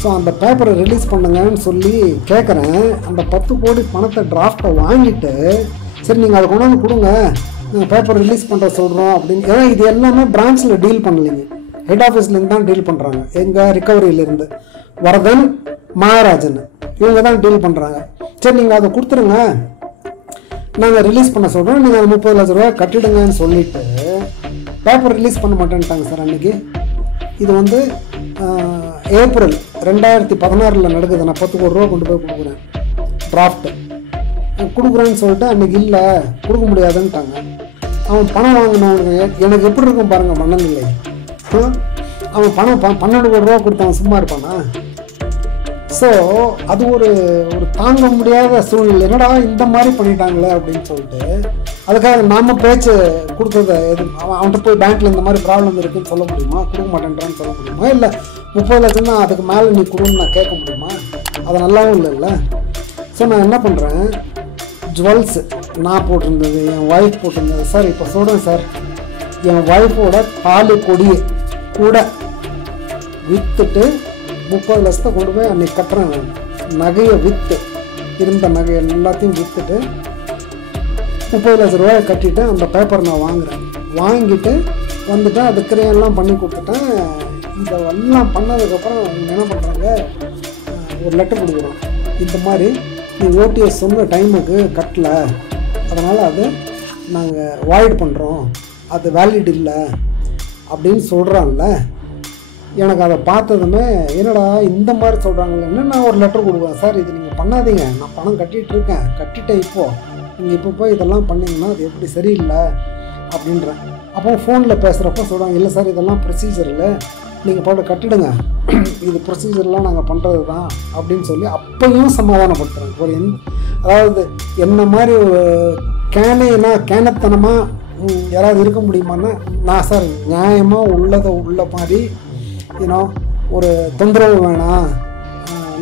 ஸோ அந்த பேப்பரை ரிலீஸ் பண்ணுங்கன்னு சொல்லி கேட்குறேன். அந்த 10 கோடி பணத்தை டிராஃப்டை வாங்கிட்டு, சரி நீங்கள் அதை கொண்டாந்து கொடுங்க, நாங்கள் பேப்பர் ரிலீஸ் பண்ணுற சொல்கிறோம் அப்படின்னு. ஏன்னா இது எல்லாமே பிரான்ச்சில் டீல் பண்ணலைங்க, ஹெட் ஆஃபீஸ்லேருந்து தான் டீல் பண்ணுறாங்க. எங்கள் ரிகவரியிலேருந்து வரதன், மகாராஜன் இவங்க தான் டீல் பண்ணுறாங்க. சரி நீங்கள் அதை கொடுத்துருங்க, நாங்கள் ரிலீஸ் பண்ண சொல்கிறோம், நீங்கள் அந்த 30 லட்ச ரூபா கட்டிடுங்கன்னு சொல்லிவிட்டு பேப்பர் ரிலீஸ் பண்ண மாட்டேன்ட்டாங்க சார் அன்றைக்கி. இது வந்து ஏப்ரல் 2016 நடக்குது. நான் 10 கோடி ரூபா கொண்டு போய் கொடுக்குறேன், டிராஃப்ட்டு கொடுக்குறேன்னு சொல்லிட்டு அன்றைக்கி இல்லை கொடுக்க முடியாதுன்ட்டாங்க. அவன் பணம் வாங்கினவனுக்கு எனக்கு எப்படி இருக்கும் பாருங்கள் மனநிலை. அவன் பணம் 12 கோடி ரூபா கொடுத்தவன் சும்மா இருப்பானா? ஸோ அது ஒரு தாங்க முடியாத சூழ்நிலை. என்னடா இந்த மாதிரி பண்ணிட்டாங்களே அப்படின்னு சொல்லிட்டு, அதுக்காக நாம் பேச்சு கொடுத்ததை அவன்கிட்ட போய் பேங்க்கில் இந்த மாதிரி ப்ராப்ளம் இருக்குதுன்னு சொல்ல முடியுமா? கொடுக்க மாட்டேன்றான்னு சொல்ல முடியுமா? இல்லை 30 லட்சம் தான், அதுக்கு மேலே நீ கொடுன்னு நான் கேட்க முடியுமா? அது நல்லாவும் இல்லைல்ல. ஸோ நான் என்ன பண்ணுறேன், ஜுவல்ஸு நான் போட்டிருந்தது, என் ஒய்ஃப் போட்டிருந்தது சார். இப்போ சொல்கிறேன் சார், என் ஒய்ஃபோட தாலி கொடியை கூட விற்றுட்டு 30 லட்சத்தை கொண்டு போய் அன்றைக்கி கட்டுறேன். நான் நகையை விற்று, இருந்த நகை எல்லாத்தையும் விற்றுட்டு 30 லட்ச ரூபாயை கட்டிட்டு அந்த பேப்பர் நான் வாங்குகிறேன். வாங்கிட்டு வந்துட்டு அது கிரையெல்லாம் பண்ணி கொடுத்துட்டேன். இதெல்லாம் பண்ணதுக்கப்புறம் அவங்க என்ன பண்ணுறாங்க, ஒரு லெட்டர் கொடுக்குறோம், இந்த மாதிரி நீ ஓடிஎஸ் சொன்ன டைமுக்கு கட்டலை, அதனால் அது நாங்கள் வாய்ட் பண்ணுறோம், அது வேலிட் இல்லை அப்படின்னு சொல்கிறாங்கல்ல. எனக்கு அதை பார்த்ததுமே என்னடா இந்த மாதிரி சொல்கிறாங்களேன்னு நான் ஒரு லெட்டர் கொடுக்குறேன். சார் இது நீங்கள் பண்ணாதீங்க, நான் பணம் கட்டிகிட்ருக்கேன், கட்டிட்டேன், இப்போது நீங்கள் இப்போ போய் இதெல்லாம் பண்ணிங்கன்னா அது எப்படி சரியில்லை அப்படின்றேன். அப்போ ஃபோனில் பேசுகிறப்போ சொல்கிறாங்க, இல்லை சார் இதெல்லாம் ப்ரொசீஜர் இல்லை, நீங்கள் போட்டு கட்டிடுங்க, இது ப்ரொசீஜர்லாம் நாங்கள் பண்ணுறது தான் அப்படின்னு சொல்லி அப்பையும் சமாதானப்படுத்துகிறாங்க. ஒரு அதாவது என்ன மாதிரி கேனத்தனமாக யாராவது இருக்க முடியுமான்னா, நான் சார் நியாயமாக உள்ள மாதிரி ஒரு தொந்தரவு வேணாம்,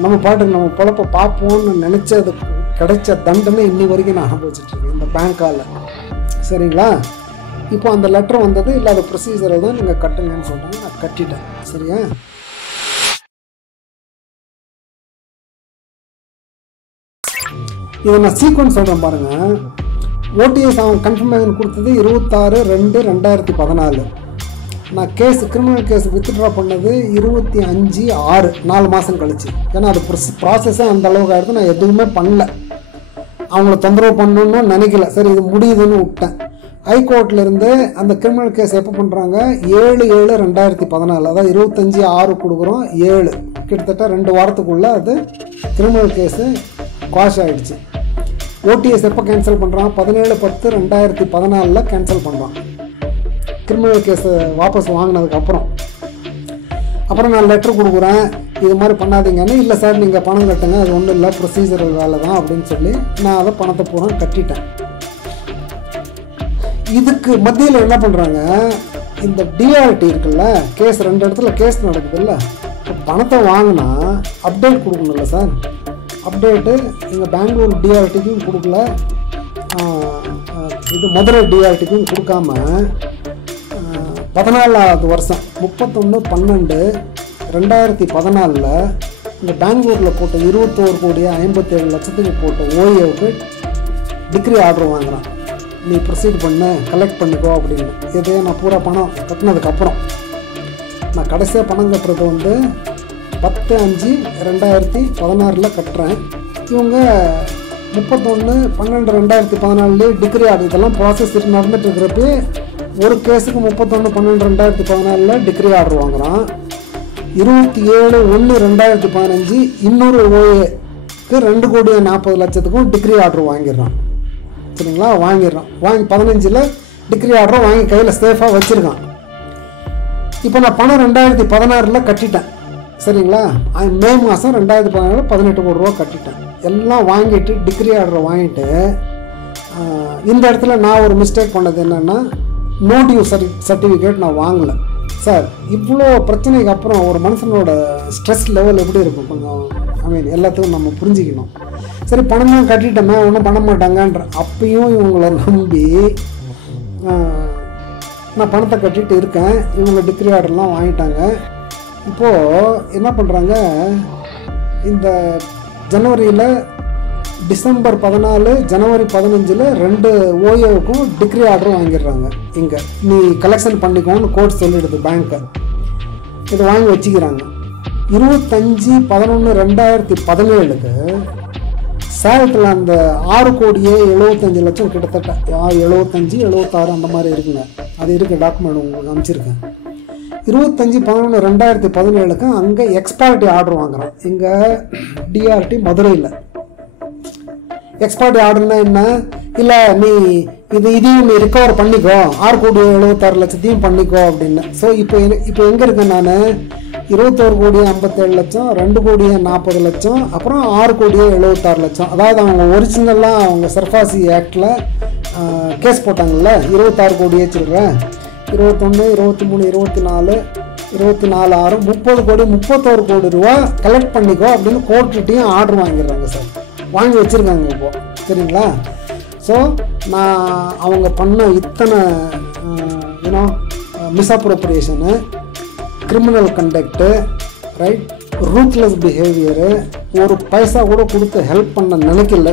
நம்ம பாட்டுக்கு நம்ம பொழப்ப பார்ப்போம்னு நினச்சது கிடைச்ச தண்டனை இன்னி வரைக்கும் நான் அனுபவிச்சுட்ருக்கேன் இந்த பேங்க்கால். சரிங்களா? இப்போ அந்த லெட்டர் வந்தது, இல்லாத ப்ரொசீஜரை தான் நீங்கள் கட்டுங்கன்னு சொல்கிறாங்க. நான் கட்டிட்டேன். சரியா? இதை நான் சீக்வன்ஸ் சொல்கிறேன் பாருங்கள். ஓடிஎஸ் அவன் கன்ஃபர்மேஷன் கொடுத்தது 26/2/2014. நான் கிரிமினல் கேஸ் வித்ட்ரா பண்ணது 25/6, 4 மாதம் கழிச்சு. ஏன்னா அது ப்ராசஸே அந்த அளவுக்கு ஆகிடுது. நான் எதுவுமே பண்ணல, அவங்கள தொந்தரவு பண்ணணுன்னு நினைக்கல. சரி இது முடியுதுன்னு விட்டேன். ஹைகோர்ட்லேருந்து அந்த கிரிமினல் கேஸ் எப்போ பண்ணுறாங்க? 7/7/2014. அதாவது 25/6 கொடுக்குறோம், 7 கிட்டத்தட்ட 2 வாரத்துக்குள்ளே அது கிரிமினல் கேஸு குவாஷ் ஆகிடுச்சு. ஓடிஎஸ் எப்போ கேன்சல் பண்ணுறான்? 17/10/2014 கேன்சல் பண்ணுறான் கிரிமினல் கேஸை வாபஸ் வாங்கினதுக்கப்புறம். அப்புறம் நான் லெட்டர் கொடுக்குறேன், இது மாதிரி பண்ணாதீங்கன்னு. இல்லை சார் நீங்கள் பணம் கட்டுங்க, அது ஒன்றும் இல்லை, ப்ரொசீஜரல் வேலை தான் அப்படின்னு சொல்லி நான் அதை பணத்தை பூரா கட்டிட்டேன். இதுக்கு மத்தியில் என்ன பண்ணுறாங்க, இந்த டிஆர்டி இருக்குல்ல, கேஸ் 2 இடத்துல கேஸ் நடக்குதுல்ல, பணத்தை வாங்கினா அப்டேட் கொடுக்கணும்ல சார். அப்டேட்டு எங்கள் பெங்களூர் டிஆர்டிக்கும் கொடுக்கல, இது மதுரை டிஆர்டிக்கும் கொடுக்காம 14வது வருஷம் 31/12/2014 இந்த பெங்களூரில் போட்ட 21,57,00,000 போட்ட ஓஏவுக்கு டிகிரி ஆர்டர் வாங்குகிறான். நீ ப்ரொசீட் பண்ண, கலெக்ட் பண்ணிக்கோ அப்படின்னு. இதே நான் பூரா பணம் கட்டினதுக்கப்புறம் நான் கடைசியாக பணம் கட்டுறது 10/5/2016 கட்டுறேன். இவங்க 31/12/2014 டிகிரி ஆர்டர், இதெல்லாம் ப்ராசஸ் நடந்துட்டு இருக்கிறப்ப ஒரு கேஸுக்கு 31/12/2014 டிகிரி ஆர்டர் வாங்குகிறான். 27/1/2015 இன்னொரு ஓஏக்கு 2,40,00,000 டிகிரி ஆர்டர் வாங்கிடுறான். சரிங்களா? வாங்கி 15 டிகிரி ஆர்டரும் வாங்கி கையில் சேஃபாக வச்சுருக்கான். இப்போ நான் பணம் 2016 கட்டிட்டேன். சரிங்களா? மே மாதம் 2016 18 கோடி ரூபா கட்டிட்டேன். எல்லாம் வாங்கிட்டு டிகிரி ஆர்டரை வாங்கிட்டு இந்த இடத்துல நான் ஒரு மிஸ்டேக் பண்ணது என்னென்னா, நோ டியூ சர்டிஃபிகேட் நான் வாங்கலை. சார் இவ்வளோ பிரச்சனைக்கு அப்புறம் ஒரு மனுஷனோட ஸ்ட்ரெஸ் லெவல் எப்படி இருக்கும் கொஞ்சம் எல்லாத்துக்கும் நம்ம புரிஞ்சிக்கணும். சரி பணம் தான் கட்டிட்டோமே, ஒன்றும் பண்ண மாட்டாங்கன்ற அப்பயும் இவங்களை நம்பி நான் பணத்தை கட்டிட்டு இருக்கேன். இவங்க டிகிரி ஆர்டர்லாம் வாங்கிட்டாங்க. இப்போது என்ன பண்ணுறாங்க, இந்த ஜனவரியில் டிசம்பர் 14 ஜனவரி 15 2 ஓஏவுக்கும் டிகிரி ஆர்டரும் வாங்கிடுறாங்க. இங்கே நீ கலெக்ஷன் பண்ணிக்கோன்னு கோர்ட் சொல்லிடுது பேங்க்கை. இதை வாங்கி வச்சுக்கிறாங்க. 25/11/2017 சேலத்தில் அந்த 6,75,00,000 கிட்டத்தட்ட 75, 76 அந்த மாதிரி இருக்குங்க. அது இருக்குது, டாக்குமெண்ட் உங்களுக்கு அனுப்பிச்சிருக்கேன். 25/11/2017 அங்கே எக்ஸ்பார்ட்டி ஆர்டர் வாங்குறான். இங்கே டிஆர்டி மதுரையில். எக்ஸ்பார்ட்டி ஆர்டர்னா என்ன, இல்லை நீ இதையும் நீ ரிகவர் பண்ணிக்கோ, 6,76,00,000 பண்ணிக்கோ அப்படின்னு. ஸோ இப்போ எங்கே இருக்கேன் நான், 21,57,00,000, 2,40,00,000, அப்புறம் 6,76,00,000. அதாவது அவங்க ஒரிஜினலாக அவங்க சர்ஃபாசி ஆக்டில் கேஸ் போட்டாங்கல்ல, 26 கோடியே சொல்கிறேன், 21, 23, 24, 24, 6, 30 கோடி, 31 கோடி ரூபா கலெக்ட் பண்ணிக்கோ அப்படின்னு கோர்ட்டுகிட்டையும் ஆர்டர் வாங்கிடுறாங்க சார். வாங்கி வச்சுருக்காங்க இப்போ. சரிங்களா? ஸோ நான் அவங்க பண்ண இத்தனை மிஸ்அப்ரோப்ரியேஷனு, கிரிமினல் கண்டக்டு, ரைட், ரூத்லெஸ் பிஹேவியரு, ஒரு பைசா கூட கொடுத்து ஹெல்ப் பண்ண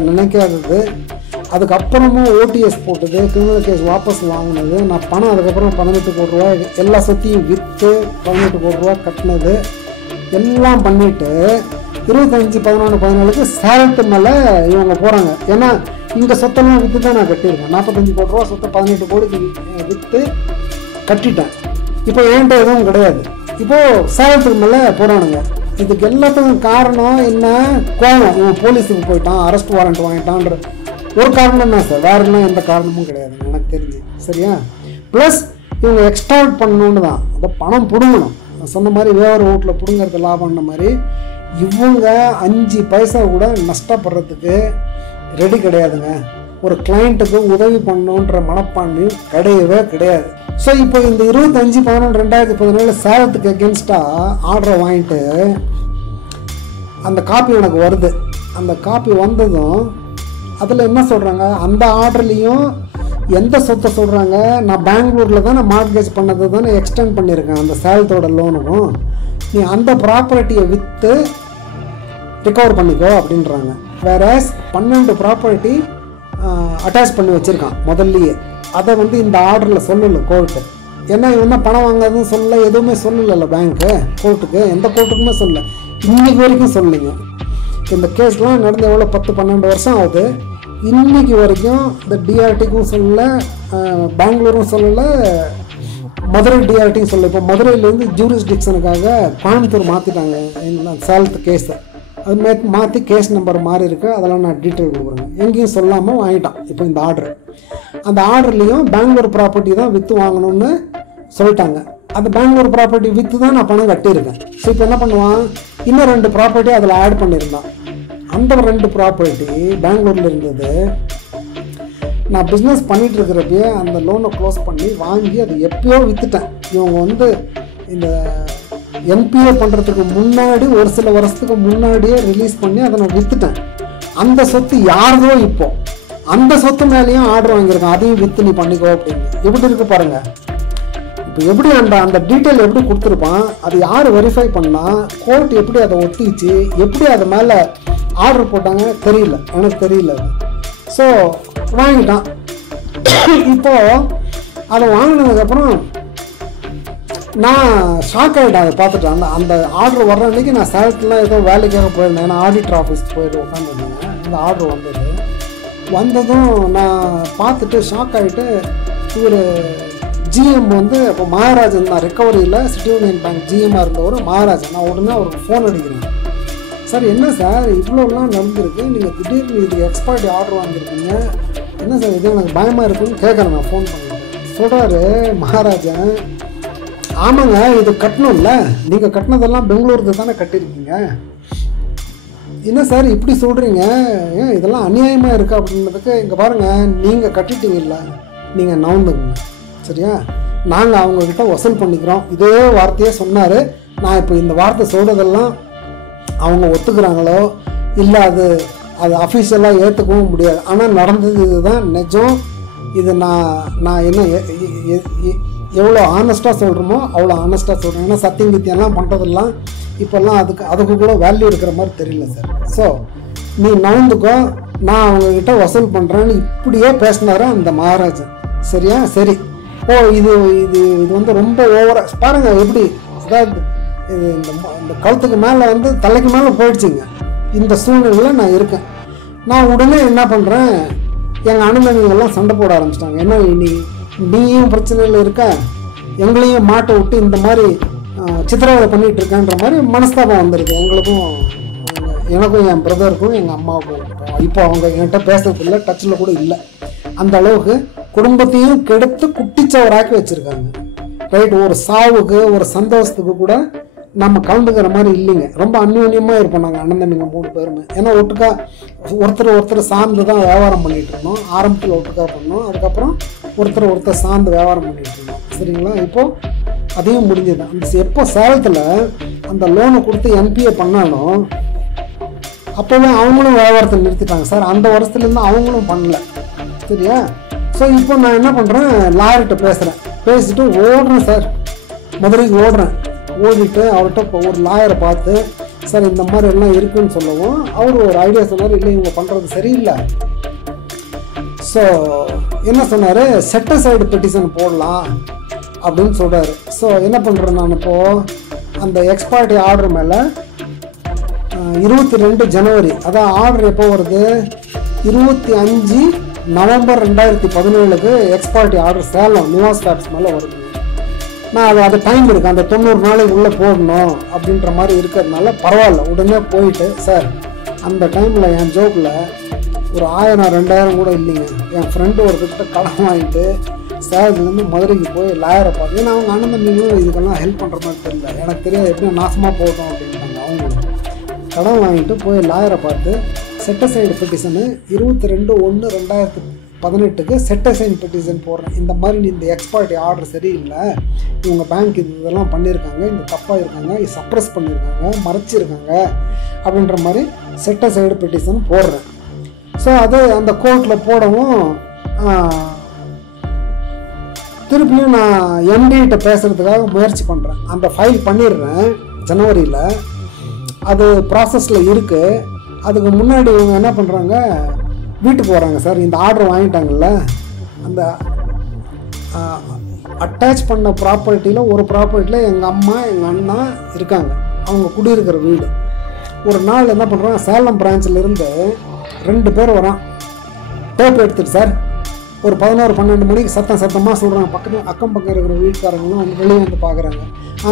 நினைக்காதது, அதுக்கப்புறமும் ஓடிஎஸ் போட்டது, கிரிமினல் கேஸ் வாபஸ் வாங்கினது, நான் பணம் அதுக்கப்புறம் 18 கோடி ரூபா எல்லா சொத்தையும் விற்று 18 கோடி ரூபா கட்டினது எல்லாம் பண்ணிவிட்டு 25/11/14 சேலத்து மேலே இவங்க போகிறாங்க. ஏன்னா இங்கே சொத்தெல்லாம் விற்று தான் நான் கட்டியிருக்கேன். 45 கோடி ரூபா சொத்தை 18 கோடிக்கு விற்று கட்டிட்டேன். இப்போ என்கிட்ட எதுவும் கிடையாது. இப்போது சேலத்துக்கு மேலே போகிறானுங்க. இதுக்கு எல்லாத்துக்கும் காரணம் என்ன, கோவம். இவன் போலீஸுக்கு போயிட்டான், அரெஸ்ட் வாரண்ட் வாங்கிட்டான்ற ஒரு காரணம் தான் சார், வேறுலாம் எந்த காரணமும் கிடையாது எனக்கு தெரிஞ்சு. சரியா? ப்ளஸ் இவங்க எக்ஸ்ட்ராக்ட் பண்ணணுன்னு தான், அதை பணம் பிடுங்கணும். சொன்ன மாதிரி வேறு வீட்டில் பிடுங்கிறது லாபம்ன மாதிரி இவங்க 5 பைசா கூட நஷ்டப்படுறதுக்கு ரெடி கிடையாதுங்க. ஒரு கிளைண்ட்டுக்கு உதவி பண்ணணுன்ற மனப்பான்மையும் கிடையவே கிடையாது. ஸோ இப்போ இந்த 25/11/2017 சேலத்துக்கு எகென்ஸ்டாக ஆர்டரை வாங்கிட்டு அந்த காப்பி எனக்கு வருது. அந்த காப்பி வந்ததும் அதில் என்ன சொல்கிறாங்க, அந்த ஆர்டர்லேயும் எந்த சொத்தை சொல்கிறாங்க, நான் பெங்களூரில் தானே மார்ட்கேஜ் பண்ணது தானே எக்ஸ்டெண்ட் பண்ணியிருக்கேன் அந்த சேலத்தோட லோனுக்கும், நீ அந்த ப்ராப்பர்ட்டியை விற்று ரிகவர் பண்ணிக்கோ அப்படின்றாங்க. வேற 12 ப்ராப்பர்ட்டி அட்டாச் பண்ணி வச்சுருக்கான் முதல்லையே. அதை வந்து இந்த ஆர்டரில் சொல்லலை கோர்ட்டு. ஏன்னா இவன் தான் பணம் வாங்காதுன்னு சொல்லலை, எதுவுமே சொல்லலை பேங்க்கு கோர்ட்டுக்கு, எந்த கோர்ட்டுக்குமே சொல்லலை, இன்றைக்கி வரைக்கும் சொல்லலைங்க. இந்த கேஸ்லாம் நடந்து எவ்வளோ 10-12 வருஷம் ஆகுது. இன்றைக்கி வரைக்கும் இந்த டிஆர்டிக்கும் சொல்லலை, பெங்களூரும் சொல்லலை, மதுரை டிஆர்டியும் சொல்லலை. இப்போ மதுரையிலேருந்து ஜூரிஸ்டிக்ஷனுக்காக கோயம்புத்தூர் மாற்றிட்டாங்க சேலத்து கேஸை. அது மாற்றி கேஸ் நம்பர் மாறி இருக்கு, அதெல்லாம் நான் டீட்டெயில் கொடுக்குறேங்க. எங்கேயும் சொல்லாமல் வாங்கிட்டான் இப்போ இந்த ஆர்டர். அந்த ஆர்டர்லேயும் பெங்களூர் ப்ராப்பர்ட்டி தான் விற்று வாங்கணும்னு சொல்லிட்டாங்க. அந்த பெங்களூர் ப்ராப்பர்ட்டி விற்று தான் நான் பணம் கட்டியிருக்கேன். ஸோ இப்போ என்ன பண்ணுவான், இன்னும் 2 ப்ராப்பர்ட்டி அதில் ஆட் பண்ணியிருந்தான். அந்த 2 ப்ராப்பர்ட்டி பெங்களூரில் இருந்தது. நான் பிஸ்னஸ் பண்ணிகிட்டு இருக்கிறப்பயே அந்த லோனை க்ளோஸ் பண்ணி வாங்கி அதை எப்பயோ விற்றுட்டேன். இவங்க வந்து இந்த என்பிஏ பண்ணுறதுக்கு முன்னாடி ஒரு சில வருஷத்துக்கு முன்னாடியே ரிலீஸ் பண்ணி அதை நான் விற்றுட்டேன். அந்த சொத்து யாரோ இப்போ அந்த சொத்து மேலேயும் ஆர்டர் வாங்கியிருக்கேன், அதையும் விற்று நீ பண்ணிக்கோ அப்படின்னு. எப்படி இருக்கு பாருங்க. இப்போ எப்படி அந்த டீட்டெயில் எப்படி கொடுத்துருப்பான், அது யார் வெரிஃபை பண்ணால், கோர்ட் எப்படி அதை ஒத்திச்சு, எப்படி அது மேலே ஆர்டர் போட்டாங்க தெரியல, எனக்கு தெரியல. ஸோ வாங்கிட்டான். இப்போது அதை வாங்கினதுக்கப்புறம் நான் ஷாக் ஆகிட்டேன். அதை பார்த்துட்டேன். அந்த ஆர்டர் வர்ற அன்றைக்கி நான் சேலத்துலாம் ஏதோ வேலைக்காக போயிருந்தேன். ஏன்னா ஆடிட்டர் ஆஃபீஸ்க்கு போயிட்டு உட்காந்துருந்தேன். இந்த ஆர்டர் வந்ததும் நான் பார்த்துட்டு ஷாக் ஆகிட்டு, இவர் ஜிஎம் வந்து இப்போ மகாராஜன் தான் ரெக்கவரியில் சிட்டி யூனியன் பேங்க் ஜிஎம்மாக இருந்தவர் மகாராஜன். நான் உடனே அவருக்கு ஃபோன் அடிக்கிறேன். சார் என்ன சார் இவ்வளோலாம் நடந்திருக்கு, நீங்கள் திடீர்னு இதுக்கு எக்ஸ்பர்ட் ஆர்டர் வாங்கியிருக்கீங்க, என்ன சார் இது எனக்கு பயமாக இருக்குன்னு கேட்குறேன். நான் ஃபோன் பண்ணிட்டேன். சொல்கிறாரு மகாராஜன், ஆமாங்க இது கட்டணும்ல, நீங்கள் கட்டினதெல்லாம் பெங்களூருக்கு தானே கட்டியிருக்கீங்க, என்ன சார் இப்படி சொல்கிறீங்க, ஏன் இதெல்லாம் அநியாயமாக இருக்குது அப்படின்றதுக்கு, இங்கே பாருங்கள் நீங்கள் கட்டிட்டீங்கல்ல, நீங்கள் நவுந்துங்க சரியா, நாங்கள் அவங்கக்கிட்ட வசூல் பண்ணிக்கிறோம். இதே வார்த்தையே சொன்னார். நான் இப்போ இந்த வார்த்தை சொல்கிறதெல்லாம் அவங்க ஒத்துக்கிறாங்களோ இல்லை அது அஃபீஷியலாக ஏற்றுக்கவும் முடியாது. ஆனால் நடந்தது இதுதான் நிஜம். இது நான் என்ன எவ்வளோ ஆனஸ்ட்டாக சொல்கிறோமோ அவ்வளோ ஆனஸ்ட்டாக சொல்கிறேன். ஏன்னா சத்தியம் கித்தியெல்லாம் பண்ணுறதெல்லாம் இப்போல்லாம் அதுக்கு கூட வேல்யூ இருக்கிற மாதிரி தெரியல சார். ஸோ நீ நவுந்துக்கோ, நான் அவங்கக்கிட்ட வசூல் பண்ணுறேன்னு இப்படியே பேசினாரு அந்த மகாராஜன். சரியா, சரி. ஓ இது இது இது வந்து ரொம்ப ஓவராக பாருங்கள் எப்படி, அதாவது இது இந்த கழுத்துக்கு மேலே வந்து தலைக்கு மேலே போயிடுச்சுங்க. இந்த சூழ்நிலையில் நான் இருக்கேன். நான் உடனே என்ன பண்ணுறேன், எங்கள் அண்ணன்கள்லாம் சண்டை போட ஆரம்பிச்சிட்டாங்க. ஏன்னா நீயும் பிரச்சனையில் இருக்க, எங்களையும் மாட்டை விட்டு இந்த மாதிரி சித்திரவதை பண்ணிகிட்டு இருக்கேன்ற மாதிரி மனஸ்தாபம் வந்துருக்கு எனக்கும் என் பிரதருக்கும் எங்கள் அம்மாவுக்கும். இப்போ அவங்க என்கிட்ட பேசுறதில்லை, டச்சில் கூட இல்லை. அந்த அளவுக்கு குடும்பத்தையும் கெடுத்து குட்டிச்சவராக்கி வச்சுருக்காங்க. ரைட், ஒரு சாவுக்கு ஒரு சந்தோஷத்துக்கு கூட நம்ம கலந்துக்கிற மாதிரி இல்லைங்க. ரொம்ப அந்யோன்யமாக இருப்போம் நாங்கள் அண்ணன் தம்பிங்க 3 பேருமே. ஏன்னா ஒட்டுக்கா ஒருத்தர் சார்ந்து தான் வியாபாரம் பண்ணிகிட்டு இருந்தோம். ஆரம்பத்தில் ஒட்டுக்கா பண்ணோம், அதுக்கப்புறம் ஒருத்தர் சார்ந்து வியாபாரம் பண்ணிகிட்டு இருந்தோம். சரிங்களா, இப்போது அதையும் முடிஞ்சது. அந்த எப்போ சேலத்தில் அந்த லோனை கொடுத்து என்பிஏ பண்ணாலும் அப்போவே அவங்களும் வியாபாரத்தை நிறுத்திட்டாங்க சார். அந்த வருஷத்துலேருந்து அவங்களும் பண்ணல. சரியா, ஸோ இப்போ நான் என்ன பண்ணுறேன், லாயர்கிட்ட பேசிட்டு ஓடுறேன் சார், மதுரைக்கு ஓடிட்டு அவர்கிட்ட இப்போ ஒரு லாயரை பார்த்து சார் இந்த மாதிரி எல்லாம் இருக்குன்னு சொல்லவும் அவர் ஒரு ஐடியா சொன்னார். இல்லை இவங்க பண்ணுறது சரியில்லை. ஸோ என்ன சொன்னார், செட்டசைடு பெட்டிஷன் போடலாம் அப்படின்னு சொல்கிறாரு. ஸோ என்ன பண்ணுறேன் நான் இப்போது அந்த எக்ஸ்பர்ட்டி ஆர்டர் மேலே 22 ஜனவரி, அதான் ஆர்டர் எப்போ வருது, 25 November 2017 ex parte order Salem Nivas fax மேலே வருது. நான் அது டைம் இருக்குது, அந்த 90 நாளைக்கு உள்ளே போடணும் அப்படின்ற மாதிரி இருக்கிறதுனால பரவாயில்ல, உடனே போயிட்டு சார் அந்த டைமில் என் ஜோக்கில் ஒரு 1000-2000 கூட இல்லைங்க. என் ஃப்ரெண்டு ஒருத்தர்கிட்ட கடன் வாங்கிட்டு சேலத்துலேருந்து மதுரைக்கு போய் லாயரை பார்த்து, ஏன்னா அவங்க அண்ணன் தம்பிங்களும் இதுக்கெல்லாம் ஹெல்ப் பண்ணுற மாதிரி தெரியல, எனக்கு தெரியாது எப்படி நாசமாக போட்டோம் அப்படின்ட்டாங்க. அவங்களும் கடன் வாங்கிட்டு போய் லாயரை பார்த்து செட்டசைடு பெட்டிஷனு 22/1/2018 செட்டசைன் பெட்டிஷன் போடுறேன். இந்த மாதிரி இந்த எக்ஸ்பர்ட் ஆர்டர் சரியில்லை, இவங்க பேங்க் இதெல்லாம் பண்ணியிருக்காங்க, இந்த தப்பாக இருக்காங்க, இது சப்ரஸ் பண்ணியிருக்காங்க, மறைச்சிருக்காங்க அப்படின்ற மாதிரி செட்டசைடு பெட்டிஷன் போடுறேன். ஸோ அது அந்த கோர்ட்டில் போடவும் திருப்பியும் நான் எம்டிகிட்ட பேசுகிறதுக்காக முயற்சி பண்ணுறேன். அந்த ஃபைல் பண்ணிடுறேன் ஜனவரியில், அது ப்ராசஸில் இருக்குது. அதுக்கு முன்னாடி இவங்க என்ன பண்ணுறாங்க, வீட்டுக்கு வராங்க. சார் இந்த ஆர்டர் வாங்கிட்டாங்கல்ல, அந்த அட்டாச் பண்ண ப்ராப்பர்ட்டியில் ஒரு ப்ராப்பர்ட்டியில் எங்கள் அம்மா எங்கள் அண்ணா இருக்காங்க, அவங்க குடியிருக்கிற வீடு. ஒரு நாள் என்ன பண்ணுறாங்க, சேலம் பிரான்ச்சிலேருந்து 2 பேர் வரான், டேப் எடுத்துட்டு சார் ஒரு 11-12 மணிக்கு சத்தமாக சொல்கிறாங்க. பக்கத்தில் அக்கம் பக்கம் இருக்கிற வீட்டுக்காரங்களும் வந்து வெளியே வந்து பார்க்குறாங்க.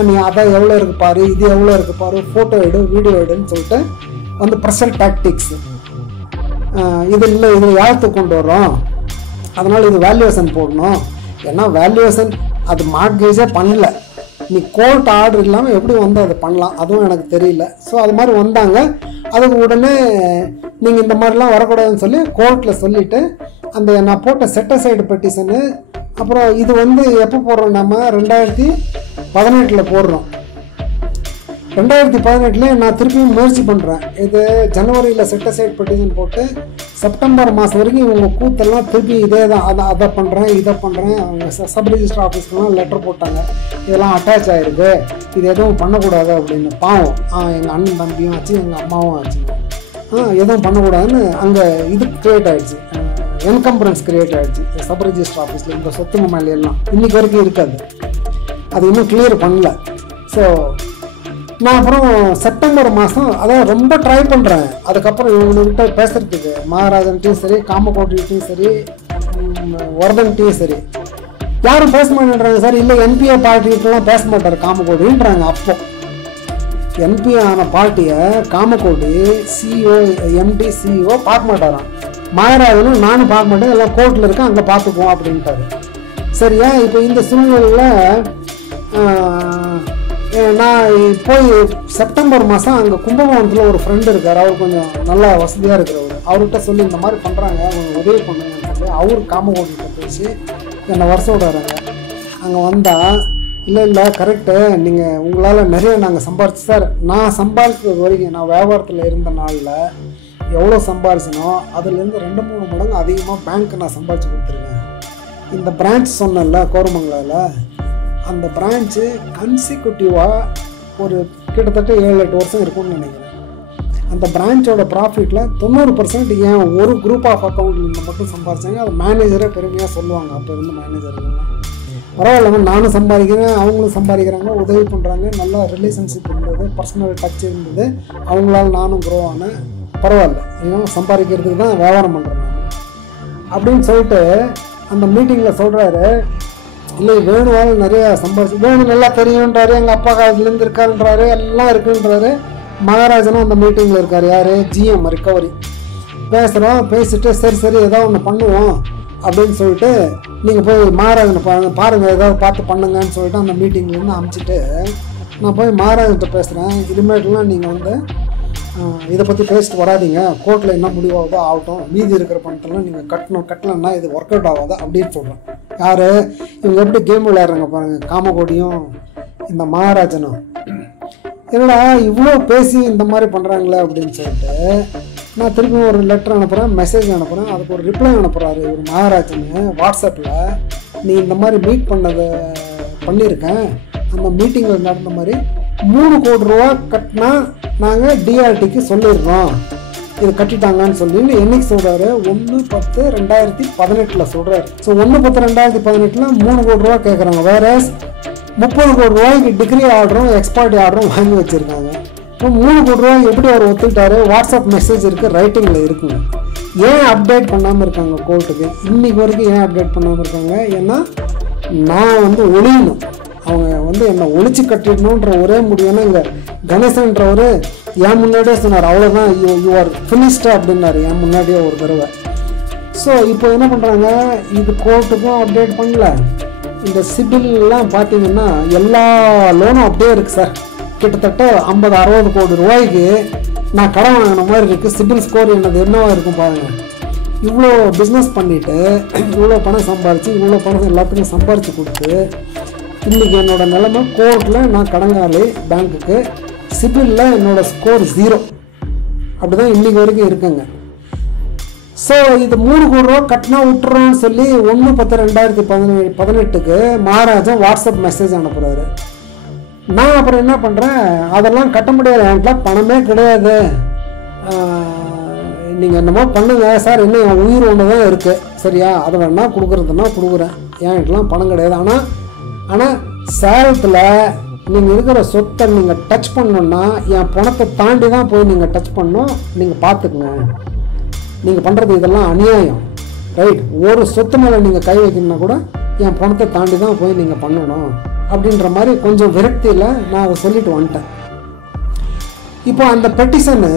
நீ அதான் எவ்வளோ இருக்குது பாரு, இது எவ்வளோ இருக்குது பாரு, ஃபோட்டோ எடு, வீடியோ எடுன்னு சொல்லிட்டு வந்து ப்ரெஷர் டாக்டிக்ஸ். இது இல்லை, இது யாருக்கு கொண்டு வரோம், அதனால் இது வேல்யூவேஷன் போடணும். ஏன்னா வேல்யூவேஷன் அது மார்க்கேஜே பண்ணல, நீ கோர்ட் ஆர்டர் இல்லாமல் எப்படி வந்து அதை பண்ணலாம், அதுவும் எனக்கு தெரியல. ஸோ அது மாதிரி வந்தாங்க. அதுக்கு உடனே நீங்கள் இந்த மாதிரிலாம் வரக்கூடாதுன்னு சொல்லி கோர்ட்டில் சொல்லிவிட்டு அந்த நான் போட்ட செட்டசைடு பெட்டிஷனு, அப்புறம் இது வந்து எப்போ போடுறோம், நம்ம 2018 போடுறோம். 2018 நான் திருப்பியும் முயற்சி பண்ணுறேன். இது ஜனவரியில் செட்டசைடு பெட்டிஷன் போட்டு செப்டம்பர் மாதம் வரைக்கும் இவங்க கூத்தெல்லாம் திருப்பி இதே தான், அதை பண்ணுறேன் இதை பண்ணுறேன். அவங்க சப் ரிஜிஸ்டர் ஆஃபீஸ்க்குலாம் லெட்டர் போட்டாங்க, இதெல்லாம் அட்டாச் ஆகிருக்கு, இது எதுவும் பண்ணக்கூடாது அப்படின்னு. பாவம் எங்கள் அண்ணன் தம்பியும் ஆச்சு, எங்கள் அம்மாவும் ஆச்சுங்க. எதுவும் பண்ணக்கூடாதுன்னு அங்கே இது க்ரியேட் ஆகிடுச்சு, என்கம்பரன்ஸ் க்ரியேட் ஆகிடுச்சு சப் ரிஜிஸ்டர் ஆஃபீஸில். இந்த சொத்துங்க மேலே எல்லாம் இன்றைக்கி வரைக்கும் இருக்காது, அது இன்னும் கிளியர் பண்ணல. ஸோ நான் அப்புறம் செப்டம்பர் மாதம் அதான் ரொம்ப ட்ரை பண்ணுறேன். அதுக்கப்புறம் இவங்ககிட்ட பேசுகிறதுக்கு மகாராஜன்ட்டையும் சரி, காமகோட்டிகிட்டையும் சரி, வர்தன்ட்டையும் சரி, யாரும் பேச மாட்டேன்றாங்க. சார் இல்லை என்பிஏ பார்ட்டிகிட்டலாம் பேச மாட்டார் காமகோடின்றாங்க. அப்போ என்பிஏ ஆன பார்ட்டியை காமகோடி சிஇஓ எம்டி சிஇஓ பார்க்க மாட்டாராம். மகாராஜனும் நானும் பார்க்க மாட்டேன், எல்லாம் கோர்ட்டில் இருக்கேன், அங்கே பார்த்துக்குவோம் அப்படின்ட்டாரு. சரியா? இப்போ இந்த சூழ்நிலையில் நான் போய் செப்டம்பர் மாதம் அங்கே கும்பகோணத்தில் ஒரு ஃப்ரெண்டு இருக்கார், அவர் கொஞ்சம் நல்லா வசதியாக இருக்கிறவர். அவர்கிட்ட சொல்லி இந்த மாதிரி பண்ணுறாங்க, அவங்க உதவி பண்ணுங்கன்னு சொல்லி அவர் காமகோடிகிட்ட பேசி என்னை வர சொல்கிறாங்க. அங்கே வந்தால் இல்லை கரெக்டு, நீங்கள் உங்களால் நிறைய நாங்கள் சம்பாரிச்சு. சார் நான் சம்பாதிச்சது வரைக்கும் நான் வியாபாரத்தில் இருந்த நாளில் எவ்வளோ சம்பாரிச்சினோ அதுலேருந்து 2-3 மடங்கு அதிகமாக பேங்க்கு நான் சம்பாதிச்சு கொடுத்துருக்கேன். இந்த பிரான்ச் சொன்னேன்ல கோரமங்கலாவில், அந்த பிரான்ச்சு கன்சிக்யூட்டிவாக ஒரு கிட்டத்தட்ட 7-8 வருஷம் இருக்கும்னு நினைக்கிறேன். அந்த பிரான்ச்சோட ப்ராஃபிட்டில் 90% ஏன் ஒரு குரூப் ஆஃப் அக்கௌண்ட்லேருந்து மட்டும் சம்பாதிச்சாங்க. அது மேனேஜரே பெருமையாக சொல்லுவாங்க. அப்போ இருந்த மேனேஜர்கள்லாம் பரவாயில்ல, நானும் சம்பாதிக்கிறேன், அவங்களும் சம்பாதிக்கிறாங்க, உதவி பண்ணுறாங்க, நல்லா ரிலேஷன்ஷிப் இருந்தது, பர்சனல் டச் இருந்தது, அவங்களால நானும் க்ரோ ஆனேன். பரவாயில்ல, இன்னும் சம்பாதிக்கிறதுக்கு தான் வியாபாரம் பண்ணுறேன் நான் அப்படின்னு சொல்லிட்டு அந்த மீட்டிங்கில் சொல்கிறாரு. இல்லை வேணுவால் நிறையா சம்பாதிச்சு, வேணும் நல்லா தெரியுன்றாரு, எங்கள் அப்பா காலத்துலேருந்து இருக்காருன்றாரு, எல்லாம் இருக்குன்றாரு. மகாராஜனும் அந்த மீட்டிங்கில் இருக்கார். யார்? GM recovery. பேசுகிறோம், பேசிட்டு சரி ஏதாவது ஒன்று பண்ணுவோம் அப்படின்னு சொல்லிட்டு நீங்கள் போய் மகாராஜனை பாருங்கள் ஏதாவது பார்த்து பண்ணுங்கன்னு சொல்லிட்டு அந்த மீட்டிங்லேருந்து அனுப்பிச்சிட்டு நான் போய் மகாராஜன்கிட்ட பேசுகிறேன். இதுமாதிரிலாம் நீங்கள் வந்து இதை பற்றி பேசிட்டு வராதிங்க, கோர்ட்டில் என்ன முடிவாகுதோ ஆகட்டும், மீதி இருக்கிற பணத்தெல்லாம் நீங்கள் கட்டலன்னா இது ஒர்க் அவுட் ஆகாது அப்படின்னு சொல்கிறேன். யார்? இவங்க எப்படி கேம் விளையாடுறாங்க பாருங்கள், காமகோடியும் இந்த மகாராஜனும். என்னடா இவ்வளோ பேசி இந்த மாதிரி பண்ணுறாங்களே அப்படின்னு சொல்லிட்டு நான் திருப்பி ஒரு லெட்டர் அனுப்புகிறேன், மெசேஜ் அனுப்புகிறேன். அதுக்கு ஒரு ரிப்ளை அனுப்புகிறாரு ஒரு மகாராஜனு வாட்ஸ்அப்பில். நீ இந்த மாதிரி மீட் பண்ணியிருக்கேன், அந்த மீட்டிங்கில் நடந்த மாதிரி 3 கோடி ரூபா கட்டினா நாங்கள் டிஆர்டிக்கு சொல்லிடுறோம், இது கட்டிட்டாங்கன்னு சொல்லி என்னைக்கு சொல்கிறாரு? 1/10/2018 சொல்கிறாரு. ஸோ 1/10/2018 3 கோடி ரூபா கேட்குறாங்க. வேறு 30 கோடி ரூபாய்க்கு டிகிரி ஆர்டரும் எக்ஸ்பர்ட் ஆர்டரும் வாங்கி வச்சுருக்காங்க. இப்போ 3 கோடி ரூபாய் எப்படி அவர் ஒத்துக்கிட்டாரு? வாட்ஸ்அப் மெசேஜ் இருக்குது, ரைட்டிங்கில் இருக்குங்க. ஏன் அப்டேட் பண்ணாமல் இருக்காங்க கோர்ட்டுக்கு? இன்றைக்கி வரைக்கும் ஏன் அப்டேட் பண்ணாமல் இருக்காங்க? ஏன்னா நான் வந்து ஒழியணும், அவங்க வந்து என்னை ஒழிச்சு கட்டிடணுன்ற ஒரே முடிவுன்னா இங்கே கணேசன்றவர் என் முன்னாடியே சொன்னார், அவ்வளோதான் யூ ஆர் ஃபினிஷ்டு அப்படின்னாரு என் முன்னாடியே ஒரு தடவை. ஸோ இப்போ என்ன பண்ணுறாங்க, இது கோர்ட்டுக்கும் அப்டேட் பண்ணல. இந்த சிபில்லாம் பார்த்தீங்கன்னா எல்லா லோனும் அப்படியே இருக்குது சார். கிட்டத்தட்ட 50-60 கோடி ரூபாய்க்கு நான் கடன் வாங்கின மாதிரி இருக்குது, சிபில் ஸ்கோர் என்னவா இருக்கும் பாருங்கள். இவ்வளோ பிஸ்னஸ் பண்ணிவிட்டு இவ்வளோ பணம் சம்பாரித்து இவ்வளோ பணம் எல்லாத்துக்கும் சம்பாரித்து கொடுத்து இன்றைக்கி என்னோடய நிலைமை கோர்ட்டில் நான் கடங்காளி, பேங்க்குக்கு சிபிலில் என்னோடய ஸ்கோர் 0. அப்படி தான் இன்றைக்கி வரைக்கும் இருக்குங்க. ஸோ இது 3 கோடி ரூபா கட்டினா விட்டுறோன்னு சொல்லி 1/10/2018 மகாராஜா வாட்ஸ்அப் மெசேஜ் அனுப்புகிறாரு. நான் அப்புறம் என்ன பண்ணுறேன், அதெல்லாம் கட்ட முடியாது, என்கிட்ட பணமே கிடையாது, நீங்கள் என்னமோ பண்ணுங்க சார், இன்னும் என் உயிர் ஒன்று தான் இருக்குது, சரியா, அதை வேணா கொடுக்குறதுன்னா கொடுக்குறேன், என்கிட்டலாம் பணம் கிடையாது. ஆனால் சேலத்தில் நீங்கள் இருக்கிற சொத்தை நீங்கள் டச் பண்ணணுன்னா என் பணத்தை தாண்டி தான் போய் நீங்கள் டச் பண்ணணும், நீங்கள் பார்த்துக்குங்க, நீங்கள் பண்ணுறது இதெல்லாம் அநியாயம், ரைட், ஒரு சொத்து மேலே நீங்கள் கை வைக்கணும்னா கூட என் பணத்தை தாண்டி தான் போய் நீங்கள் பண்ணணும் அப்படின்ற மாதிரி கொஞ்சம் விரக்தியில் நான் அதை சொல்லிட்டு வந்துட்டேன். இப்போ அந்த பெட்டிஷனு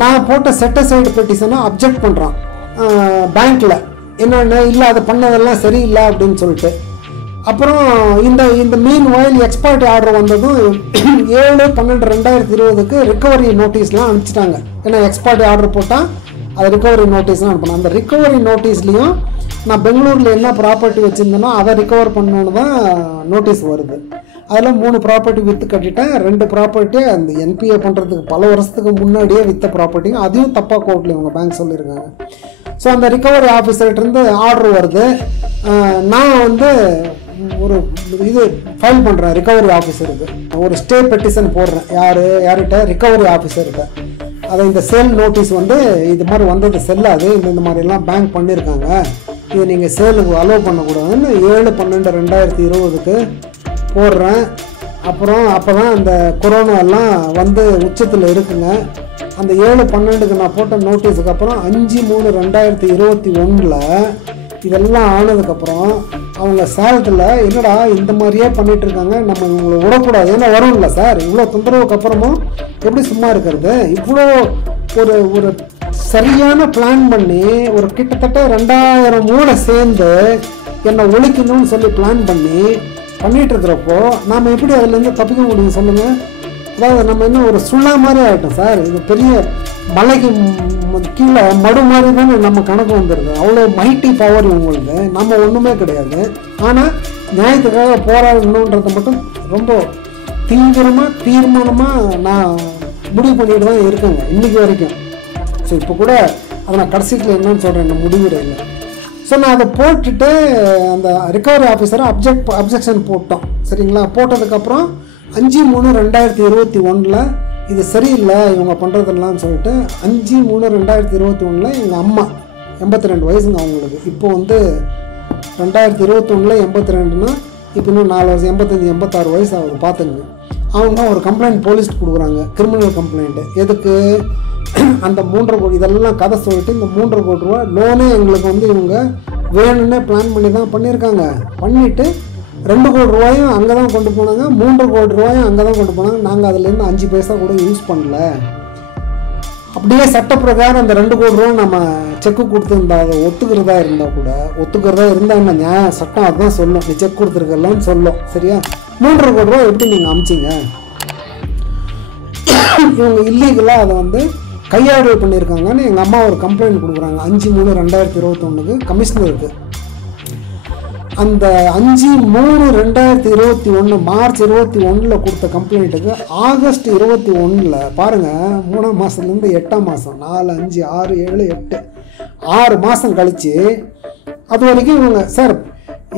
நான் போட்ட செட்டசைடு பெட்டிஷனை அப்ஜெக்ட் பண்ணுறான் பேங்க்கில், என்னென்ன இல்லை அதை பண்ணதெல்லாம் சரியில்லை அப்படின்னு சொல்லிட்டு. அப்புறம் இந்த மீன் வயல் எக்ஸ்பர்ட் ஆர்டர் வந்ததும் 7/12/2020 ரிகவரி நோட்டீஸ்லாம் அனுப்பிச்சிட்டாங்க. ஏன்னா எக்ஸ்பர்ட் ஆர்டர் போட்டால் அது ரிகவரி நோட்டீஸ்லாம் அனுப்பணும். அந்த ரிகவரி நோட்டீஸ்லேயும் நான் பெங்களூரில் என்ன ப்ராப்பர்ட்டி வச்சுருந்தேனோ அதை ரிகவர் பண்ணணுன்னு தான் நோட்டீஸ் வருது. அதில் 3 ப்ராப்பர்ட்டி விற்று கட்டிட்டேன். 2 ப்ராப்பர்ட்டி அந்த என்பிஏ பண்ணுறதுக்கு பல வருஷத்துக்கு முன்னாடியே விற்ற ப்ராப்பர்ட்டிங்க, அதையும் தப்பாக கோர்ட்டில் இவங்க பேங்க் சொல்லியிருக்காங்க. ஸோ அந்த ரிகவரி ஆஃபீஸர்கிட்டருந்து ஆர்டர் வருது. நான் வந்து ஒரு இது ஃபைல் பண்ணுறேன் ரிகவரி ஆஃபீஸருக்கு, ஒரு ஸ்டே பெட்டிஷன் போடுறேன். யார்கிட்ட, ரிகவரி ஆஃபீஸர்கிட்ட. அதை இந்த சேல் நோட்டீஸ் வந்து இது மாதிரி வந்தது செல்லாது, இந்த மாதிரிலாம் பேங்க் பண்ணியிருக்காங்க, இது நீங்கள் சேலுக்கு அலோவ் பண்ணக்கூடாதுன்னு 7/12/2020 போடுறேன். அப்புறம் அப்போ தான் அந்த கொரோனா எல்லாம் வந்து உச்சத்தில் இருக்குங்க. அந்த 7/12 நான் போட்ட நோட்டீஸுக்கு அப்புறம் 5/3/2021 இதெல்லாம் ஆனதுக்கப்புறம் அவங்க சேலத்தில் என்னடா இந்த மாதிரியே பண்ணிகிட்ருக்காங்க, நம்ம இவங்களை விடக்கூடாது, ஏன்னா வரும்ல சார், இவ்வளோ தொந்தரவுக்கு அப்புறமும் எப்படி சும்மா இருக்கிறது, இவ்வளோ ஒரு சரியான பிளான் பண்ணி ஒரு கிட்டத்தட்ட 2000 மூளை சேர்ந்து என்னை ஒழிக்கணும்னு சொல்லி பிளான் பண்ணிகிட்டு இருக்கிறப்போ நாம் எப்படி அதுலேருந்து தப்பிக்க முடியும் சொல்லுங்கள்? அதாவது நம்ம என்ன ஒரு சுள்ளா மாதிரி ஆகிட்டோம் சார், இது பெரிய மலைக்கு கீழே மடு மாதிரி தானே நம்ம கணக்கு வந்துடுது, அவ்வளோ மைட்டி பவர் இவங்களுக்கு, நம்ம ஒன்றுமே கிடையாது. ஆனால் நியாயத்துக்காக போராடணுன்றதை மட்டும் ரொம்ப தீர்மானமாக நான் முடிவு பண்ணிட்டு தான் இருக்கேங்க இன்றைக்கி வரைக்கும். ஸோ இப்போ கூட அதை நான் கடைசியில் என்னன்னு சொல்கிறேன், என்ன முடிவுரையில். ஸோ நான் அதை போட்டுட்டு அந்த ரிகவரி ஆஃபீஸரை அப்ஜெக்ஷன் போட்டோம், சரிங்களா. போட்டதுக்கப்புறம் 5/3/2021 இது சரியில்லை இவங்க பண்ணுறதெல்லாம் சொல்லிட்டு 5/3/2021 எங்கள் அம்மா 82 வயசுங்க அவங்களுக்கு. இப்போ வந்து 2021 82ன்னா இப்போ இன்னும் 4 வருஷம் 85-86 வயசு ஆகுது பார்த்துங்க. அவங்க ஒரு கம்ப்ளைண்ட் போலீஸ்க்கு கொடுக்குறாங்க, கிரிமினல் கம்ப்ளைண்ட்டு. எதுக்கு? அந்த 3.5 கோடி இதெல்லாம் கதை சொல்லிட்டு இந்த 3.5 கோடி ரூபா லோனே எங்களுக்கு வந்து இவங்க வேணும்னே பிளான் பண்ணி தான் பண்ணியிருக்காங்க. பண்ணிவிட்டு 2 கோடி ரூபாயும் அங்கே தான் கொண்டு போனாங்க, 3 கோடி ரூபாயும் அங்கே தான் கொண்டு போனாங்க. நாங்கள் அதுலேருந்து 5 பைசா கூட யூஸ் பண்ணல. அப்படியே சட்டப்பிரகாரம் அந்த 2 கோடி ரூபா நம்ம செக்கு கொடுத்துருந்தா அதை ஒத்துக்கிறதா இருந்தால் என்ன நியாயம், சட்டம் அதுதான் சொல்லும், நீ செக் கொடுத்துருக்கலன்னு சொல்லும், சரியா. 3.5 கோடி ரூபா எப்படி நீங்கள் அமிச்சிங்க? இவங்க இல்லீகலாக அதை வந்து கையாடல் பண்ணியிருக்காங்கன்னு எங்கள் அம்மா ஒரு கம்ப்ளைண்ட் கொடுக்குறாங்க 5/3/2021 கமிஷனருக்கு. அந்த 5/3/2021 மார்ச் 21 கொடுத்த கம்ப்ளைண்ட்டுக்கு ஆகஸ்ட் 21 பாருங்கள், 3ஆம் மாதத்துலேருந்து 8ஆம் மாதம் 4, 5, 6, 7, 8 6 மாதம் கழித்து அது வரைக்கும் இவங்க சார்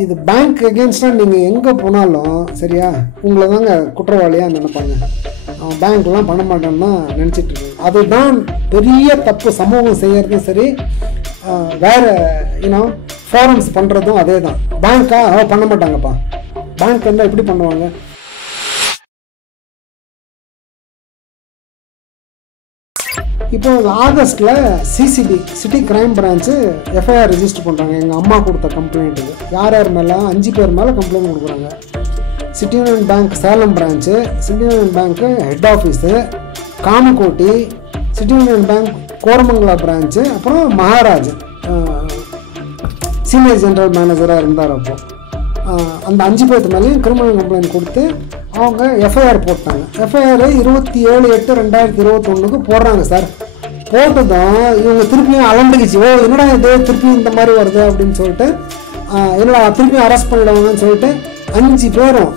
இது பேங்க் எகென்ஸ்டாக நீங்கள் எங்கே போனாலும் சரியா உங்களை தாங்க குற்றவாளியாக நினைப்பாங்க. அவன் பேங்க்லாம் பண்ண மாட்டான்னு தான் நினச்சிட்ருக்காங்க. அதுதான் பெரிய தப்பு சமூகம் செய்கிறதும் சரி, வேறு ஃபாரம்ஸ் பண்ணுறதும் அதே தான். பேங்க்கா பண்ண மாட்டாங்கப்பா, பேங்க் என்ன எப்படி பண்ணுவாங்க? இப்போ ஆகஸ்ட்டில் CCB city crime branch FIR register பண்ணுறாங்க எங்கள் அம்மா கொடுத்த கம்ப்ளைண்ட்டுக்கு. யார் மேலே 5 பேர் மேலே கம்ப்ளைண்ட் கொடுக்குறாங்க. City union bank Salem branch, city union பேங்க்கு head office Kamakoti, city union bank Koramangala branch, அப்புறம் மகாராஜ் சீனியர் ஜெனரல் மேனேஜராக இருந்தார். அப்போ அந்த 5 பேர்த்து மேலேயும் கிரிமினல் கம்ப்ளைண்ட் கொடுத்து அவங்க எஃப்ஐஆர் போட்டாங்க. எஃப்ஐஆர் 27/8/2021 போடுறாங்க சார். போட்டதும் இவங்க திருப்பியும் அலண்டுக்குச்சு. ஓ என்னடா இது திருப்பி இந்த மாதிரி வருது அப்படின்னு சொல்லிட்டு என்னடா திருப்பியும் அரெஸ்ட் பண்ணிடுவாங்கன்னு சொல்லிட்டு 5 பேரும்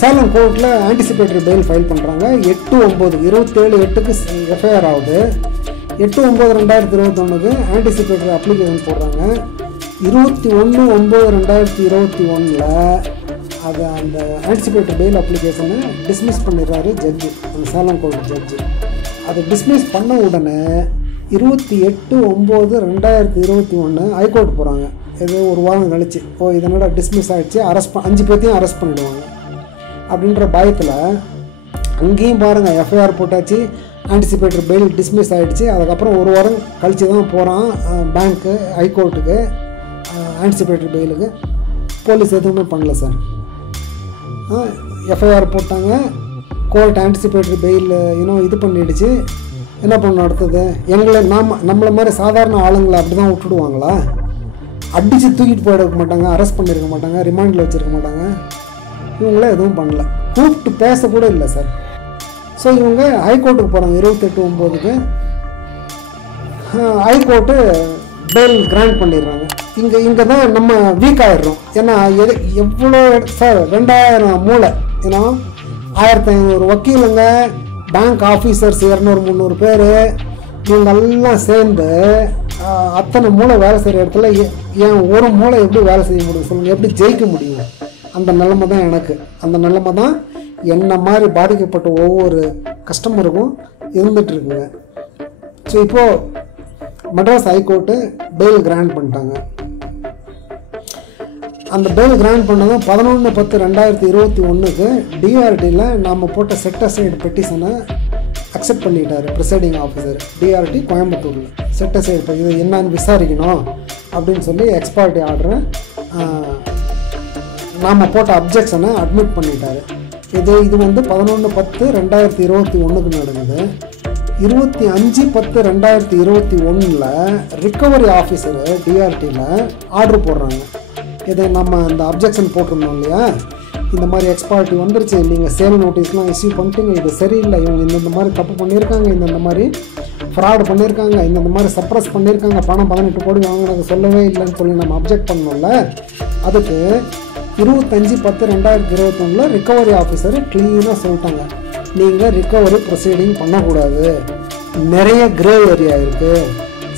சேலம் கோர்ட்டில் ஆன்டிசிபேட்டரி பெயில் ஃபைல் பண்ணுறாங்க. 8/9/27/8க்கு எஃப்ஐஆர் ஆகுது. 8/9/2021 ஆன்டிசிபேட்டரி அப்ளிகேஷன் போடுறாங்க. 21/9/2021 அதை அந்த ஆன்டிசிபேட்டரி பெயில் அப்ளிகேஷனை டிஸ்மிஸ் பண்ணிடுறாரு ஜட்ஜு, அந்த சேலம் கோர்ட் ஜட்ஜு. அதை டிஸ்மிஸ் பண்ண உடனே 28/9/2021 ஹைகோர்ட் போகிறாங்க. இது ஒரு வாரம் கழிச்சு. ஓ இதனோட டிஸ்மிஸ் ஆகிடுச்சு, 5 பேர்த்தையும் அரெஸ்ட் பண்ணிவிடுவாங்க அப்படின்ற பயத்தில் அங்கேயும் பாருங்கள் எஃப்ஐஆர் போட்டாச்சு, ஆன்டிசிபேட்டரி பெயில் டிஸ்மிஸ் ஆகிடுச்சு. அதுக்கப்புறம் ஒரு வாரம் கழித்து தான் போகிறான் பேங்க்கு ஹைகோர்ட்டுக்கு ஆன்டிசிபேட்டரி பெயிலுக்கு. போலீஸ் எதுவுமே பண்ணல சார். எஃப்ஐஆர் போட்டாங்க, கோர்ட் ஆன்டிசிபேட்டரி பெயில் இது பண்ணிடுச்சு. என்ன பண்ண அடுத்தது? நம்மளை மாதிரி சாதாரண ஆளுங்களை அப்படி தான் விட்டுடுவாங்களா? அடித்து தூக்கிட்டு போயிட மாட்டாங்க, அரெஸ்ட் பண்ணியிருக்க மாட்டாங்க, ரிமாண்டில் வச்சுருக்க மாட்டாங்க. இவங்களே எதுவும் பண்ணல, கூப்பிட்டு பேசக்கூட இல்லை சார். ஸோ இவங்க ஹைகோர்ட்டுக்கு போகிறாங்க 28/9க்கு. ஹைகோர்ட்டு பெயில் கிராண்ட் பண்ணிடுறாங்க. இங்கே தான் நம்ம வீக் ஆகிடுறோம். ஏன்னா எவ்வளோ சார் 2000 மூளை, ஏன்னா 1500 வக்கீலுங்க, பேங்க் ஆஃபீஸர்ஸ் 200-300 பேர், இவங்கெல்லாம் சேர்ந்து அத்தனை மூளை வேலை செய்கிற இடத்துல ஏன் ஒரு மூளை எப்படி வேலை செய்ய முடியும் சொல்லுங்கள்? எப்படி ஜெயிக்க முடியும்? அந்த நிலைமை தான் எனக்கு, அந்த நிலைமை தான் என்ன மாதிரி பாதிக்கப்பட்ட ஒவ்வொரு கஸ்டமருக்கும் இருந்துகிட்ருக்குங்க. ஸோ இப்போது மெட்ராஸ் ஹைகோர்ட்டு பெயில் கிராண்ட் பண்ணிட்டாங்க. அந்த பெயில் கிராண்ட் பண்ணதும் 11/10/2021 டிஆர்டியில் நாம் போட்ட செட் அசைடு பெட்டிஷனை அக்செப்ட் பண்ணிட்டார் ப்ரிசைடிங் ஆஃபீஸர். டிஆர்டி கோயம்புத்தூரில் செட் அசைடு இது என்னன்னு விசாரிக்கணும் அப்படின்னு சொல்லி எக்ஸ்பர்ட்டி ஆர்டரை நாம் போட்ட அப்ஜெக்ஷனை அட்மிட் பண்ணிட்டார். இது 11/10/2021 நடந்தது. 25/10/2021 ரிக்கவரி ஆஃபீஸரு டிஆர்டியில் ஆர்டர் போடுறாங்க. இதை நம்ம அந்த அப்ஜெக்ஷன் போட்டிருந்தோம் இல்லையா, இந்த மாதிரி எக்ஸ்பர்ட்டி வந்துருச்சு, நீங்கள் சேல் நோட்டீஸ்லாம் இஷ்யூ பண்ணிட்டீங்க, இது சரியில்லை, இவங்க இந்த மாதிரி தப்பு பண்ணியிருக்காங்க, இந்த மாதிரி ஃப்ராடு பண்ணியிருக்காங்க, இந்த மாதிரி சப்ரஸ் பண்ணியிருக்காங்க, பணம் 18 கோடி வாங்கினது சொல்லவே இல்லைன்னு சொல்லி நம்ம அப்ஜெக்ட் பண்ணோம்ல. அதுக்கு 25/10/2021 ரிக்கவரி ஆஃபீஸர் க்ளீனாக சொல்லிட்டாங்க, நீங்கள் ரிக்கவரி ப்ரொசீடிங் பண்ணக்கூடாது, நிறைய கிரே ஏரியா இருக்குது,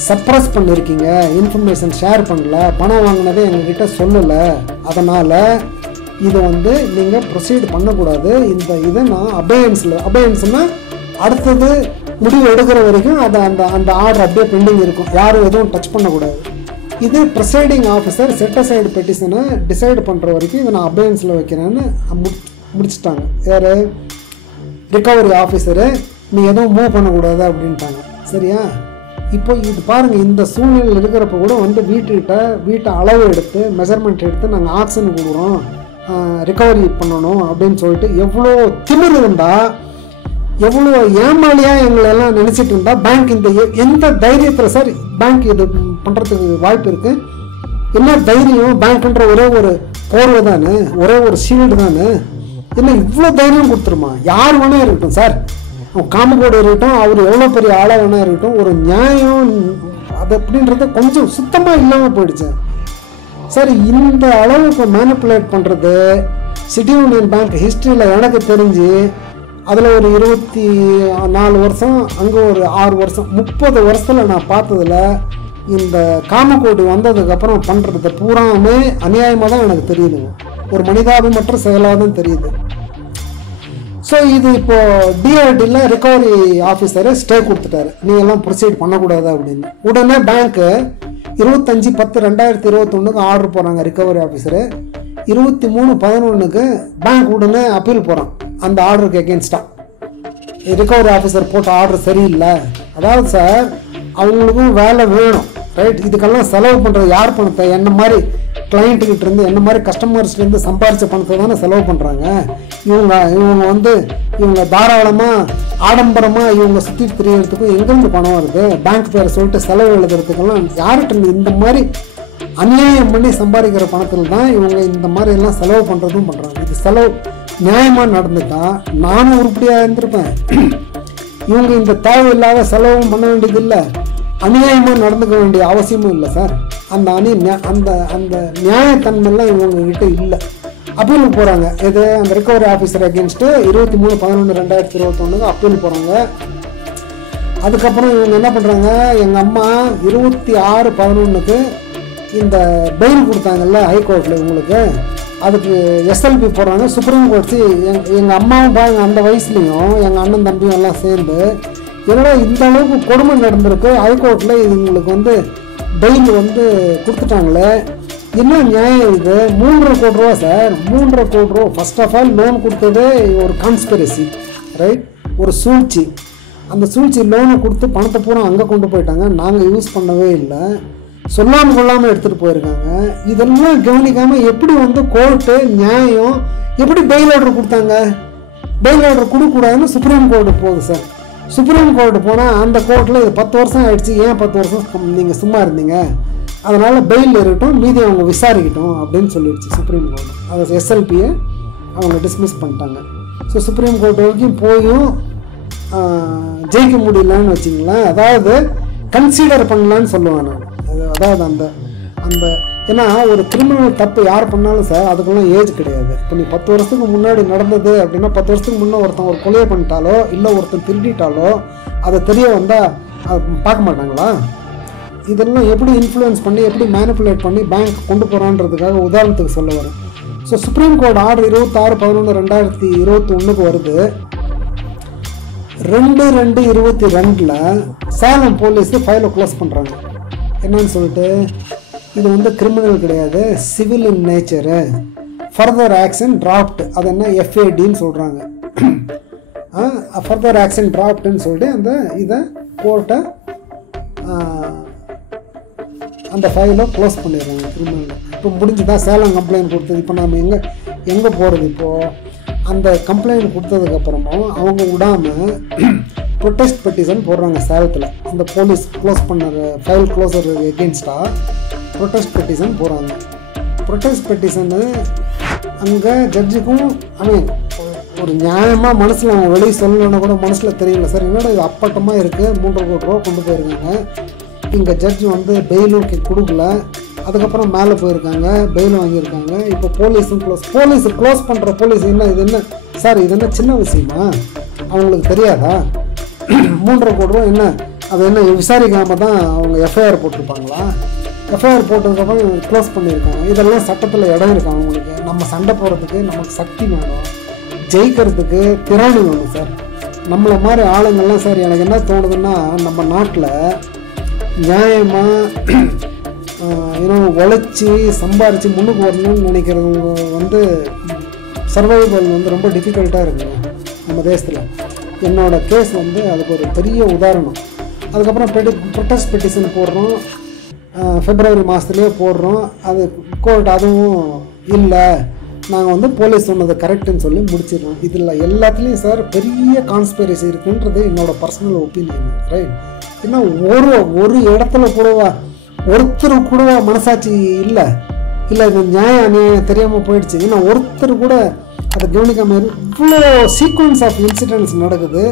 சப்ரஸ் பண்ணியிருக்கீங்க, இன்ஃபர்மேஷன் ஷேர் பண்ணல, பணம் வாங்கினதே எங்ககிட்ட சொல்லலை, அதனால் இதை நீங்கள் ப்ரொசீட் பண்ணக்கூடாது. இதை நான் அபேயன்ஸ்னால் அடுத்தது முடிவு எடுக்கிற வரைக்கும் அந்த ஆர்டர் அப்படியே பெண்டிங் இருக்கும், யாரும் எதுவும் டச் பண்ணக்கூடாது. இது ப்ரிசைடிங் ஆஃபீஸர் செட் அசைடு பெட்டிஷனை டிசைட் பண்ணுற வரைக்கும் இதை நான் அபேயன்ஸில் வைக்கிறேன்னு முடிச்சுட்டாங்க. யார்? Recovery officer. நீ எதுவும் மூவ் பண்ணக்கூடாது அப்படின்ட்டாங்க. சரியா? இப்போ இது பாருங்கள், இந்த சூழ்நிலையில் இருக்கிறப்ப கூட வீட்டை அளவு எடுத்து மெஷர்மெண்ட் எடுத்து நாங்கள் ஆக்ஷன் கொடுக்குறோம், ரிக்கவரி பண்ணணும் அப்படின்னு சொல்லிட்டு எவ்வளோ திமிர் இருந்தால், எவ்வளோ ஏமாளியாக எங்களெல்லாம் நினச்சிட்டு இருந்தால் பேங்க் எந்த தைரியத்தில் சார் பேங்க் இது பண்ணுறதுக்கு வாய்ப்பு இருக்குது? என்ன தைரியம்? பேங்க்ன்ற ஒரே ஒரு போர்வை தானே, ஒரே ஒரு ஷீல்டு தானே, என்ன இவ்வளோ தைரியம் கொடுத்துருமா? யார் வேணா இருக்கட்டும் சார், காமகோடு இருக்கட்டும், அவர் எவ்வளோ பெரிய ஆளாக வேணா இருக்கட்டும், ஒரு நியாயம் அது அப்படின்றது கொஞ்சம் சுத்தமாக இல்லாமல் போயிடுச்சு சார். இந்த அளவுக்கு மேனிப்புலேட் பண்ணுறது சிட்டி யூனியன் பேங்க் ஹிஸ்ட்ரியில் எனக்கு தெரிஞ்சு அதில் ஒரு 24 வருஷம், அங்கே ஒரு 6 வருஷம், 30 வருஷத்தில் நான் பார்த்ததில் இந்த காமகோடு வந்ததுக்கப்புறம் பண்ணுறது பூராமே அநியாயமாக தான் எனக்கு தெரியுதுங்க, ஒரு மனிதாபிமற்ற செயலாக தான் தெரியுது. ஸோ இது இப்போது டிஆர்டியில் ரிக்கவரி ஆஃபீஸரு ஸ்டே கொடுத்துட்டாரு, நீ எல்லாம் ப்ரொசீட் பண்ணக்கூடாது அப்படின்னு. உடனே பேங்க்கு 25/10/2021 ஆர்டர் போகிறாங்க ரிக்கவரி ஆஃபீஸரு. 23/11 பேங்க் உடனே அப்பீல் போகிறான் அந்த ஆர்டருக்கு எகென்ஸ்டாக. ரிக்கவரி ஆஃபீஸர் போட்ட ஆர்டர் சரியில்லை. அதாவது சார் அவங்களுக்கும் வேலை வேணும், ரைட்? இதுக்கெல்லாம் செலவு பண்ணுறது யார் பணத்தை? என்ன மாதிரி கிளைண்ட்டுக்கிட்ட இருந்து, என்ன மாதிரி கஸ்டமர்ஸ்லேருந்து சம்பாரித்த பணத்தை தானே செலவு பண்ணுறாங்க. இவங்க தாராளமாக ஆடம்பரமாக இவங்க சுற்றிட்டு திரியறதுக்கும் எங்கேருந்து பணம் வருது? பேங்க் பேரை சொல்லிட்டு செலவு எழுதுறதுக்கெல்லாம் யார்கிட்ட இந்த மாதிரி அநியாயம் பண்ணி சம்பாதிக்கிற பணத்தில் தான் இவங்க இந்த மாதிரி எல்லாம் செலவு பண்ணுறதும் பண்ணுறாங்க. இது செலவு நியாயமாக நடந்துட்டா நானும் உருப்படியாக இருந்திருப்பேன். இவங்க இந்த தேவையில்லாத செலவும் பண்ண வேண்டியதில்லை, அநியாயமாக நடந்துக்க வேண்டிய அவசியமும் இல்லை சார். அந்த அந்த நியாயத்தன்மைலாம் இவங்ககிட்ட இல்லை. அப்பீலுக்கு போகிறாங்க. இது அந்த ரிகவரி ஆஃபீஸர் அகேன்ஸ்ட்டு 23/11/2021 அப்பீல் போகிறாங்க. அதுக்கப்புறம் இவங்க என்ன பண்ணுறாங்க, எங்கள் அம்மா 26/11 இந்த பெயில் கொடுத்தாங்கல்ல ஹைகோர்ட்டில் இவங்களுக்கு, அதுக்கு எஸ்எல்பி போடுறாங்க. சுப்ரீம் கோர்ட்ஸு எங்கள் அம்மாவும் பாருங்க அந்த வயசுலேயும் எங்கள் அண்ணன் தம்பியும் எல்லாம் சேர்ந்து என்னடா இந்த அளவுக்கு கொடுமை நடந்திருக்கு, ஹைகோர்ட்டில் இவங்களுக்கு பெயில் கொடுத்துட்டாங்களே, என்ன நியாயம் இது? 3.5 கோடி ரூபா சார், 3.5 கோடி ரூபா. ஃபர்ஸ்ட் ஆஃப் ஆல் லோன் கொடுத்தது ஒரு கான்ஸ்பிரசி, ரைட், ஒரு சூழ்ச்சி. அந்த சூழ்ச்சி லோனை கொடுத்து பணத்தை பூரா அங்கே கொண்டு போயிட்டாங்க. நாங்கள் யூஸ் பண்ணவே இல்லை, சொல்லாமல் கொள்ளாமல் எடுத்துகிட்டு போயிருக்காங்க. இதெல்லாம் கவனிக்காமல் எப்படி கோர்ட்டு நியாயம், எப்படி பெயில் ஆர்டர் கொடுத்தாங்க? பெயில் ஆர்டர் கொடுக்கக்கூடாதுன்னு சுப்ரீம் கோர்ட்டு போகுது சார். சுப்ரீம் கோர்ட்டு போனால் அந்த கோர்ட்டில் இது 10 வருஷம் ஆயிடுச்சு, ஏன் 10 வருஷம் நீங்கள் சும்மா இருந்தீங்க, அதனால் பெயில் இருக்கட்டும், மீதி அவங்க விசாரிக்கட்டும் அப்படின்னு சொல்லிடுச்சு சுப்ரீம் கோர்ட்டு. அதை எஸ்எல்பியை அவங்க டிஸ்மிஸ் பண்ணிட்டாங்க. ஸோ சுப்ரீம் கோர்ட் வரைக்கும் போயும் ஜெயிக்க முடியலன்னு வச்சிங்களேன். அதாவது கன்சிடர் பண்ணலான்னு சொல்லுவேன் நான். அதாவது அந்த அந்த ஏன்னா ஒரு கிரிமினல் தப்பு யார் பண்ணாலும் சார் அதுக்கெல்லாம் ஏஜ் கிடையாது. இப்போ நீ 10 வருஷத்துக்கு முன்னாடி நடந்தது அப்படின்னா 10 வருஷத்துக்கு முன்னே ஒருத்தன் ஒரு கொலையை பண்ணிட்டாலோ இல்லை ஒருத்தன் திருடிட்டாலோ அதை தெரிய வந்தால் அதை பார்க்க மாட்டாங்களா? இதெல்லாம் எப்படி இன்ஃப்ளூயன்ஸ் பண்ணி எப்படி மேனிப்புலேட் பண்ணி பேங்க் கொண்டு போகிறான்றதுக்காக உதாரணத்துக்கு சொல்ல வரேன். ஸோ சுப்ரீம் கோர்ட் ஆர்டர் 26/11/2021 வருது. 2/2/22 சேலம் போலீஸு ஃபைலை க்ளோஸ் பண்ணுறாங்க. என்னன்னு சொல்லிட்டு, இது கிரிமினல் கிடையாது, சிவில் இன் நேச்சரு, ஃபர்தர் ஆக்ஷன் டிராஃப்ட், அது என்ன எஃப்ஏடின்னு சொல்கிறாங்க. ஃபர்தர் ஆக்ஷன் டிராஃப்ட்னு சொல்லிட்டு இதை கோர்ட்டை அந்த ஃபைலை க்ளோஸ் பண்ணிடுறாங்க கிரிமினல். இப்போ முடிஞ்சுதான் சேலம் கம்ப்ளைண்ட் கொடுத்தது. இப்போ நம்ம எங்கே போகிறது? இப்போது அந்த கம்ப்ளைண்ட் கொடுத்ததுக்கப்புறமும் அவங்க விடாமல் ப்ரொட்டஸ்ட் பெட்டிஷன் போடுறாங்க சேலத்தில். அந்த போலீஸ் க்ளோஸ் பண்ண ஃபைல் க்ளோஸர் எகெயின்ஸ்டாக ப்ரொட்டஸ்ட் பெட்டிஷன் போடுறாங்க. ப்ரொட்டஸ்ட் பெட்டிஷனு அங்கே ஜட்ஜுக்கும் ஒரு நியாயமாக மனசில் அவங்க வெளியே சொல்லணுன்னா கூட மனசில் தெரியல சார், என்னடா இது அப்பட்டமாக இருக்குது, 3.5 கோடி ரூபா கொண்டு போயிருக்காங்க, இங்கே ஜட்ஜு பெயிலும் கொடுக்கல, அதுக்கப்புறம் மேலே போயிருக்காங்க, பெயில் வாங்கியிருக்காங்க. இப்போ போலீஸ் க்ளோஸ் பண்ணுற போலீஸ் இது என்ன சார், இது என்ன சின்ன விஷயமா? அவங்களுக்கு தெரியாதா? 3.5 கோடி ரூபா என்ன, அது என்ன விசாரிக்காமல் தான் அவங்க எஃப்ஐஆர் போட்டிருப்பாங்களா? எஃப்ஐஆர் போட்டதுக்கப்புறம் க்ளோஸ் பண்ணியிருக்காங்க. இதெல்லாம் சட்டத்தில் இடம் இருக்கு அவங்களுக்கு. நம்ம சண்டை போடுறதுக்கு நமக்கு சக்தி வேணும், ஜெயிக்கிறதுக்கு திறன் வேணும் சார். நம்மளை மாதிரி ஆளுங்கள்லாம் சார் எனக்கு என்ன தோணுதுன்னா, நம்ம நாட்டில் நியாயமாக உழைச்சி சம்பாரித்து முன்னுக்கு வரணும்னு நினைக்கிறவங்க சர்வைவல் ரொம்ப டிஃபிகல்ட்டாக இருக்குங்க நம்ம தேசத்தில். என்னோட கேஸ் அதுக்கு ஒரு பெரிய உதாரணம். அதுக்கப்புறம் ப்ரொட்டஸ்ட் பெட்டிஷன் போடுறோம், பிப்ரவரி மாதத்துலேயே போடுறோம். அது கோர்ட் அதுவும் இல்லை, நாங்கள் போலீஸ் சொன்னது கரெக்டுன்னு சொல்லி முடிச்சிடுறோம். இதில் எல்லாத்துலேயும் சார் பெரிய கான்ஸ்பிரசி இருக்குன்றது என்னோடய பர்சனல் ஒப்பீனியன், ரைட்? ஏன்னா ஒரு இடத்துல கூடவா ஒருத்தர் கூட மனசாட்சி இல்லை இது நியாயம் அநியாயம் தெரியாமல் போயிடுச்சு. ஏன்னா ஒருத்தர் கூட அதை கவனிக்காமல் இவ்வளோ சீக்வன்ஸ் ஆஃப் இன்சிடென்ட்ஸ் நடக்குது.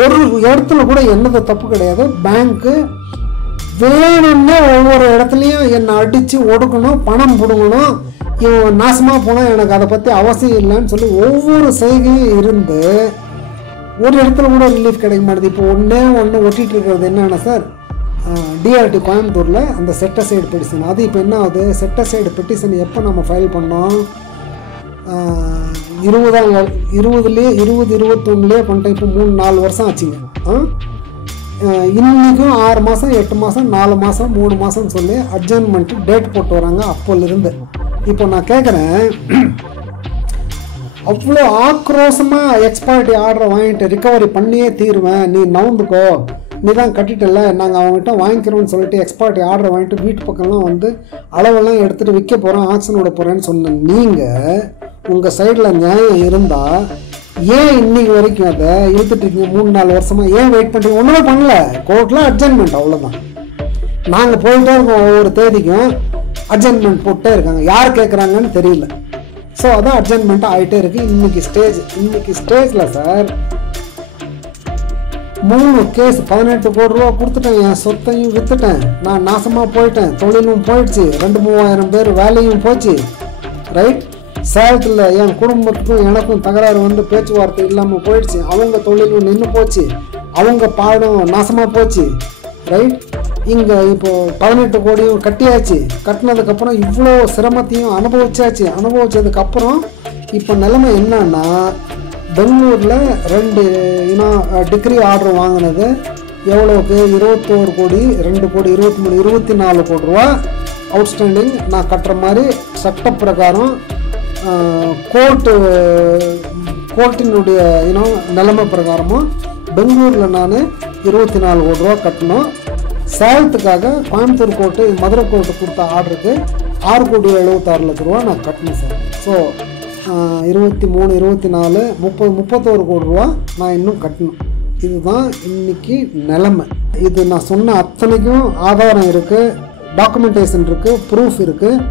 ஒரு இடத்துல கூட என்னது தப்பு கிடையாது. பேங்க்கு வேணும்னே ஒவ்வொரு இடத்துலையும் என்னை அடித்து ஒடுக்கணும், பணம் பிடுங்கணும், இவன் நாசமாக போனால் எனக்கு அதை பற்றி அவசியம் இல்லைன்னு சொல்லி ஒவ்வொரு செய்கையும் இருந்து ஒரு இடத்துல கூட ரிலீஃப் கிடைக்க மாட்டேது. இப்போ ஒன்று ஒட்டிகிட்டு இருக்கிறது என்னென்னா சார், டிஆர்டி கோயம்புத்தூரில் அந்த செட்டசைடு பெட்டிஷன். அது இப்போ என்ன ஆகுது, செட்டசைடு பெட்டிஷன் எப்போ நம்ம ஃபைல் பண்ணோம், 2021 பண்ணிட்டேன். இப்போ 3-4 வருஷம் ஆச்சுங்க. இன்றைக்கும் 6 மாதம் 8 மாதம் 4 மாதம் 3 மாதம்னு சொல்லி அட்ஜர்ன்மெண்ட்டு டேட் போட்டு வராங்க அப்போலேருந்து. இப்போ நான் கேட்குறேன், அவ்வளோ ஆக்ரோஷமாக எக்ஸ்பர்ட்டி ஆர்டரை வாங்கிட்டு ரிகவரி பண்ணியே தீருவேன், நீ நவுந்துக்கோ, நீ தான் கட்டிட்டல, நாங்கள் அவங்ககிட்ட வாங்கிக்கிறோன்னு சொல்லிட்டு எக்ஸ்பர்ட்டி ஆர்டரை வாங்கிட்டு வீட்டு பக்கம்லாம் அளவெல்லாம் எடுத்துகிட்டு விற்க போகிறேன், ஆக்ஷன் விட போகிறேன்னு சொன்ன நீங்கள் உங்கள் சைடில் நியாயம் இருந்தால் ஏன் இன்னைக்கு வரைக்கும் அதை இழுத்துட்ருக்கீங்க? 3-4 வருஷமாக ஏன் வெயிட் பண்ணுறீங்க? ஒன்றுமே பண்ணல, கோர்ட்டில் அட்ஜர்ன்மெண்ட், அவ்வளோதான். நாங்கள் போயிட்டே இருக்கோம், ஒவ்வொரு தேதிக்கும் அட்ஜர்ன்மெண்ட் போட்டே இருக்காங்க. யார் கேட்குறாங்கன்னு தெரியல. ஸோ அதான் அட்ஜஸ்ட்மெண்ட்டாக ஆகிட்டே இருக்குது. இன்னைக்கு ஸ்டேஜில் சார் 3 கேஸ் 18 கோடி ரூபா கொடுத்துட்டேன், என் சொத்தையும் விற்றுட்டேன், நான் நாசமாக போயிட்டேன், தொழிலும் போயிடுச்சு, 2-3000 பேர் வேலையும் போச்சு, ரைட். சேலத்தில் என் குடும்பத்துக்கும் எனக்கும் தகராறு வந்து பேச்சுவார்த்தை இல்லாமல் போயிடுச்சு, அவங்க தொழிலும் நின்று போச்சு, அவங்க பாடம் நாசமாக போச்சு, ரைட். இங்கே இப்போது 18 கோடியும் கட்டியாச்சு. கட்டினதுக்கப்புறம் இவ்வளோ சிரமத்தையும் அனுபவிச்சதுக்கப்புறம் இப்போ நிலைமை என்னன்னா, பெங்களூரில் 2 டிகிரி ஆர்டர் வாங்கினது எவ்வளோக்கு 21 கோடி 2 கோடி 23 24 கோடி ரூபா அவுட்ஸ்டாண்டிங் நான் கட்டுற மாதிரி சட்ட பிரகாரம் கோர்ட்டினுடைய நிலைமை பிரகாரமும் பெங்களூரில் நான் 24 கோடி ரூபா கட்டணும். சேலத்துக்காக கோயம்புத்தூர் கோர்ட்டு மதுரை கோர்ட்டு கொடுத்த ஆர்டருக்கு 6 கோடி 76 லட்ச ரூபா நான் கட்டணும் சார். ஸோ 23 24 30 31 கோடி ரூபா நான் இன்னும் கட்டணும். இதுதான் இன்னைக்கு நிலைமை. இது நான் சொன்ன அத்தனைக்கும் ஆதாரம் இருக்குது, டாக்குமெண்டேஷன் இருக்குது, ப்ரூஃப் இருக்குது.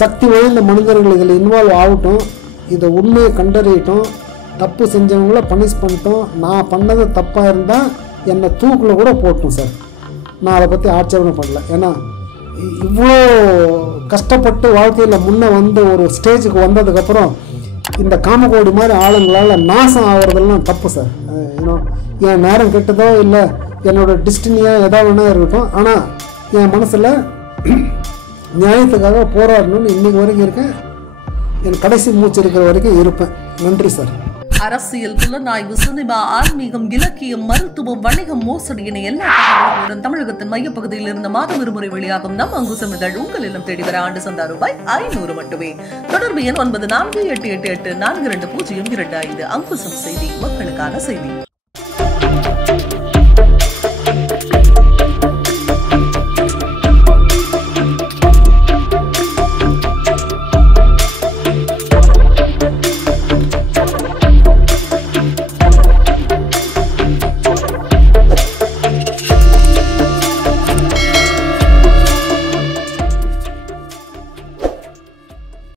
சக்தி வாய்ந்த மனிதர்கள் இதில் இன்வால்வ் ஆகட்டும், இதை உண்மையை கண்டறியட்டும், தப்பு செஞ்சவங்கள பனிஷ் பண்ணிட்டோம். நான் பண்ணது தப்பாக இருந்தால் என்னை தூக்கில் கூட போட்டோம் சார். நான் அதை பற்றி ஆட்சேபனை பண்ணல. ஏன்னா இவ்வளோ கஷ்டப்பட்டு வாழ்க்கையில் முன்னே வந்து ஒரு ஸ்டேஜுக்கு வந்ததுக்கப்புறம் இந்த காமகோடி மாதிரி ஆளுங்களால் நாசம் ஆகிறதெல்லாம் தப்பு சார். என் நேரம் கெட்டதோ இல்லை என்னோடய டிஸ்டினியாக எதாவது வேணா இருக்கட்டும், ஆனால் என் மனசில் நியாயத்துக்காக போராடணும்னு இன்னைக்கு வரைக்கும் இருக்கேன். என் கடைசி மூச்சு இருக்கிற வரைக்கும் இருப்பேன். நன்றி சார். அரசியல், புலனாய்வு, சினிமா, ஆன்மீகம், இலக்கியம், மருத்துவம், வணிகம், மோசடி என எல்லா தகவல்களுடன் தமிழகத்தின் மையப்பகுதியில் இருந்த மாதம் இருமுறை வெளியாகும் நம் அங்குசம் இதழ் உங்கள் இல்லம் தேடி வர ஆண்டு சந்தா ரூபாய் 500 மட்டுமே. தொடர்பு எண் 9488842025. அங்குசம் செய்தி, மக்களுக்கான செய்தி.